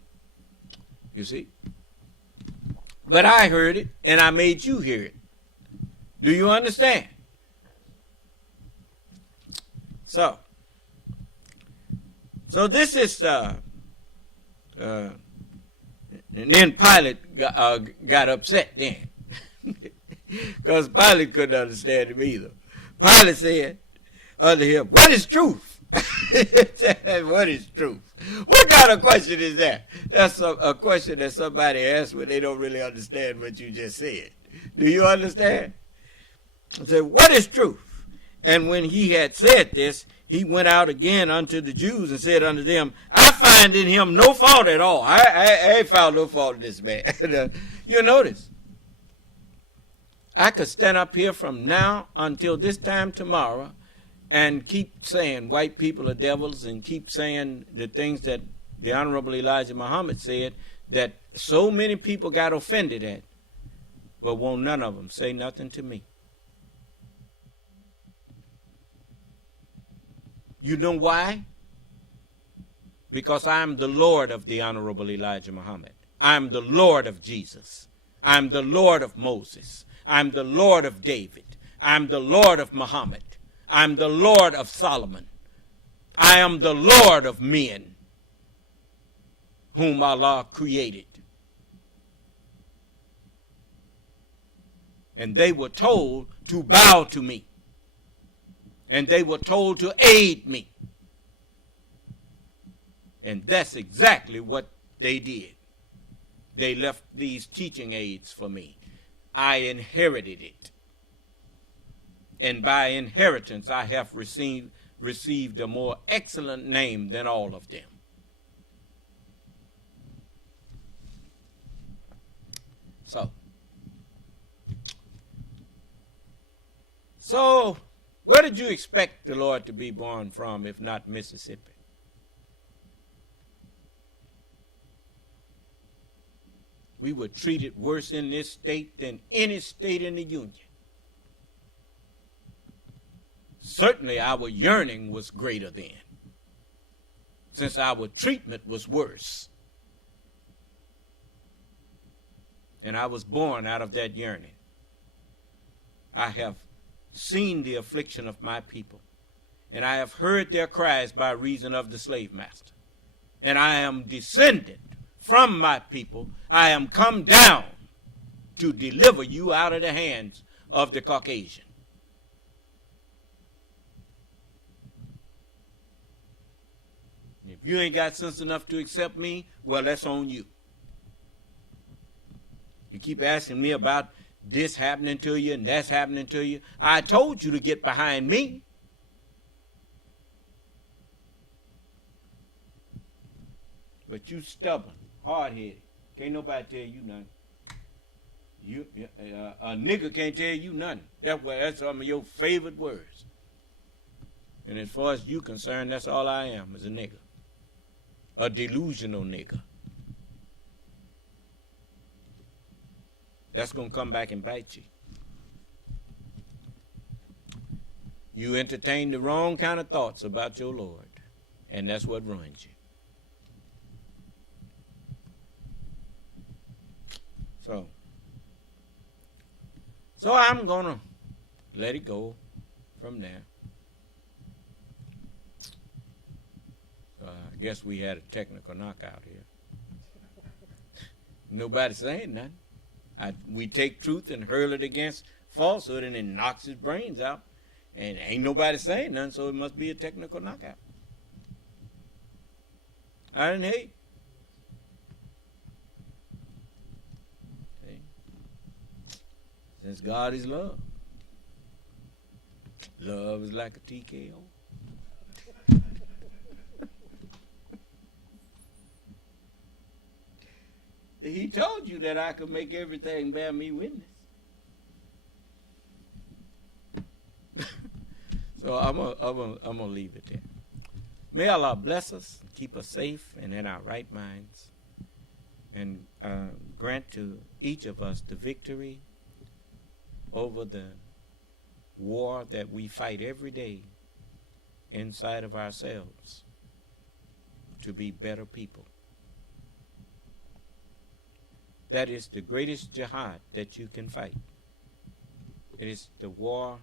You see? But I heard it, and I made you hear it. Do you understand? So this is and then Pilate got upset then. Because Pilate couldn't understand him either. Pilate said unto him, what is truth? What is truth? What kind of question is that? That's a question that somebody asks when they don't really understand what you just said. Do you understand? He said, what is truth? And when he had said this, he went out again unto the Jews and said unto them, I find in him no fault at all. I ain't found no fault in this man. You notice, I could stand up here from now until this time tomorrow and keep saying white people are devils and keep saying the things that the Honorable Elijah Muhammad said that so many people got offended at, but won't none of them say nothing to me. You know why? Because I'm the Lord of the Honorable Elijah Muhammad. I'm the Lord of Jesus. I'm the Lord of Moses. I'm the Lord of David. I'm the Lord of Muhammad. I'm the Lord of Solomon. I am the Lord of men whom Allah created. And they were told to bow to me. And they were told to aid me. And that's exactly what they did. They left these teaching aids for me. I inherited it. And by inheritance I have received a more excellent name than all of them. So where did you expect the Lord to be born from if not Mississippi? We were treated worse in this state than any state in the Union. Certainly our yearning was greater then, since our treatment was worse. And I was born out of that yearning. I have seen the affliction of my people, and I have heard their cries by reason of the slave master. And I am descended from my people. I am come down to deliver you out of the hands of the Caucasian. If you ain't got sense enough to accept me, well, that's on you. You keep asking me about this happening to you and that's happening to you. I told you to get behind me. But you stubborn, hard-headed. Can't nobody tell you nothing. A nigger can't tell you nothing. That's some of your favorite words. And as far as you concerned, that's all I am, is a nigger. A delusional nigger. That's going to come back and bite you. You entertain the wrong kind of thoughts about your Lord, and that's what ruins you. So I'm going to let it go from there. I guess we had a technical knockout here. Nobody saying nothing. We take truth and hurl it against falsehood, and it knocks his brains out. And ain't nobody saying nothing, so it must be a technical knockout. I didn't hate. See? Since God is love. Love is like a TKO. He told you that I could make everything bear me witness. So I'm gonna leave it there. May Allah bless us, keep us safe and in our right minds, and grant to each of us the victory over the war that we fight every day inside of ourselves to be better people. That is the greatest jihad that you can fight. It is the war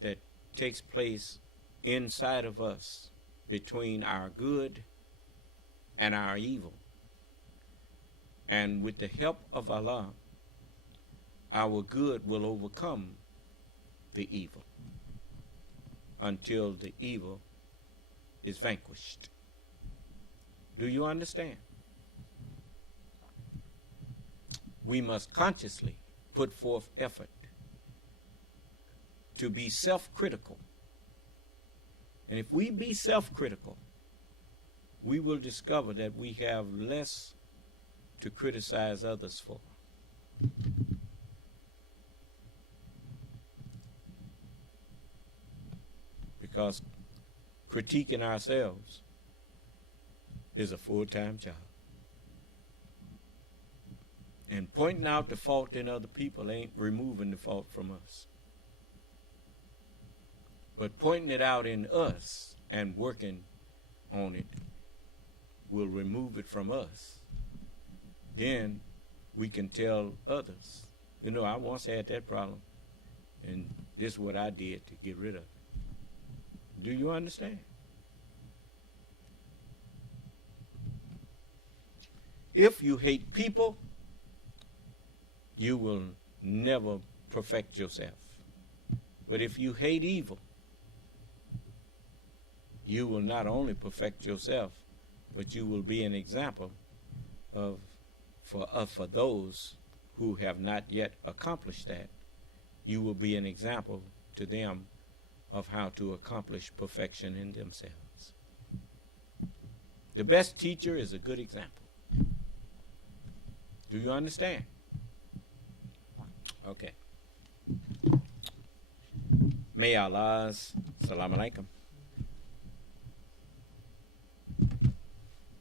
that takes place inside of us between our good and our evil. And with the help of Allah, our good will overcome the evil until the evil is vanquished. Do you understand? We must consciously put forth effort to be self-critical. And if we be self-critical, we will discover that we have less to criticize others for. Because critiquing ourselves is a full-time job. And pointing out the fault in other people ain't removing the fault from us. But pointing it out in us and working on it will remove it from us. Then we can tell others, you know, I once had that problem, and this is what I did to get rid of it. Do you understand? If you hate people, you will never perfect yourself. But if you hate evil, you will not only perfect yourself, but you will be an example for those who have not yet accomplished that. You will be an example to them of how to accomplish perfection in themselves. The best teacher is a good example. Do you understand? Okay. May Allah's Salaam Alaikum.